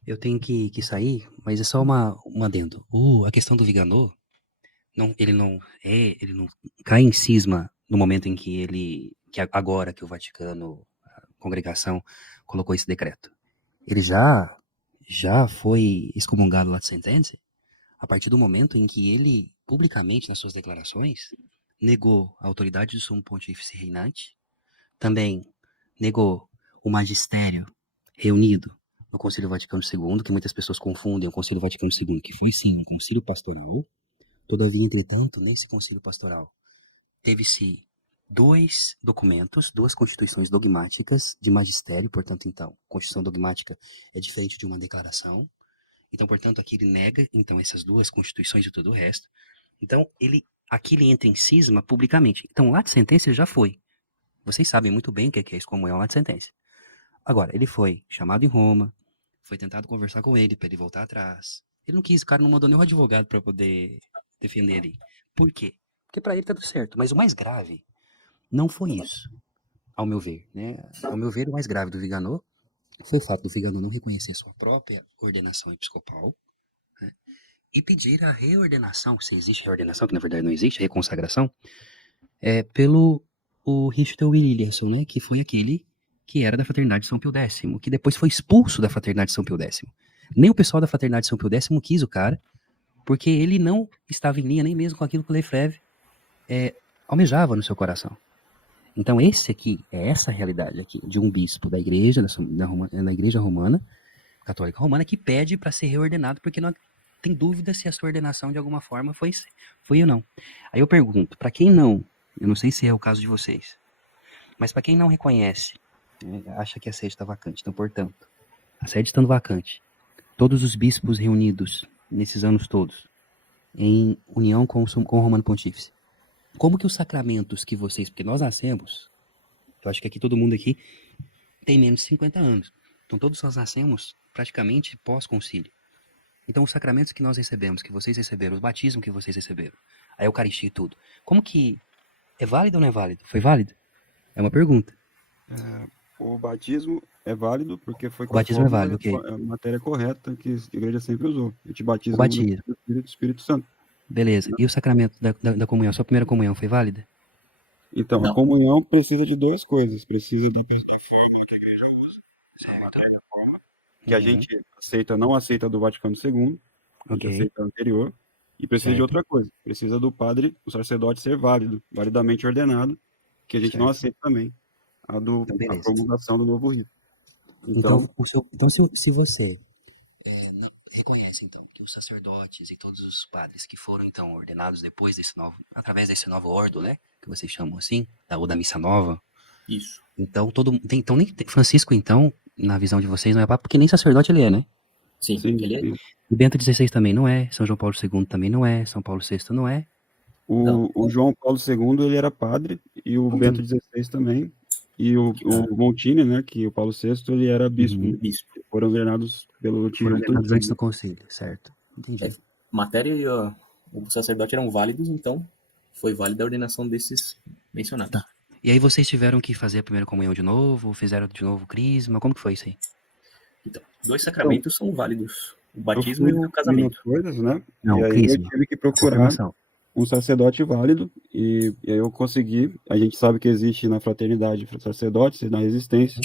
Eu tenho que sair, mas é só uma adendo. A questão do Viganò, ele não cai em cisma no momento em que agora que o Vaticano, a congregação, colocou esse decreto. Ele já foi excomungado lá de sentença a partir do momento em que ele, publicamente, nas suas declarações, negou a autoridade do Sumo Pontífice reinante, também negou o magistério reunido no Concílio Vaticano II, que muitas pessoas confundem o Concílio Vaticano II, que foi sim um concílio pastoral. Todavia, entretanto, nesse concílio pastoral teve-se 2 documentos, 2 constituições dogmáticas de magistério, portanto, então, constituição dogmática é diferente de uma declaração. Então, portanto, aqui ele nega então essas 2 constituições e tudo o resto. Então, aqui ele entra em cisma publicamente. Então, lá de sentença ele já foi. Vocês sabem muito bem o que é excomunhão lá de sentença. Agora, ele foi chamado em Roma, foi tentado conversar com ele para ele voltar atrás. Ele não quis, o cara não mandou nem um advogado para poder defender ele. Por quê? Porque para ele tá tudo certo. Mas o mais grave não foi isso, ao meu ver, né? Ao meu ver, o mais grave do Viganò foi o fato do Viganò não reconhecer sua própria ordenação episcopal, né? E pedir a reordenação, se existe reordenação, que na verdade não existe, a reconsagração, pelo o Richter Williamson, né? Que foi aquele que era da Fraternidade de São Pio X, que depois foi expulso da Fraternidade de São Pio X. Nem o pessoal da Fraternidade de São Pio X quis o cara, porque ele não estava em linha nem mesmo com aquilo que o Lefebvre almejava no seu coração. Então essa realidade aqui de um bispo da igreja, da igreja romana, católica romana, que pede para ser reordenado porque não tem dúvida se a sua ordenação de alguma forma foi ou não. Aí eu pergunto, para quem não, eu não sei se é o caso de vocês, mas para quem não reconhece, acha que a sede está vacante, então portanto, a sede estando vacante, todos os bispos reunidos nesses anos todos, em união com o Romano Pontífice, como que os sacramentos que vocês, porque nós nascemos, eu acho que aqui todo mundo aqui tem menos de 50 anos, então todos nós nascemos praticamente pós-concílio. Então os sacramentos que nós recebemos, que vocês receberam, os batismos que vocês receberam, a Eucaristia e tudo, como que é válido ou não é válido? Foi válido? É uma pergunta. O batismo é válido porque foi O batismo é conforme válido, ok. a matéria correta que a igreja sempre usou. A gente batiza O no nome batismo, do Espírito Santo. beleza. E o sacramento da comunhão, sua primeira comunhão foi válida? Então, a Não. comunhão precisa de duas coisas. Precisa da forma que a igreja usa, a matéria da forma, que a Uhum. gente não aceita do Vaticano II, a gente Ok. aceita a anterior, e precisa de Certo. outra coisa. Precisa do padre, o sacerdote ser válido, validamente ordenado, que a gente não Certo. aceita também, a Então, a beleza. promulgação do novo rito. Então, se você não reconhece então que os sacerdotes e todos os padres que foram então ordenados depois através desse novo ordo, né, que vocês chamam assim, ou da missa nova, Isso. então Francisco então, na visão de vocês não é papa porque nem sacerdote ele é, né? Sim, Sim, ele é. sim. E Bento XVI também não é, São João Paulo II também não é, São Paulo VI não é. Não. O João Paulo II, ele era padre, e o Bento XVI também, e o Montini, né, que o Paulo VI, ele era bispo. Uhum. Bispo. Foram ordenados pelo Foram Tirão ordenados antes do concílio, certo? Entendi. É, matéria e o sacerdote eram válidos, então foi válida a ordenação desses mencionados. Tá. E aí vocês tiveram que fazer a primeira comunhão de novo, fizeram de novo o crisma, como que foi isso aí? Então, dois sacramentos são válidos: o Eu batismo fui e o descobrindo casamento. coisas, né? Não, E o aí eu crisma, tive que procurar confirmação. um sacerdote válido, e aí eu consegui. A gente sabe que existe na fraternidade sacerdotes, na resistência,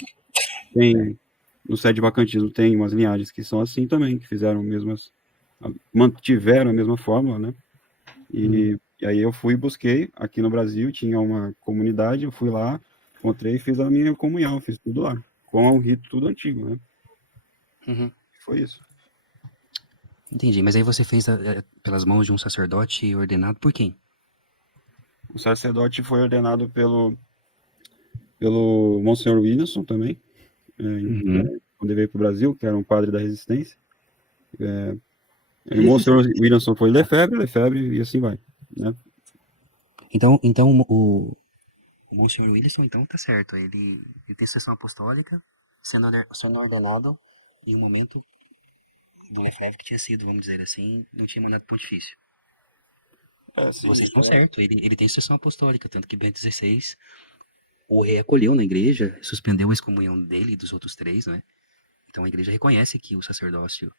tem no sede vacantismo tem umas linhagens que são assim também, que mantiveram a mesma fórmula, né? E aí eu fui e busquei, aqui no Brasil tinha uma comunidade, eu fui lá, encontrei e fiz a minha comunhão, fiz tudo lá, com o rito tudo antigo, né? Uhum. Foi isso. Entendi, mas aí você fez pelas mãos de um sacerdote ordenado por quem? O sacerdote foi ordenado pelo Monsenhor Williamson também, quando ele veio para o Brasil, que era um padre da resistência. O Monsenhor Williamson foi Lefebvre, e assim vai, né? Então o Monsenhor Wilson, então, tá certo. Ele tem sessão apostólica, sendo ordenado em um momento do Lefebvre que tinha sido, vamos dizer assim, não tinha mandato pontifício. Sim, Vocês estão certo, ele tem sessão apostólica, tanto que Bento XVI o reacolheu na igreja, suspendeu a excomunhão dele e dos outros três, né? Então a igreja reconhece que o sacerdócio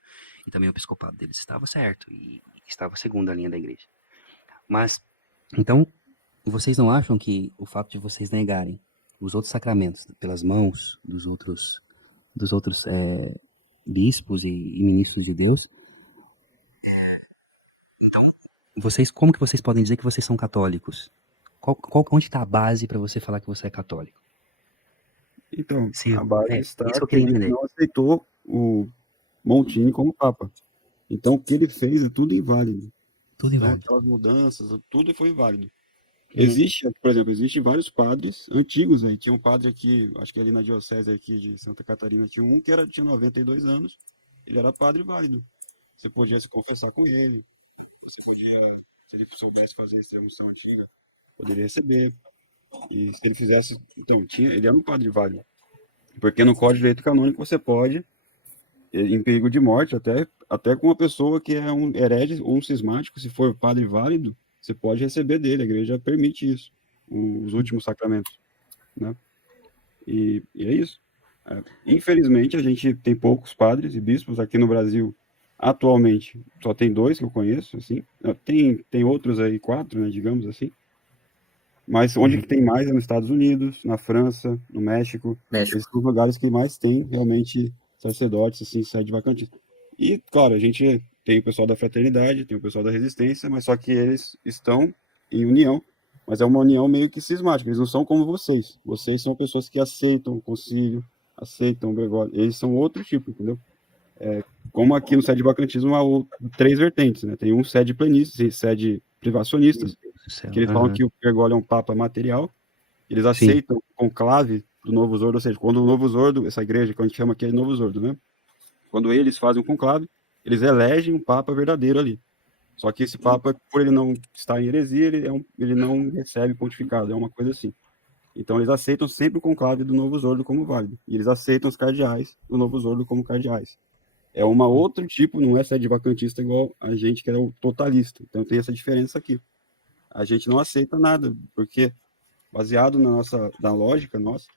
e também o episcopado deles estava certo e estava segundo a linha da igreja. Mas, então, vocês não acham que o fato de vocês negarem os outros sacramentos pelas mãos dos outros bispos e ministros de Deus, então, como que vocês podem dizer que vocês são católicos? Onde está a base para você falar que você é católico? Então, a base está isso que eu que a queria gente entender. não aceitou o Montini como papa. Então, o que ele fez é tudo inválido. Tudo Então, inválido. aquelas mudanças, tudo foi inválido. Por exemplo, existem vários padres antigos aí. Tinha um padre aqui, acho que ali na diocese aqui de Santa Catarina, tinha um que tinha 92 anos. Ele era padre válido. Você podia se confessar com ele. Você podia, se ele soubesse fazer essa emoção antiga, poderia receber. E se ele fizesse, então, ele era um padre válido. Porque no Código de Direito Canônico você pode, em perigo de morte, até com uma pessoa que é um herege ou um cismático, se for padre válido, você pode receber dele, a igreja permite isso, os últimos sacramentos, né? E é isso. Infelizmente, a gente tem poucos padres e bispos aqui no Brasil. Atualmente, só tem 2 que eu conheço, assim. Tem outros aí, 4, né, digamos assim. Mas onde que tem mais é nos Estados Unidos, na França, no México. Esses são os lugares que mais tem realmente sacerdotes, assim, sede vacantista. E, claro, a gente tem o pessoal da fraternidade, tem o pessoal da resistência, mas só que eles estão em união, mas é uma união meio que cismática, eles não são como vocês. Vocês são pessoas que aceitam o concílio, aceitam o Bergoglio, eles são outro tipo, entendeu? Como aqui no sede vacantismo há 3 vertentes, né? Tem um sede planistas e sede privacionistas, que eles falam que o Bergoglio é um papa material, eles aceitam o conclave do Novo Zordo, ou seja, quando o Novo Zordo, essa igreja que a gente chama aqui é Novo Zordo, né? Quando eles fazem um conclave, eles elegem um papa verdadeiro ali. Só que esse papa, por ele não estar em heresia, ele não recebe pontificado, é uma coisa assim. Então eles aceitam sempre o conclave do Novo Zordo como válido. E eles aceitam os cardeais do Novo Zordo como cardeais. É uma outro tipo, não é sede vacantista igual a gente que é o totalista. Então tem essa diferença aqui. A gente não aceita nada, porque baseado na lógica nossa,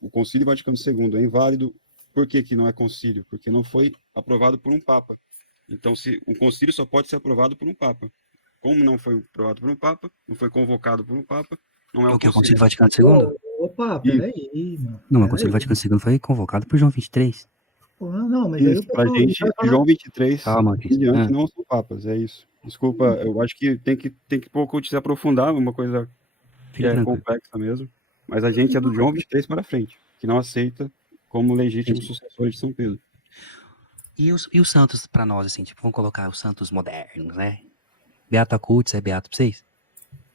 o Concílio Vaticano II é inválido. Por que não é concílio? Porque não foi aprovado por um papa. Então, se o concílio só pode ser aprovado por um papa. Como não foi aprovado por um papa, não foi convocado por um papa, não é O um que? O concílio. Concílio Vaticano II? Opa, peraí, mano. Não, mas o Concílio Vaticano II foi convocado por João 23. Pô, não, mas aí Isso, o pra pessoal gente, vai falar- João 23 Calma, em Cristo. diante não são papas, é isso. Desculpa, eu acho que tem que pouco se aprofundar, uma coisa que Fica é tranquilo. complexa mesmo. Mas a gente é do João 23 para frente, que não aceita como legítimo sucessor de São Pedro. E os santos pra nós, assim, tipo, vamos colocar os santos modernos, né? Beato Acutis é beato pra vocês?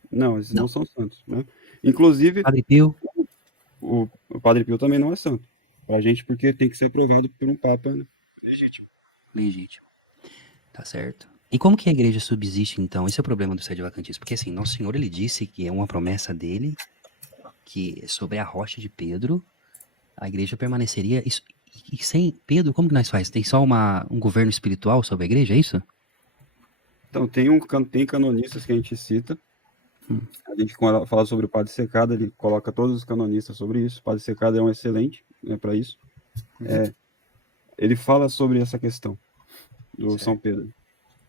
Não, esses não são santos, né? Inclusive, Padre Pio? o Padre Pio também não é santo. Pra gente, porque tem que ser provado por um papa, né? Legítimo. Legítimo. Tá certo. E como que a igreja subsiste, então? Esse é o problema do sede vacantismo. Porque, assim, Nosso Senhor, ele disse que é uma promessa dele, que sobre a rocha de Pedro, a igreja permaneceria... E sem Pedro, como que nós faz? Tem só um governo espiritual sobre a igreja, é isso? Então, tem canonistas que a gente cita. A gente, quando ela fala sobre o Padre Secada, ele coloca todos os canonistas sobre isso. O Padre Secada é um excelente, né, para isso. Ele fala sobre essa questão do São Pedro.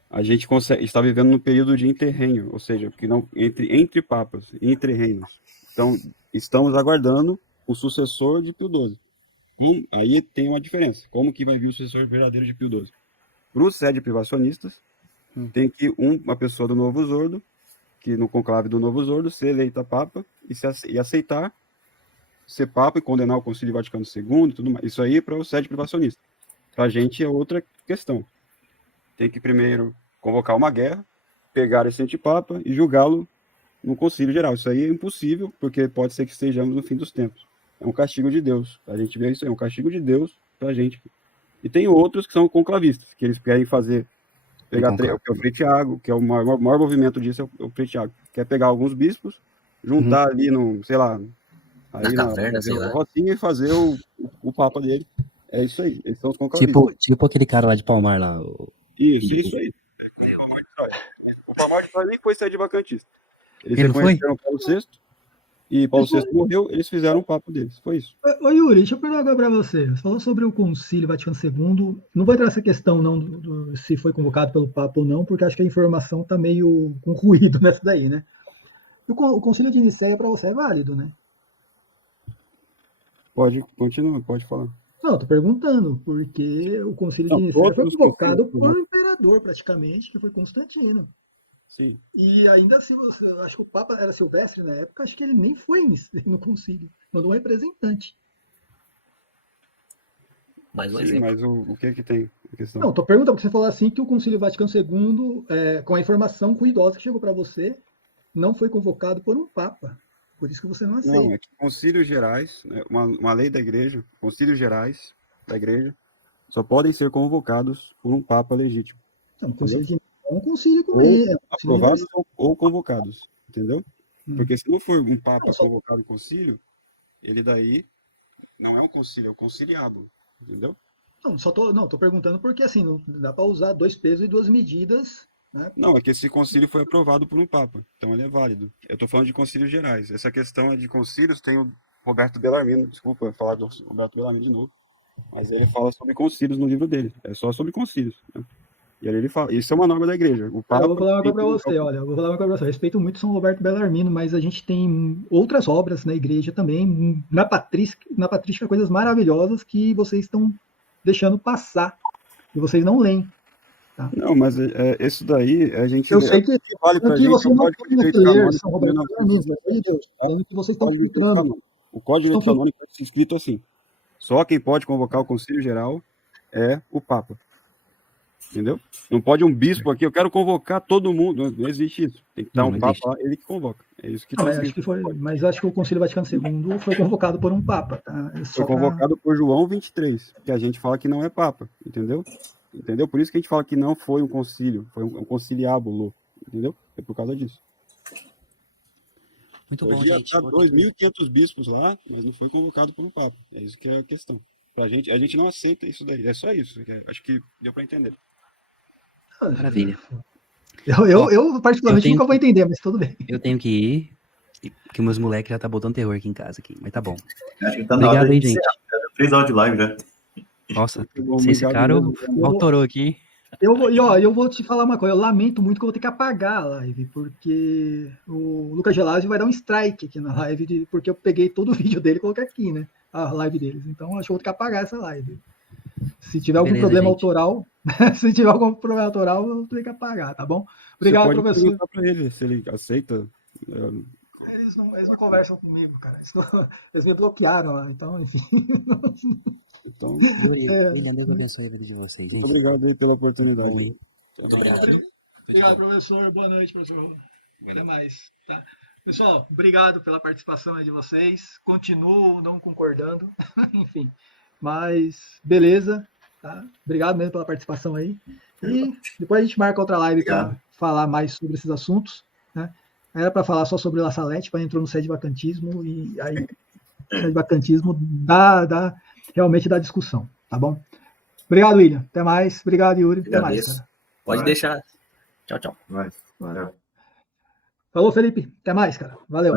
A gente está vivendo num período de interreino, ou seja, que não, entre papas, entre reinos. Então, estamos aguardando o sucessor de Pio XII. Aí tem uma diferença. Como que vai vir o sucessor verdadeiro de Pio XII? Para os sede privacionistas, tem que uma pessoa do Novo Zordo, que no conclave do Novo Zordo, ser eleita papa e aceitar ser papa e condenar o Concílio Vaticano II e tudo mais. Isso aí é para o sede privacionista. Para a gente é outra questão. Tem que primeiro convocar uma guerra, pegar esse antipapa e julgá-lo no Concílio Geral. Isso aí é impossível, porque pode ser que estejamos no fim dos tempos. É um castigo de Deus. A gente vê isso aí, é um castigo de Deus pra gente. E tem outros que são conclavistas, que eles querem pegar que é o Frei Tiago, que é o maior movimento disso, é o Frei Tiago. Quer pegar alguns bispos, juntar ali no, sei lá, aí na caverna, sei lá, Rocinha e fazer o papa dele. É isso aí, eles são os conclavistas. Tipo aquele cara lá de Palmar lá. Isso aí. O Palmar de Troia nem foi sede vacantista. Eles Ele não foi? reconheceram Paulo VI, e Paulo VI morreu, eles fizeram um papo deles. Foi isso. Ô Yuri, deixa eu perguntar agora para você. Você falou sobre o Concílio Vaticano II. Não vou entrar nessa questão não se foi convocado pelo Papa ou não, porque acho que a informação está meio com ruído nessa daí, né? O Concílio de Nicéia para você é válido, né? Pode continuar, pode falar. Não, estou perguntando, porque o Concílio de Nicéia foi convocado por um imperador, praticamente, que foi Constantino. Sim. E ainda assim, acho que o Papa era Silvestre na época, acho que ele nem foi no concílio, mandou um representante. Mais um Sim, exemplo. mas o que é que tem a questão? Não, estou perguntando, porque você falou assim que o Concílio Vaticano II, com a informação cuidadosa que chegou para você, não foi convocado por um Papa. Por isso que você não aceita. Não, é que concílios gerais, né, uma lei da igreja, concílios gerais da igreja, só podem ser convocados por um Papa legítimo. Então, o Concílio de Nicéia é um concílio com Ou ele. aprovados ou convocados, entendeu? Porque se não for um Papa convocado em concílio, ele daí não é um concílio, é um conciliábulo, entendeu? Não, tô perguntando porque assim, não dá para usar 2 pesos e 2 medidas, né? Não, é que esse concílio foi aprovado por um Papa, então ele é válido. Eu estou falando de concílios gerais. Essa questão é de concílios, tem o Roberto Bellarmino, desculpa falar do Roberto Bellarmino de novo, mas ele fala sobre concílios no livro dele, é só sobre concílios, né? E aí ele fala, isso é uma norma da igreja. O Papa Eu vou falar uma coisa para você, olha, eu vou falar uma coisa para você. Eu respeito muito São Roberto Bellarmino, mas a gente tem outras obras na igreja também, na patrística, coisas maravilhosas que vocês estão deixando passar, E vocês não leem. Tá? Não, mas isso daí a gente Eu sei que vale pra aqui gente você o não código de tem direito que ler canônico. São Roberto Canônico, pelo amor de Deus. Falando que vocês estão filtrando. O código de direito Estão canônico é escrito assim: só quem pode convocar o Conselho Geral é o Papa. Entendeu? Não pode um bispo aqui, eu quero convocar todo mundo. Não existe isso. Tem que estar Não, um não Papa existe. lá, ele que convoca. É isso que Não, está mas escrito. acho que o Concílio Vaticano II foi convocado por um Papa. Tá? Foi convocado por João 23, que a gente fala que não é Papa, entendeu? Entendeu? Por isso que a gente fala que não foi um concílio, foi um conciliábulo, entendeu? É por causa disso. Muito bom, Hoje gente. tá 2.500 bispos lá, mas não foi convocado por um Papa. É isso que é a questão. Pra gente, a gente não aceita isso daí. É só isso. Acho que deu para entender. Maravilha. Eu particularmente, nunca vou entender, mas tudo bem. Eu tenho que ir, porque meus moleques já tá botando terror aqui em casa, aqui, mas tá bom. Acho que tá na hora Obrigado aí, de gente. encerrar. 3 horas de live já. Nossa, Bom, se esse obrigado cara mesmo. autorou aqui. Eu vou te falar uma coisa, eu lamento muito que eu vou ter que apagar a live, porque o Lucas Gelasio vai dar um strike aqui na live, porque eu peguei todo o vídeo dele e coloquei aqui, né? A live deles. Então, acho que eu vou ter que apagar essa live. Se tiver algum Beleza, problema gente. autoral, se tiver algum problema autoral, eu vou ter que apagar, tá bom? Obrigado, Você pode professor. perguntar para ele se ele aceita. Eles não conversam comigo, cara. Eles me bloquearam lá, então, enfim. Então, Yuri, William, Deus abençoe a vida de vocês. muito obrigado aí pela oportunidade. Oi. Muito obrigado. Obrigado, professor. Boa noite, professor. Até mais. Tá? Pessoal, obrigado pela participação aí de vocês. Continuo não concordando, enfim. Mas, beleza. Tá? Obrigado mesmo pela participação aí. E depois a gente marca outra live para falar mais sobre esses assuntos. Né? Era para falar só sobre La Salette, mas entrou no sede-vacantismo e aí o sede-vacantismo realmente dá discussão. Tá bom? Obrigado, William. Até mais. Obrigado, Yuri. Até mais, cara. Pode deixar. Tchau, tchau. Vai. Falou, Felipe. Até mais, cara. Valeu.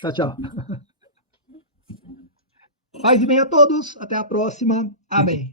Tchau, tchau. Paz e bem a todos. Até a próxima. Amém.